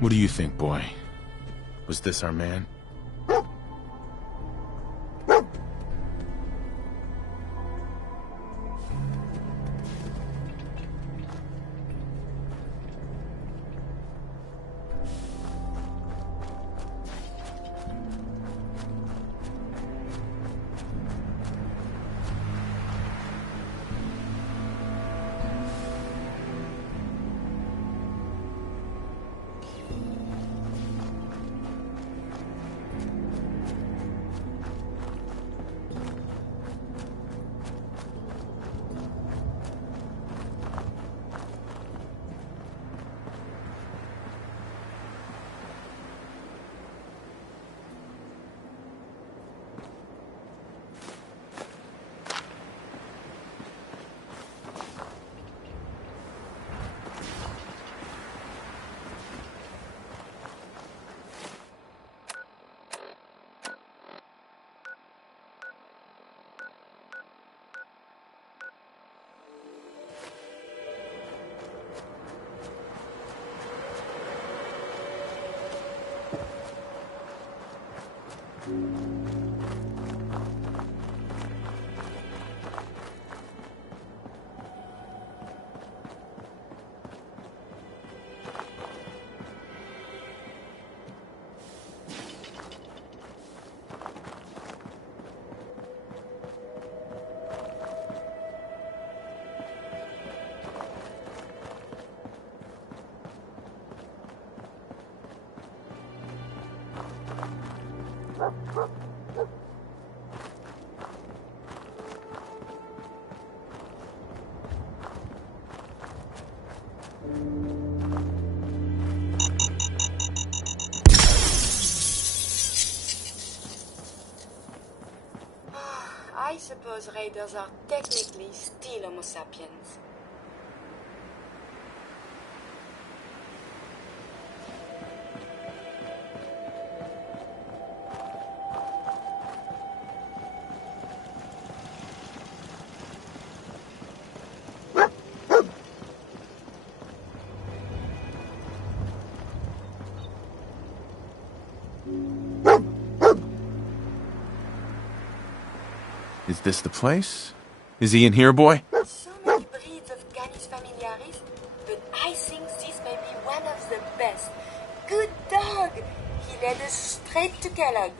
What do you think, boy? Was this our man? I suppose raiders are technically still Homo sapiens. Is this the place? Is he in here, boy? So many breeds of Canis familiaris, but I think this may be one of the best. Good dog! He led us straight to Kellogg.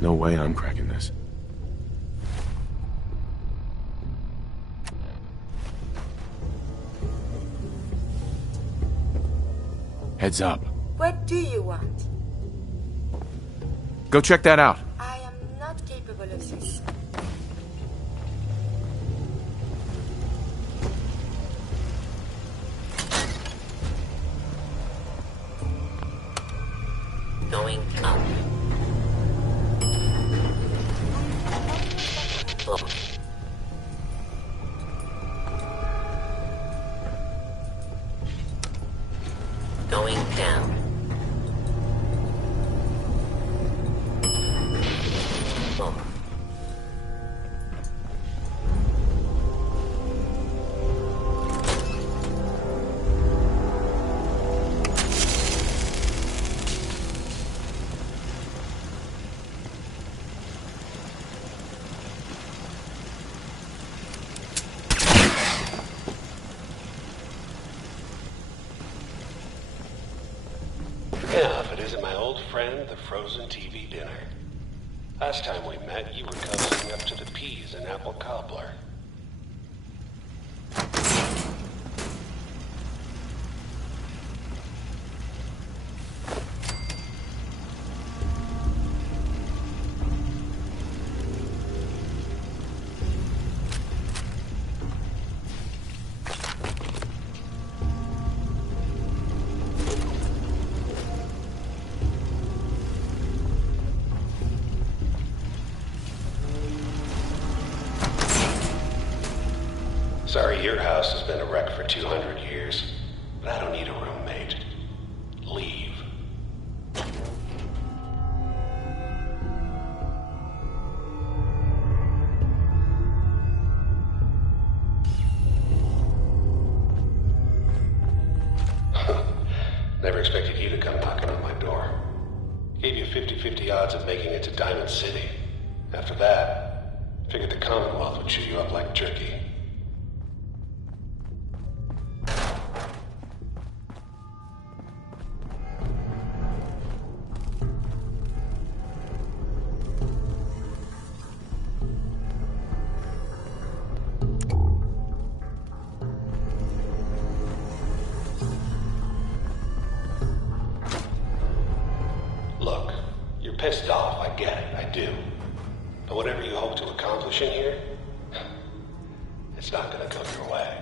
No way I'm cracking this. Heads up. What do you want? Go check that out. I am not capable of this. Going up. Oh. Going down. Oh. Yeah, if it isn't my old friend, the frozen TV dinner. Last time we met, you were coasting up to the peas and apple cobbler. Sorry, your house has been a wreck for 200 years, but I don't need a roommate. Leave. Never expected you to come knocking on my door. Gave you 50-50 odds of making it to Diamond City. After that, figured the Commonwealth would chew you up like jerky. You're pissed off, I get it, I do. But whatever you hope to accomplish in here, it's not gonna go your way.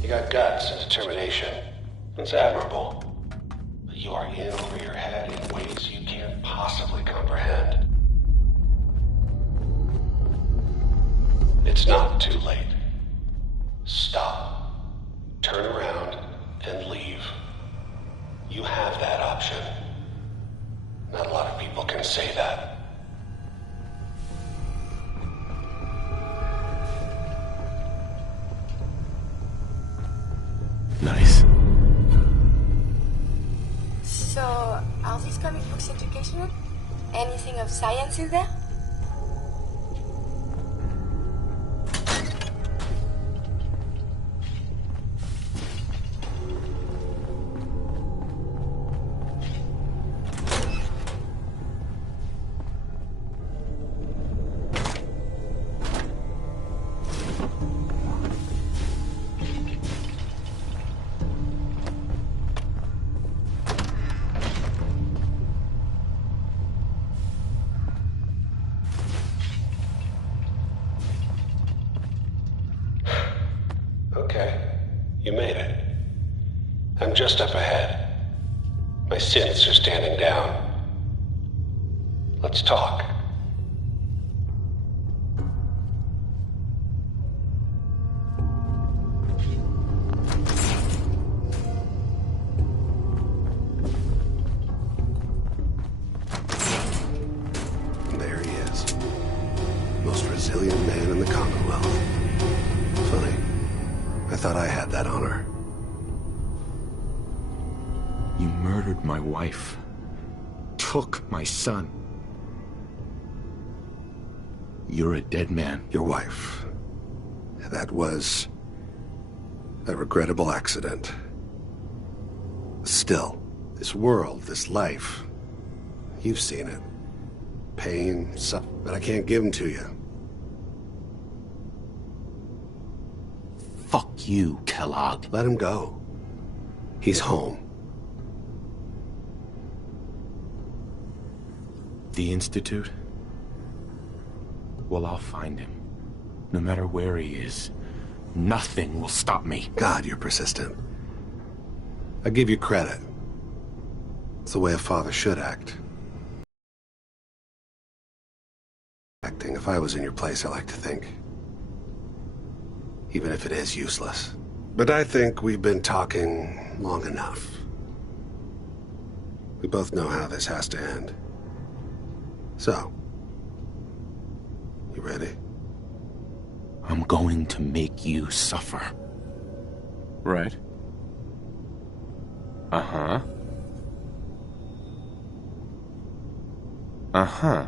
You got guts and determination. It's admirable. But you are in over your head in ways you can't possibly comprehend. It's not too late. Stop. Turn around and leave. You have that option. Not a lot of people can say that. Nice. So, are these comic books educational? Anything of science in there? Okay, you made it. I'm just up ahead. My synths are standing down. Let's talk. There he is. Most resilient man in the Commonwealth. Funny. I thought I had that honor. You murdered my wife. Took my son. You're a dead man. Your wife. That was a regrettable accident. Still, this world, this life, you've seen it. Pain, suffering, but I can't give them to you. Fuck you, Kellogg. Let him go. He's home. The Institute? Well, I'll find him. No matter where he is. Nothing will stop me. God, you're persistent. I give you credit. It's the way a father should act. Acting, if I was in your place, I like to think. Even if it is useless. But I think we've been talking long enough. We both know how this has to end. So, you ready? I'm going to make you suffer. Right? Uh-huh. Uh-huh.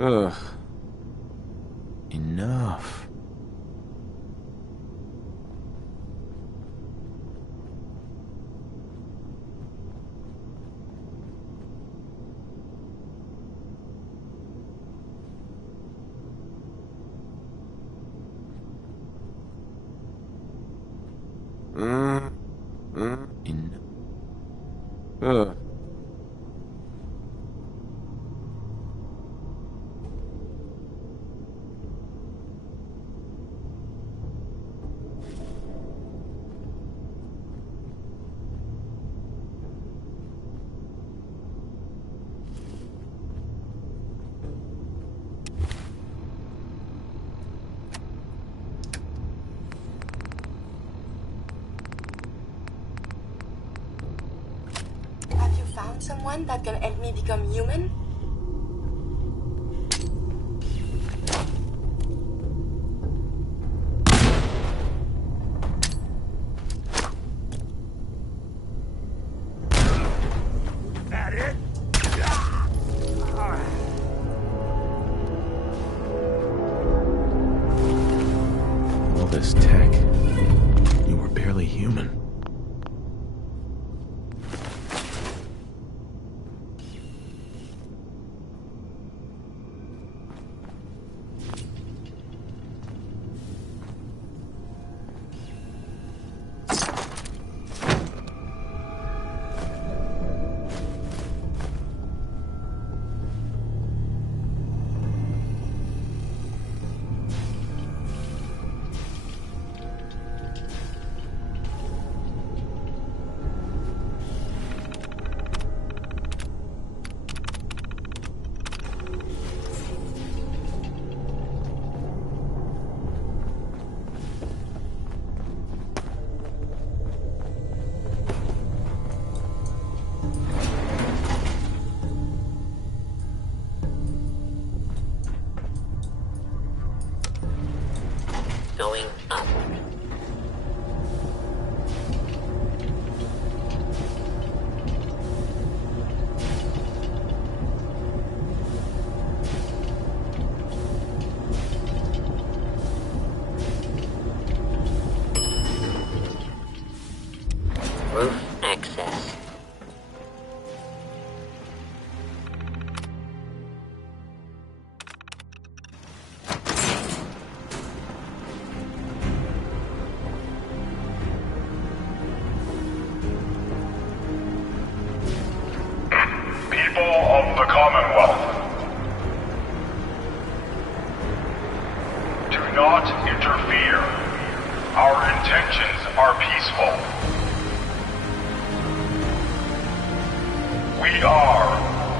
Ugh. Enough. Ugh. Have you found someone that can help me become human? That it? All this tech. You were barely human. Going up. Roof access. People of the Commonwealth, do not interfere. Our intentions are peaceful. We are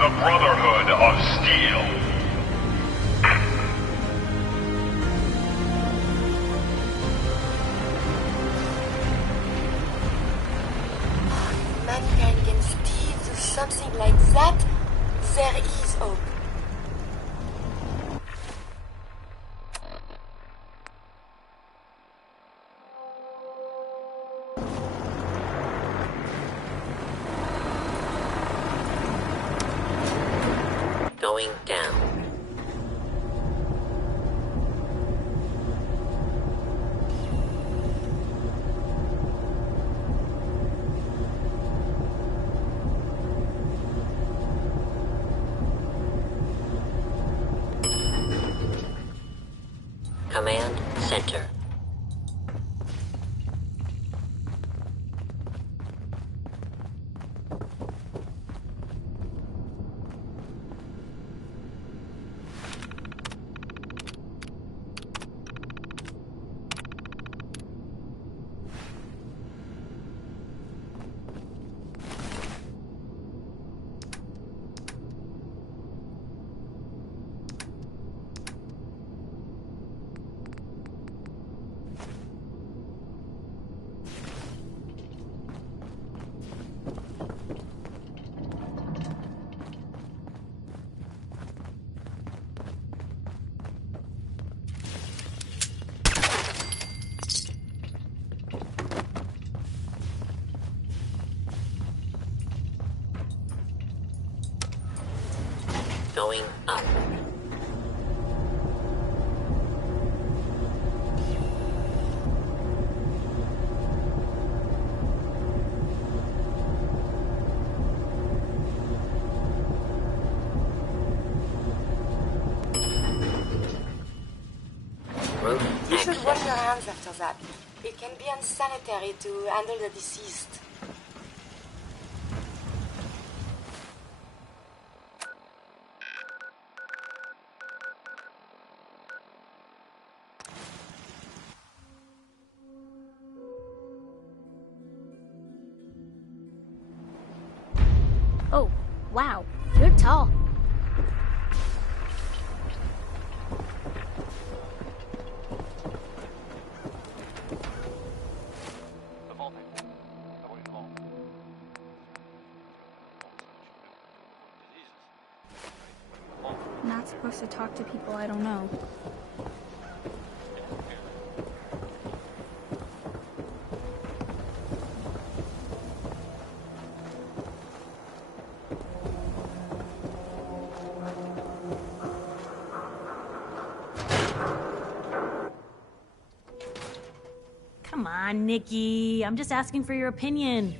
the Brotherhood of Steel. Mankind can still do something like that. There is hope. Going down. Command Center. Going up. months after that. It can be unsanitary to handle the deceased. Oh, wow. You're tall. Not supposed to talk to people I don't know. Come on, Nikki. I'm just asking for your opinion.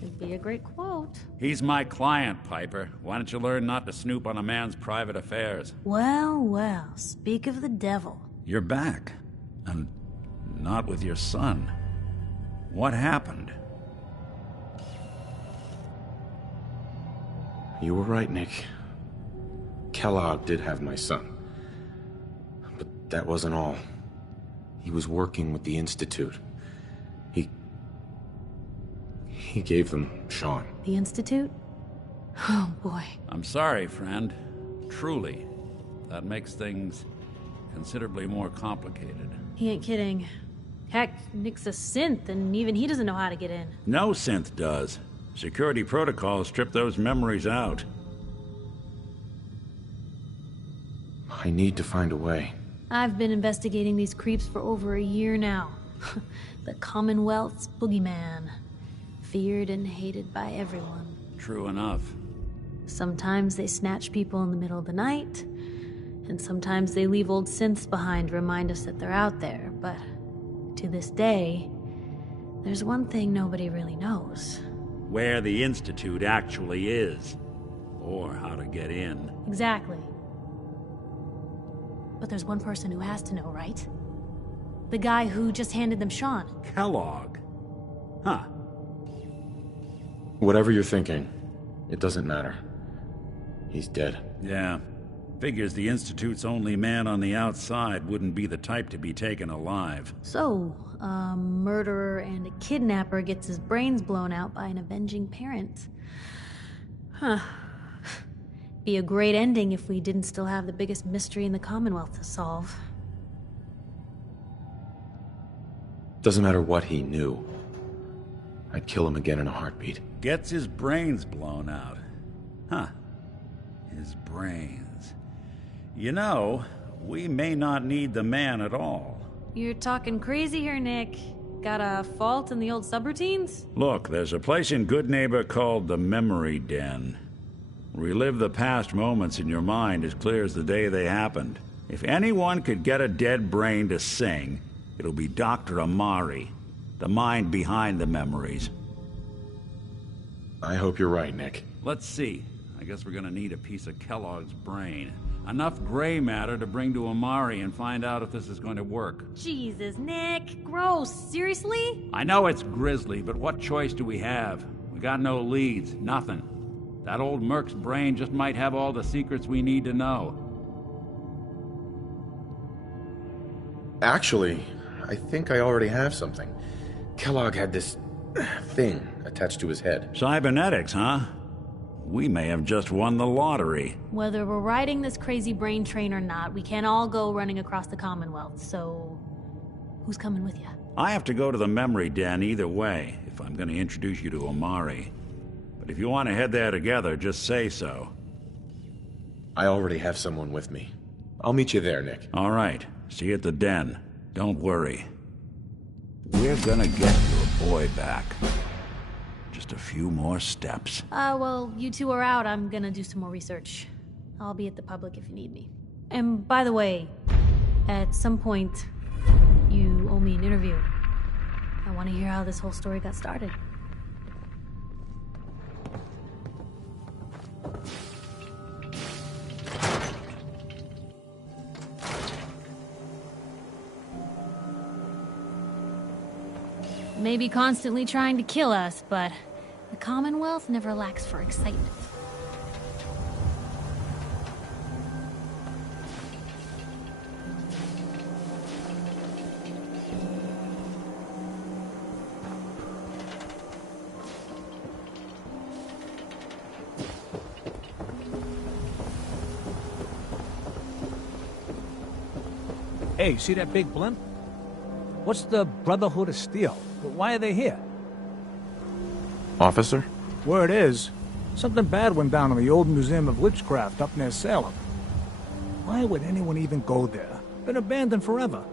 It'd be a great quote. He's my client, Piper. Why don't you learn not to snoop on a man's private affairs? Well, well, speak of the devil. You're back. And not with your son. What happened? You were right, Nick. Kellogg did have my son. But that wasn't all. He was working with the Institute. He gave them Sean. The Institute? Oh, boy. I'm sorry, friend. Truly. That makes things considerably more complicated. He ain't kidding. Heck, Nick's a synth, and even he doesn't know how to get in. No synth does. Security protocols strip those memories out. I need to find a way. I've been investigating these creeps for over a year now. The Commonwealth's boogeyman. Feared and hated by everyone. True enough. Sometimes they snatch people in the middle of the night, and sometimes they leave old synths behind to remind us that they're out there, but to this day, there's one thing nobody really knows. Where the Institute actually is. Or how to get in. Exactly. But there's one person who has to know, right? The guy who just handed them Sean. Kellogg. Huh. Whatever you're thinking, it doesn't matter. He's dead. Yeah. Figures the Institute's only man on the outside wouldn't be the type to be taken alive. So, a murderer and a kidnapper gets his brains blown out by an avenging parent. Huh. Be a great ending if we didn't still have the biggest mystery in the Commonwealth to solve. Doesn't matter what he knew. I'd kill him again in a heartbeat. Gets his brains blown out. Huh. His brains. You know, we may not need the man at all. You're talking crazy here, Nick. Got a fault in the old subroutines? Look, there's a place in Goodneighbor called the Memory Den. Relive the past moments in your mind as clear as the day they happened. If anyone could get a dead brain to sing, it'll be Dr. Amari, the mind behind the memories. I hope you're right, Nick. Let's see. I guess we're gonna need a piece of Kellogg's brain. Enough gray matter to bring to Amari and find out if this is going to work. Jesus, Nick. Gross. Seriously? I know it's grisly, but what choice do we have? We got no leads, nothing. That old Merc's brain just might have all the secrets we need to know. Actually, I think I already have something. Kellogg had this thing attached to his head. Cybernetics, huh? We may have just won the lottery. Whether we're riding this crazy brain train or not, we can't all go running across the Commonwealth, so... who's coming with you? I have to go to the Memory Den either way, if I'm going to introduce you to Amari. But if you want to head there together, just say so. I already have someone with me. I'll meet you there, Nick. All right. See you at the den. Don't worry. We're gonna get your boy back. Just a few more steps. Well, you two are out. I'm gonna do some more research. I'll be at the public if you need me. And by the way, at some point, you owe me an interview. I want to hear how this whole story got started. may be constantly trying to kill us, but the Commonwealth never lacks for excitement. Hey, see that big blimp? What's the Brotherhood of Steel? Why are they here? Officer? Word is, something bad went down in the old Museum of Witchcraft up near Salem. Why would anyone even go there? Been abandoned forever.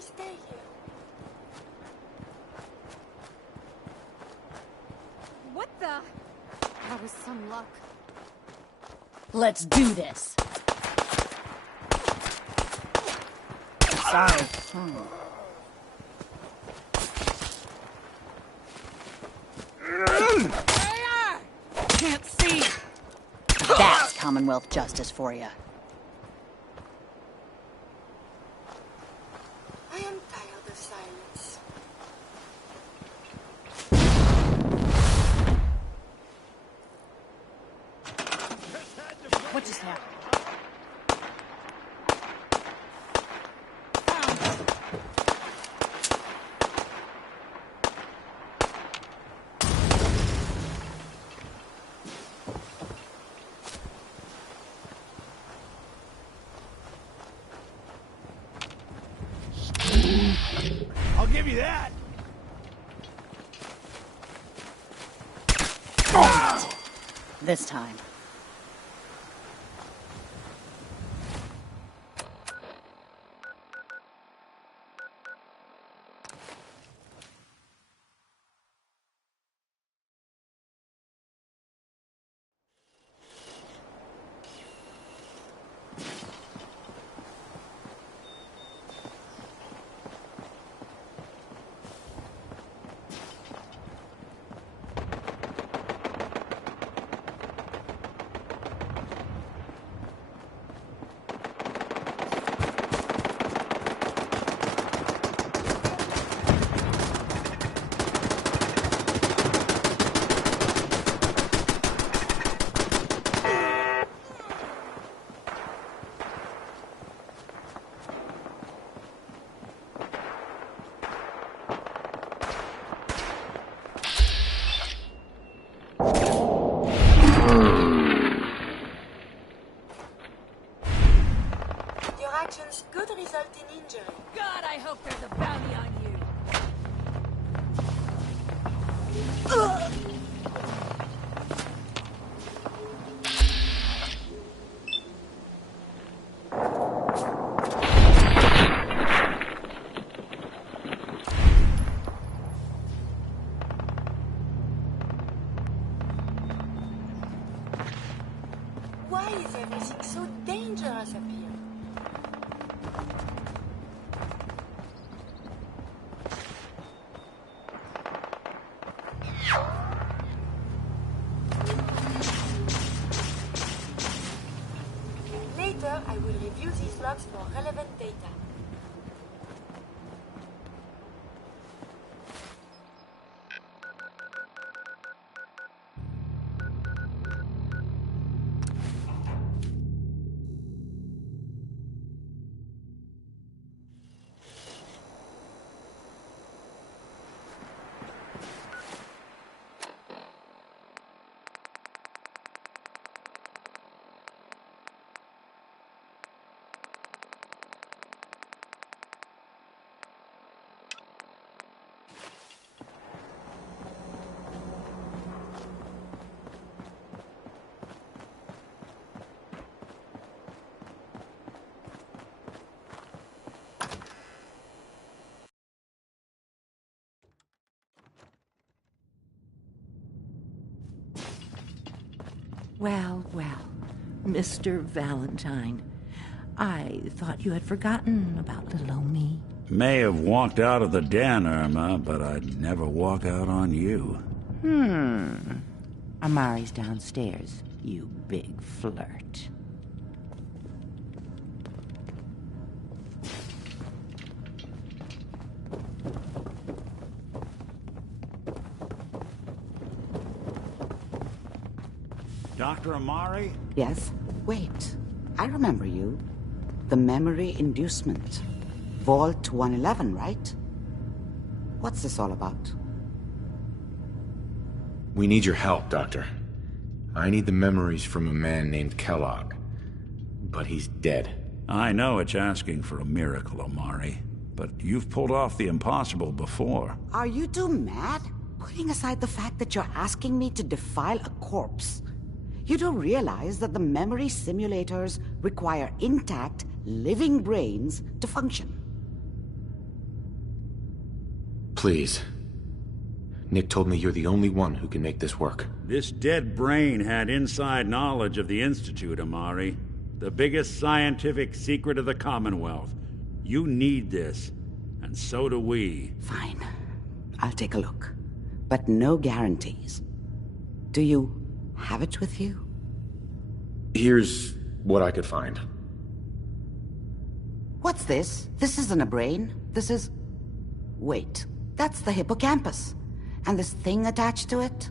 Stay here. What the? That was some luck. Let's do this. Sorry. Can't see. That's Commonwealth justice for you. I am tired of silence. What just happened? I'll give you that. This time. Your actions could result in injury. God, I hope there's a bounty on you. Why is everything anything so dangerous up here. Later, I will review these logs for relevant data. Well, well, Mr. Valentine. I thought you had forgotten about little old me. May have walked out of the den, Irma, but I'd never walk out on you. Amari's downstairs, you big flirt. Dr. Amari? Yes? Wait. I remember you. The memory inducement. Vault 111, right? What's this all about? We need your help, Doctor. I need the memories from a man named Kellogg. But he's dead. I know it's asking for a miracle, Amari. But you've pulled off the impossible before. Are you two mad? Putting aside the fact that you're asking me to defile a corpse, you do realize that the memory simulators require intact, living brains to function. Please. Nick told me you're the only one who can make this work. This dead brain had inside knowledge of the Institute, Amari. The biggest scientific secret of the Commonwealth. You need this, and so do we. Fine. I'll take a look. But no guarantees. Do you have it with you? Here's what I could find. What's this? This isn't a brain. This is... Wait. That's the hippocampus. And this thing attached to it?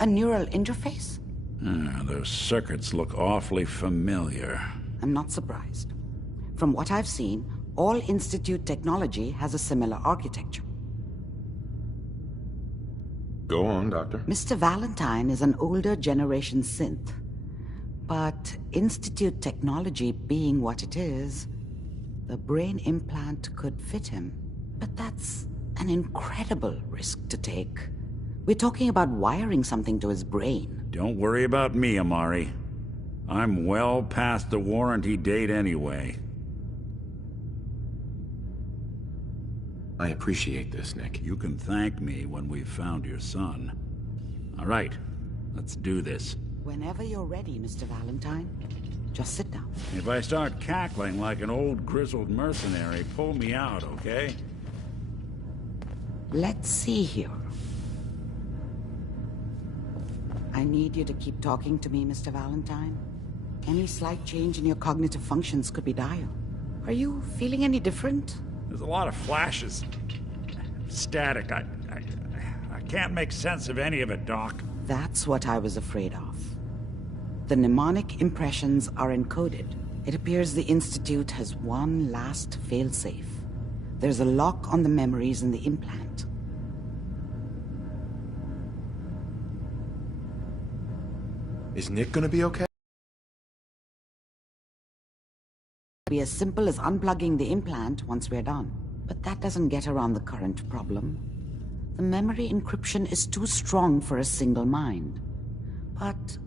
A neural interface? Those circuits look awfully familiar. I'm not surprised. From what I've seen, all Institute technology has a similar architecture. Go on, Doctor. Mr. Valentine is an older generation synth. But Institute technology being what it is, the brain implant could fit him. But that's an incredible risk to take. We're talking about wiring something to his brain. Don't worry about me, Amari. I'm well past the warranty date anyway. I appreciate this, Nick. You can thank me when we've found your son. All right, let's do this. Whenever you're ready, Mr. Valentine. Just sit down. If I start cackling like an old grizzled mercenary, pull me out, okay? Let's see here. I need you to keep talking to me, Mr. Valentine. Any slight change in your cognitive functions could be dire. Are you feeling any different? There's a lot of flashes. Static. I can't make sense of any of it, Doc. That's what I was afraid of. The mnemonic impressions are encoded. It appears the Institute has one last failsafe. There's a lock on the memories in the implant. Is Nick gonna be okay? It'll be as simple as unplugging the implant once we're done. But that doesn't get around the current problem. The memory encryption is too strong for a single mind. But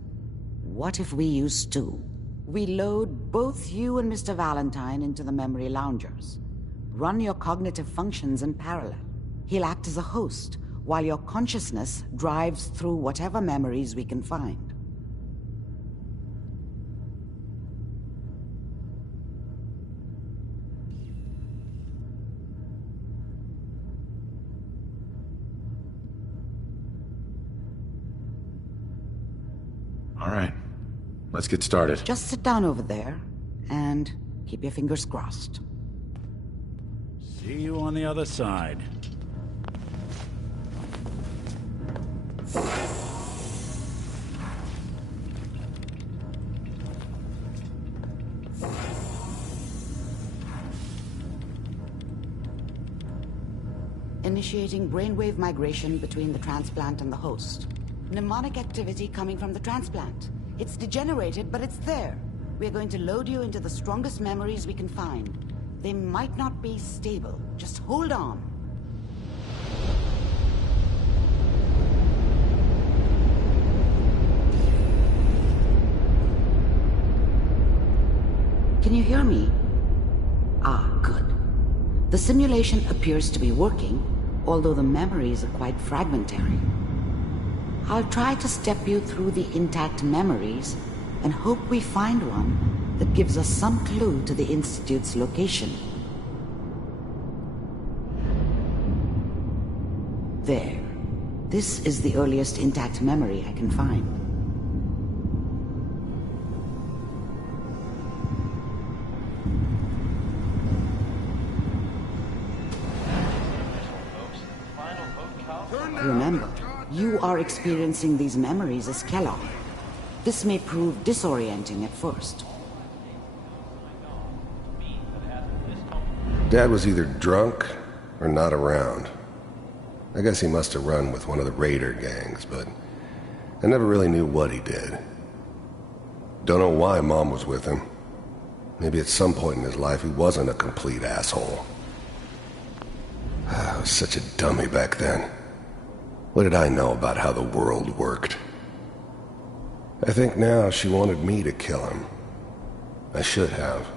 what if we use two? We load both you and Mr. Valentine into the memory loungers. Run your cognitive functions in parallel. He'll act as a host, while your consciousness drives through whatever memories we can find. All right. Let's get started. Just sit down over there and keep your fingers crossed. See you on the other side. Initiating brainwave migration between the transplant and the host. Mnemonic activity coming from the transplant. It's degenerated, but it's there. We're going to load you into the strongest memories we can find. They might not be stable. Just hold on. Can you hear me? Ah, good. The simulation appears to be working, although the memories are quite fragmentary. I'll try to step you through the intact memories and hope we find one that gives us some clue to the Institute's location. There. This is the earliest intact memory I can find. Remember, you are experiencing these memories as Kellogg. This may prove disorienting at first. Dad was either drunk or not around. I guess he must have run with one of the raider gangs, but I never really knew what he did. Don't know why Mom was with him. Maybe at some point in his life he wasn't a complete asshole. I was such a dummy back then. What did I know about how the world worked? I think now she wanted me to kill him. I should have.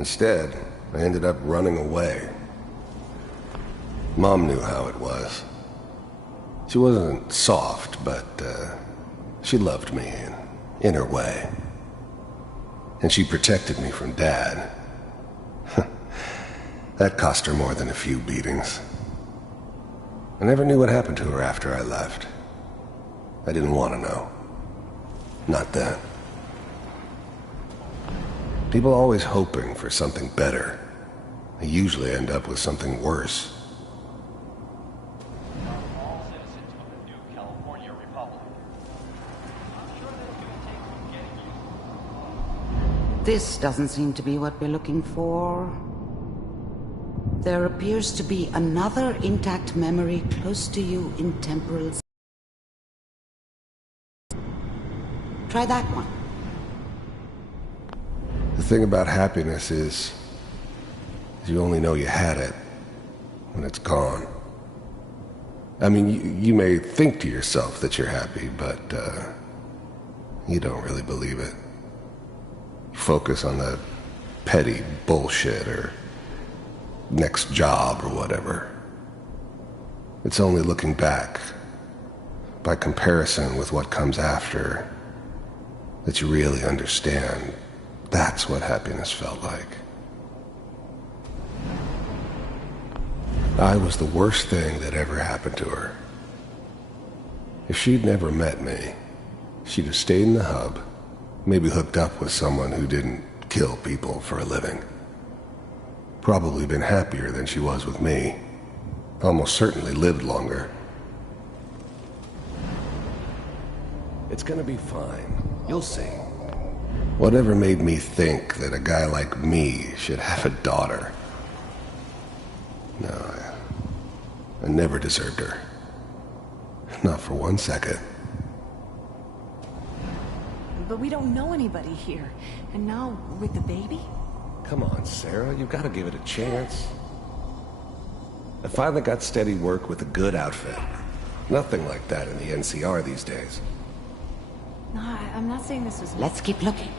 Instead, I ended up running away. Mom knew how it was. She wasn't soft, but she loved me in her way. And she protected me from Dad. That cost her more than a few beatings. I never knew what happened to her after I left. I didn't want to know. Not then. People are always hoping for something better. They usually end up with something worse. This doesn't seem to be what we're looking for. There appears to be another intact memory close to you in temporal... Try that one. The thing about happiness is you only know you had it when it's gone. I mean, you may think to yourself that you're happy, but you don't really believe it. You focus on the petty bullshit or next job or whatever. It's only looking back, by comparison with what comes after, that you really understand that's what happiness felt like. I was the worst thing that ever happened to her. If she'd never met me, she'd have stayed in the hub, maybe hooked up with someone who didn't kill people for a living. Probably been happier than she was with me. Almost certainly lived longer. It's gonna be fine. You'll see. Whatever made me think that a guy like me should have a daughter? No, I never deserved her. Not for 1 second. But we don't know anybody here. And now, with the baby? Come on, Sarah, you've got to give it a chance. I finally got steady work with a good outfit. Nothing like that in the NCR these days. No, I'm not saying this was... Let's keep looking.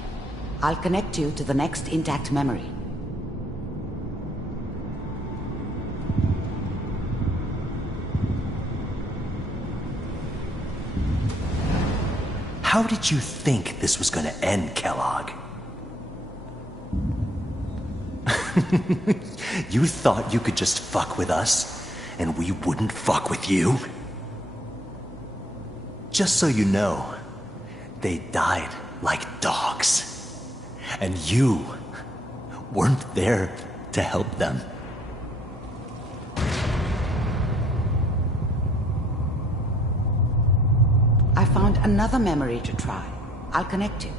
I'll connect you to the next intact memory. How did you think this was gonna end, Kellogg? You thought you could just fuck with us, and we wouldn't fuck with you? Just so you know, They died like dogs. And you weren't there to help them. I found another memory to try. I'll connect you.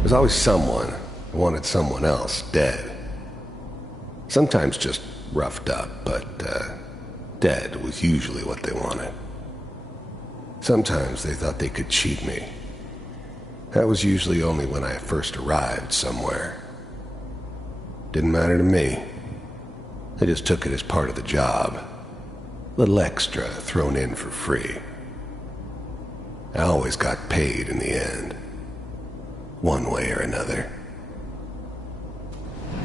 There's always someone who wanted someone else dead. Sometimes just roughed up, but dead was usually what they wanted. Sometimes they thought they could cheat me. That was usually only when I first arrived somewhere. Didn't matter to me. They just took it as part of the job. A little extra thrown in for free. I always got paid in the end. One way or another.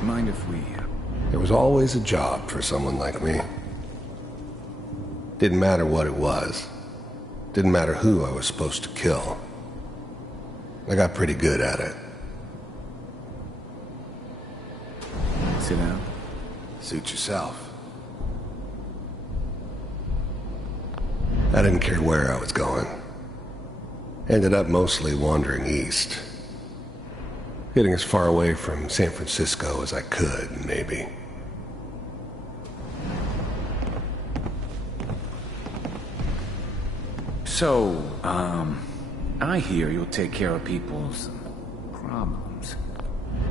Mind if we... There was always a job for someone like me. Didn't matter what it was. Didn't matter who I was supposed to kill. I got pretty good at it. Sit down. Suit yourself. I didn't care where I was going. Ended up mostly wandering east. Getting as far away from San Francisco as I could, maybe. So, I hear you'll take care of people's problems.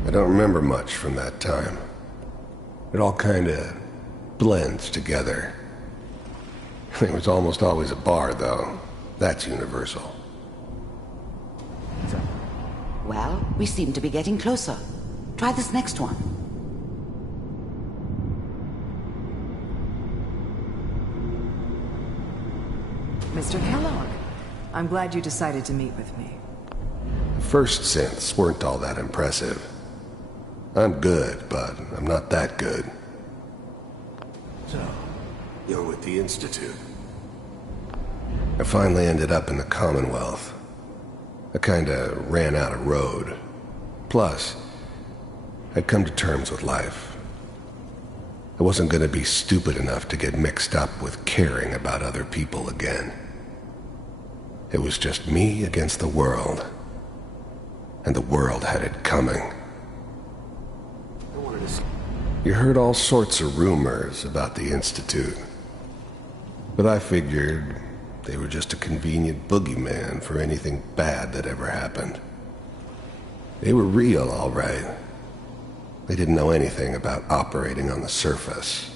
I don't remember much from that time. It all kinda blends together. There was almost always a bar, though. That's universal. Well, we seem to be getting closer. Try this next one. Mr. Kellogg, I'm glad you decided to meet with me. First synths weren't all that impressive. I'm good, but I'm not that good. So, you're with the Institute. I finally ended up in the Commonwealth. I kinda ran out of road. Plus, I'd come to terms with life. I wasn't gonna be stupid enough to get mixed up with caring about other people again. It was just me against the world. And the world had it coming. You heard all sorts of rumors about the Institute. But I figured they were just a convenient boogeyman for anything bad that ever happened. They were real, all right. They didn't know anything about operating on the surface.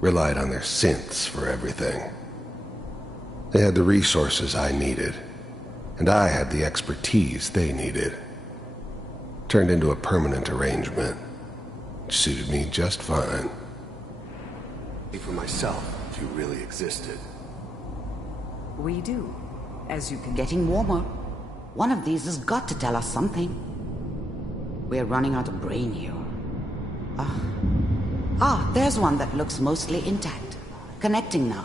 Relied on their synths for everything. They had the resources I needed, and I had the expertise they needed. Turned into a permanent arrangement, which suited me just fine. For myself, if you really existed. We do, as you can... Getting warmer. One of these has got to tell us something. We're running out of brain here. There's one that looks mostly intact. Connecting now.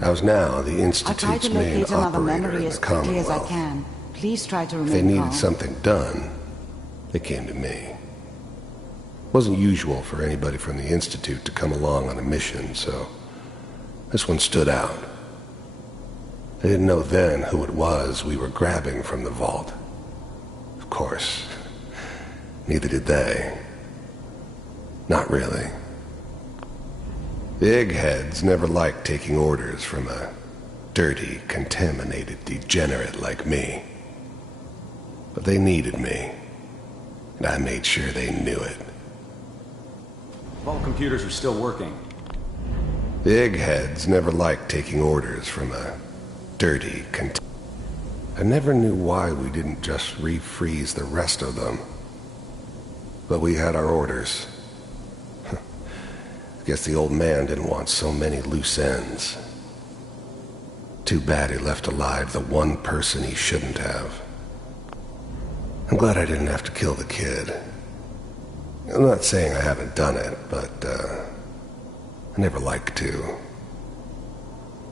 I was now the Institute's main operator in the Commonwealth. Please try to remain calm. If they needed something done, they came to me. It wasn't usual for anybody from the Institute to come along on a mission, so this one stood out. I didn't know then who it was we were grabbing from the vault. Of course, neither did they. Not really. The eggheads never liked taking orders from a dirty, contaminated degenerate like me. But they needed me, and I made sure they knew it. All computers are still working. The eggheads never liked taking orders from a dirty, I never knew why we didn't just refreeze the rest of them. But we had our orders. Guess the old man didn't want so many loose ends. Too bad he left alive the one person he shouldn't have. I'm glad I didn't have to kill the kid. I'm not saying I haven't done it, but I never liked to.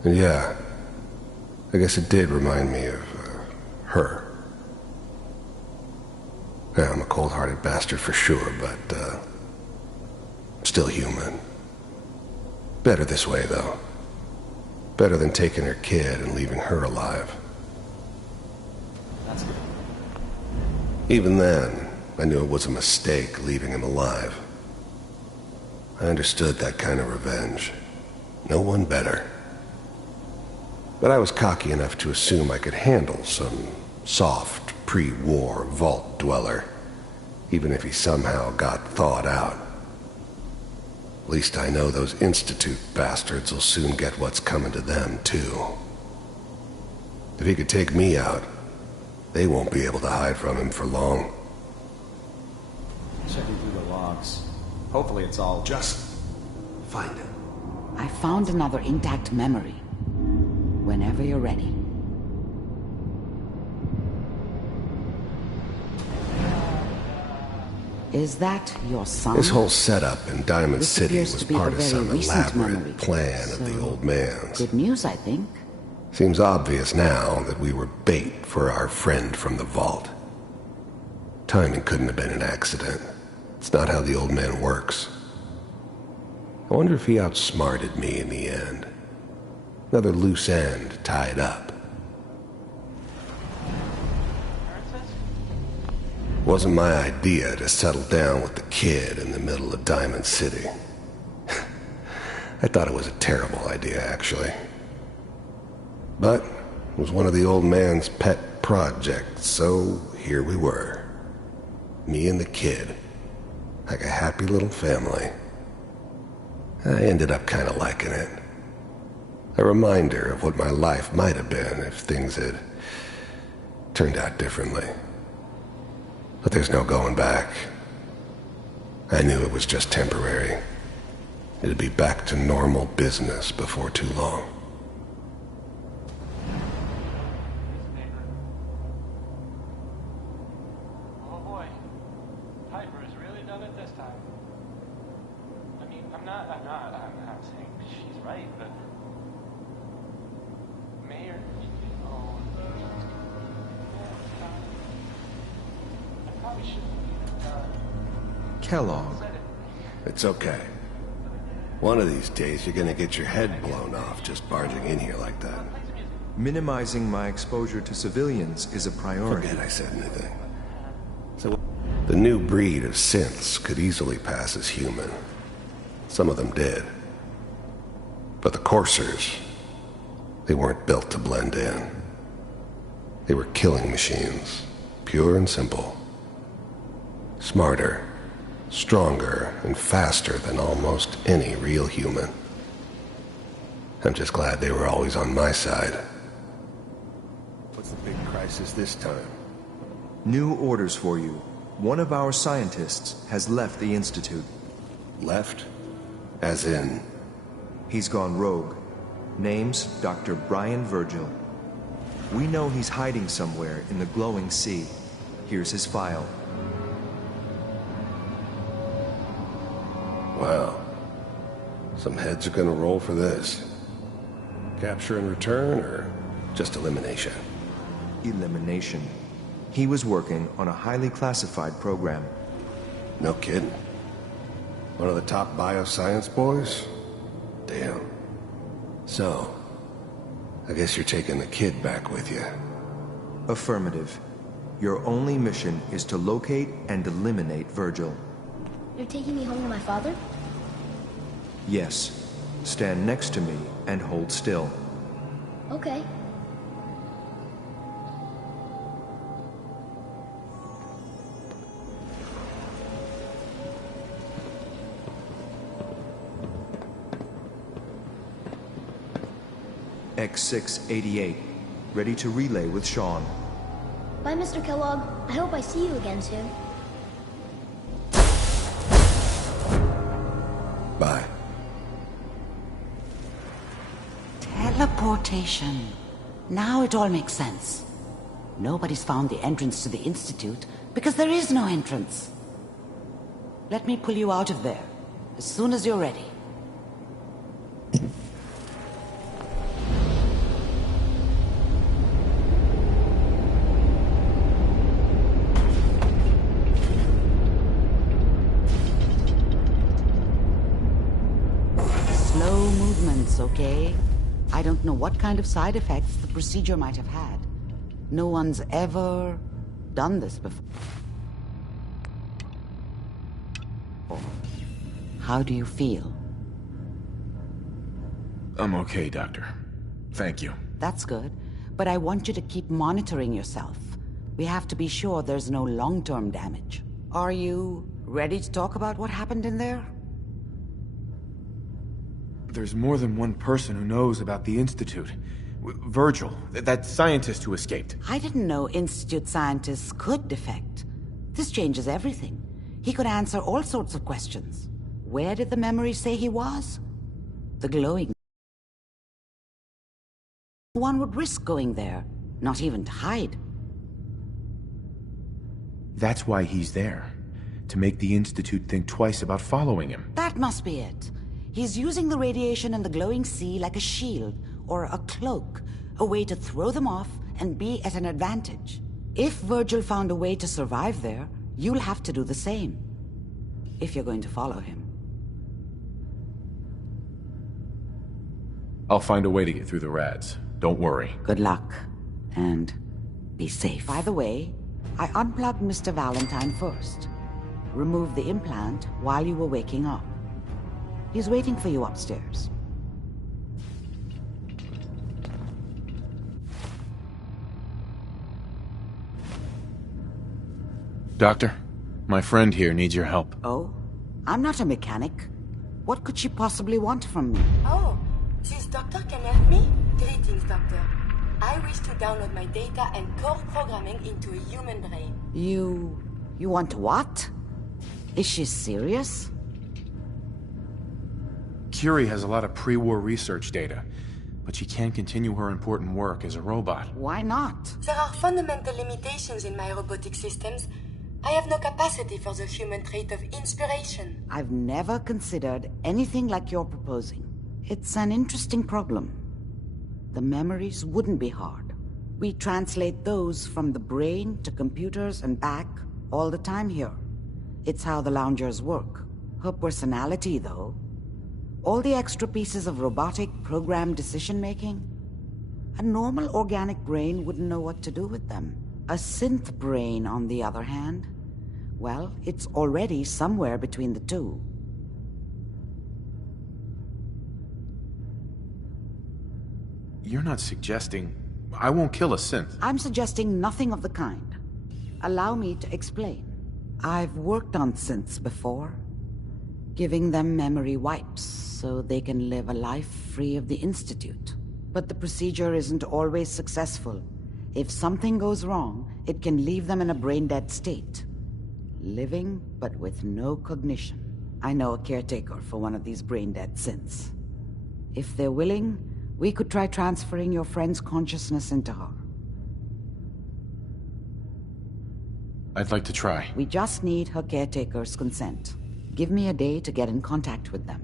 And yeah, I guess it did remind me of her. Yeah, I'm a cold-hearted bastard for sure, but still human. Better this way, though. Better than taking her kid and leaving her alive. That's good. Even then, I knew it was a mistake leaving him alive. I understood that kind of revenge. No one better. But I was cocky enough to assume I could handle some soft, pre-war vault dweller, even if he somehow got thawed out. At least I know those Institute bastards will soon get what's coming to them, too. If he could take me out, they won't be able to hide from him for long. Checking through the logs. Hopefully it's all... Just find it. I found another intact memory. Whenever you're ready. Is that your son? This whole setup in Diamond This City appears was to be part a of very some recent memory. elaborate plan of the old man's. Good news, I think. Seems obvious now that we were bait for our friend from the vault. Timing couldn't have been an accident. It's not how the old man works. I wonder if he outsmarted me in the end. Another loose end tied up. Wasn't my idea to settle down with the kid in the middle of Diamond City. I thought it was a terrible idea, actually. But it was one of the old man's pet projects, so here we were. Me and the kid. Like a happy little family. I ended up kind of liking it. A reminder of what my life might have been if things had turned out differently. But there's no going back. I knew it was just temporary. It'd be back to normal business before too long. Oh boy. Piper has really done it this time. I mean, I'm not saying she's right, but... Mayor... Oh... I probably shouldn't... Kellogg. It's okay. One of these days you're gonna get your head blown off just barging in here like that. Minimizing my exposure to civilians is a priority. Forget I said anything. So, the new breed of synths could easily pass as human. Some of them did. But the coursers, they weren't built to blend in. They were killing machines, pure and simple. Smarter, stronger, and faster than almost any real human. I'm just glad they were always on my side. What's the big crisis this time? New orders for you. One of our scientists has left the Institute. Left? As in? He's gone rogue. Name's Dr. Brian Virgil. We know he's hiding somewhere in the glowing sea. Here's his file. Wow. Some heads are gonna roll for this. Capture and return, or just elimination? Elimination. He was working on a highly classified program. No kidding. One of the top bioscience boys? Damn. So, I guess you're taking the kid back with you. Affirmative. Your only mission is to locate and eliminate Virgil. You're taking me home to my father? Yes. Stand next to me and hold still. Okay. X688. Ready to relay with Sean. Bye, Mr. Kellogg. I hope I see you again soon. Bye. Teleportation. Now it all makes sense. Nobody's found the entrance to the Institute because there is no entrance. Let me pull you out of there as soon as you're ready. assessments, okay? I don't know what kind of side effects the procedure might have had. No one's ever done this before. How do you feel? I'm okay, Doctor. Thank you. That's good, but I want you to keep monitoring yourself. We have to be sure there's no long-term damage. Are you ready to talk about what happened in there? There's more than one person who knows about the Institute. Virgil, that scientist who escaped. I didn't know Institute scientists could defect. This changes everything. He could answer all sorts of questions. Where did the memory say he was? The glowing. One would risk going there, not even to hide. That's why he's there. To make the Institute think twice about following him. That must be it. He's using the radiation in the glowing sea like a shield or a cloak, a way to throw them off and be at an advantage. If Virgil found a way to survive there, you'll have to do the same. If you're going to follow him. I'll find a way to get through the rads. Don't worry. Good luck. And be safe. By the way, I unplugged Mr. Valentine first. Removed the implant while you were waking up. He's waiting for you upstairs. Doctor, my friend here needs your help. Oh? I'm not a mechanic. What could she possibly want from me? Oh, this doctor can help me? Greetings, doctor. I wish to download my data and core programming into a human brain. You want what? Is she serious? Curie has a lot of pre-war research data, but she can't continue her important work as a robot. Why not? There are fundamental limitations in my robotic systems. I have no capacity for the human trait of inspiration. I've never considered anything like you're proposing. It's an interesting problem. The memories wouldn't be hard. We translate those from the brain to computers and back all the time here. It's how the loungers work. Her personality, though, all the extra pieces of robotic programmed decision-making, a normal organic brain wouldn't know what to do with them. A synth brain, on the other hand, well, it's already somewhere between the two. You're not suggesting... I won't kill a synth. I'm suggesting nothing of the kind. Allow me to explain. I've worked on synths before, giving them memory wipes so they can live a life free of the Institute. But the procedure isn't always successful. If something goes wrong, it can leave them in a brain-dead state. Living, but with no cognition. I know a caretaker for one of these brain-dead synths. If they're willing, we could try transferring your friend's consciousness into her. I'd like to try. We just need her caretaker's consent. Give me a day to get in contact with them.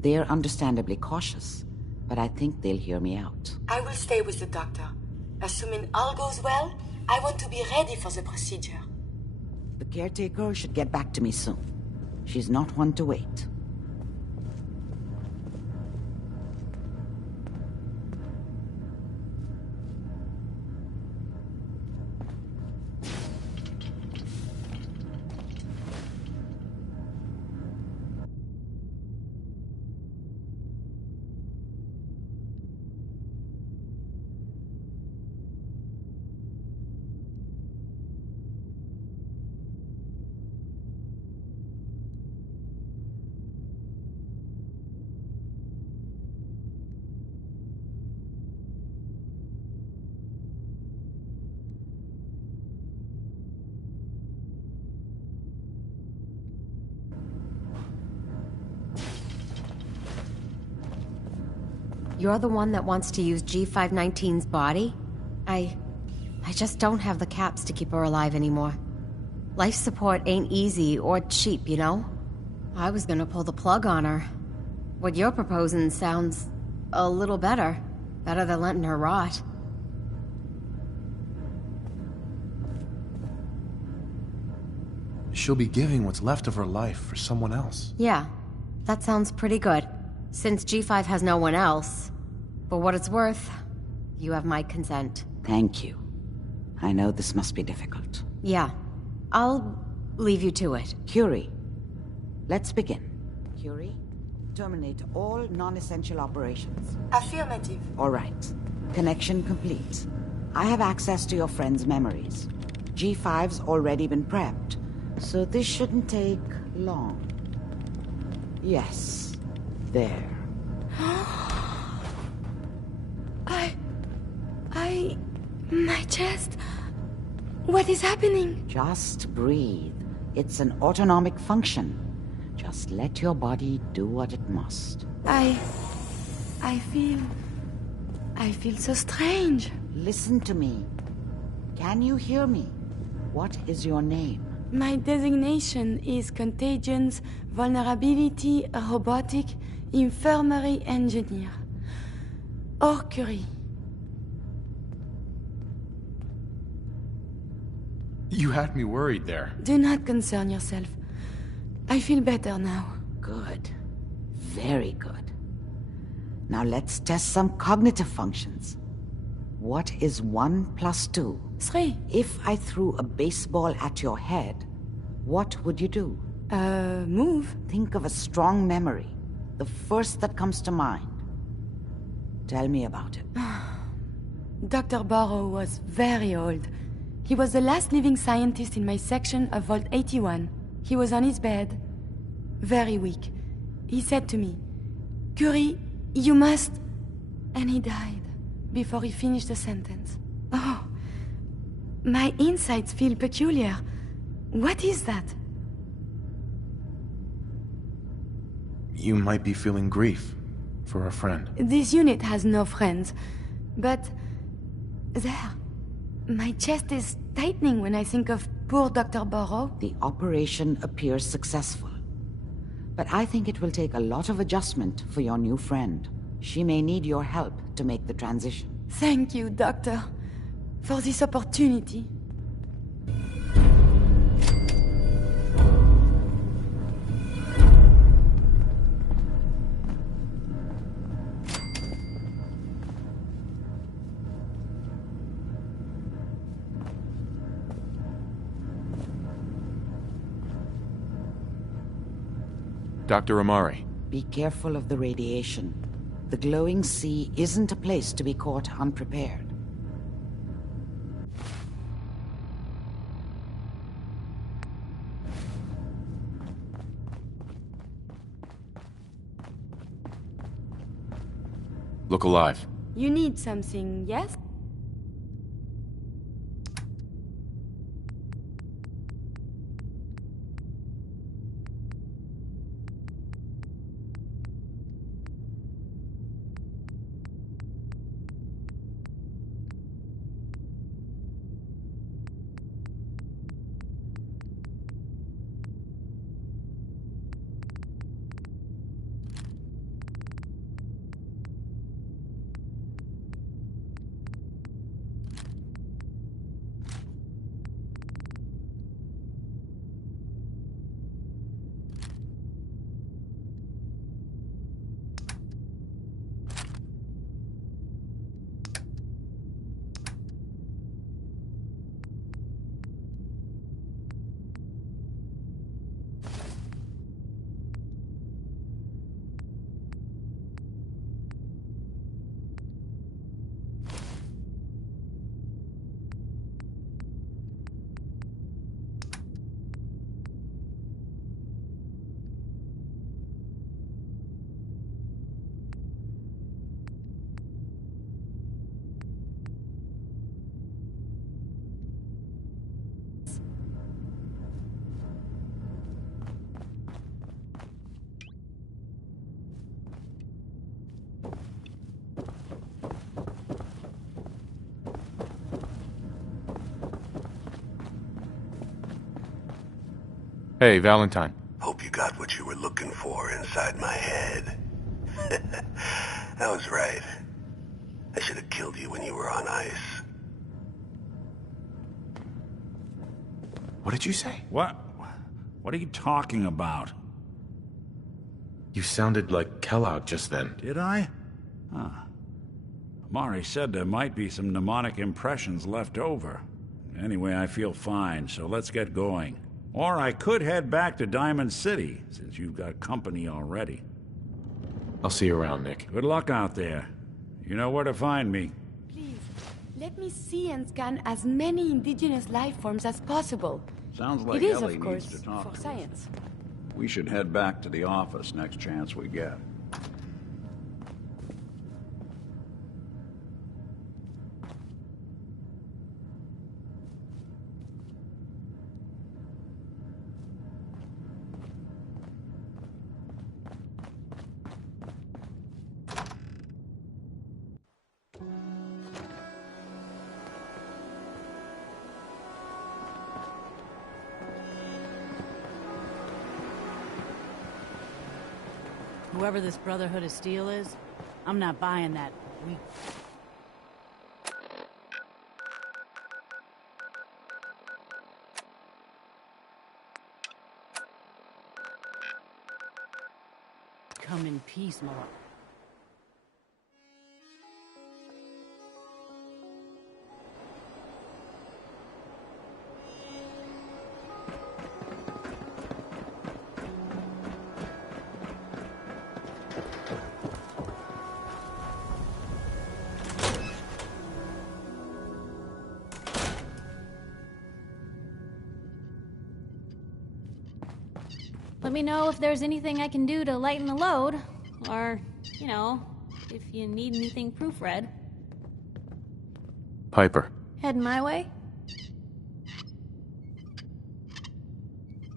They're understandably cautious, but I think they'll hear me out. I will stay with the doctor. Assuming all goes well, I want to be ready for the procedure. The caretaker should get back to me soon. She's not one to wait. You're the one that wants to use G519's body? I just don't have the caps to keep her alive anymore. Life support ain't easy or cheap, you know? I was gonna pull the plug on her. What you're proposing sounds a little better. Better than letting her rot. She'll be giving what's left of her life for someone else. Yeah, that sounds pretty good. Since G5 has no one else, for what it's worth, you have my consent. Thank you. I know this must be difficult. Yeah. I'll leave you to it. Curie, let's begin. Curie, terminate all non-essential operations. Affirmative. All right. Connection complete. I have access to your friend's memories. G5's already been prepped, so this shouldn't take long. Yes. There. My chest. What is happening? Just breathe. It's an autonomic function. Just let your body do what it must. I feel so strange. Listen to me. Can you hear me? What is your name? My designation is Contagions Vulnerability Robotic Infirmary Engineer. Or Curie. You had me worried there. Do not concern yourself. I feel better now. Good. Very good. Now let's test some cognitive functions. What is 1 + 2? 3. If I threw a baseball at your head, what would you do? Move. Think of a strong memory. The first that comes to mind. Tell me about it. Dr. Barrow was very old. He was the last living scientist in my section of Vault 81. He was on his bed, very weak. He said to me, "Curie, you must..." And he died before he finished the sentence. Oh, my insides feel peculiar. What is that? You might be feeling grief for a friend. This unit has no friends, but there. My chest is tightening when I think of poor Dr. Barrow. The operation appears successful. But I think it will take a lot of adjustment for your new friend. She may need your help to make the transition. Thank you, Doctor, for this opportunity. Dr. Amari. Be careful of the radiation. The glowing sea isn't a place to be caught unprepared. Look alive. You need something, yes? Hey, Valentine. Hope you got what you were looking for inside my head. I was right. I should have killed you when you were on ice. What did you say? What are you talking about? You sounded like Kellogg just then. Did I? Huh. Mari said there might be some mnemonic impressions left over. Anyway, I feel fine, so let's get going. Or I could head back to Diamond City, since you've got company already. I'll see you around, Nick. Good luck out there. You know where to find me. Please, let me see and scan as many indigenous life forms as possible. Sounds like it is, Ellie of course, needs to talk for to us. science. We should head back to the office next chance we get. Whoever this Brotherhood of Steel is, I'm not buying that weak... Come in peace, Malak. Let me know if there's anything I can do to lighten the load. Or, you know, if you need anything proofread. Piper. Heading my way?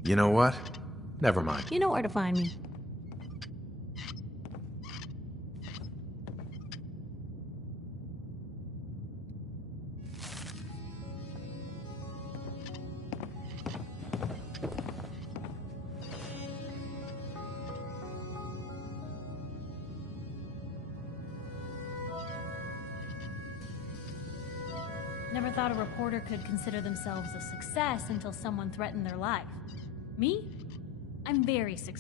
You know what? Never mind. You know where to find me. Never thought a reporter could consider themselves a success until someone threatened their life. Me? I'm very successful.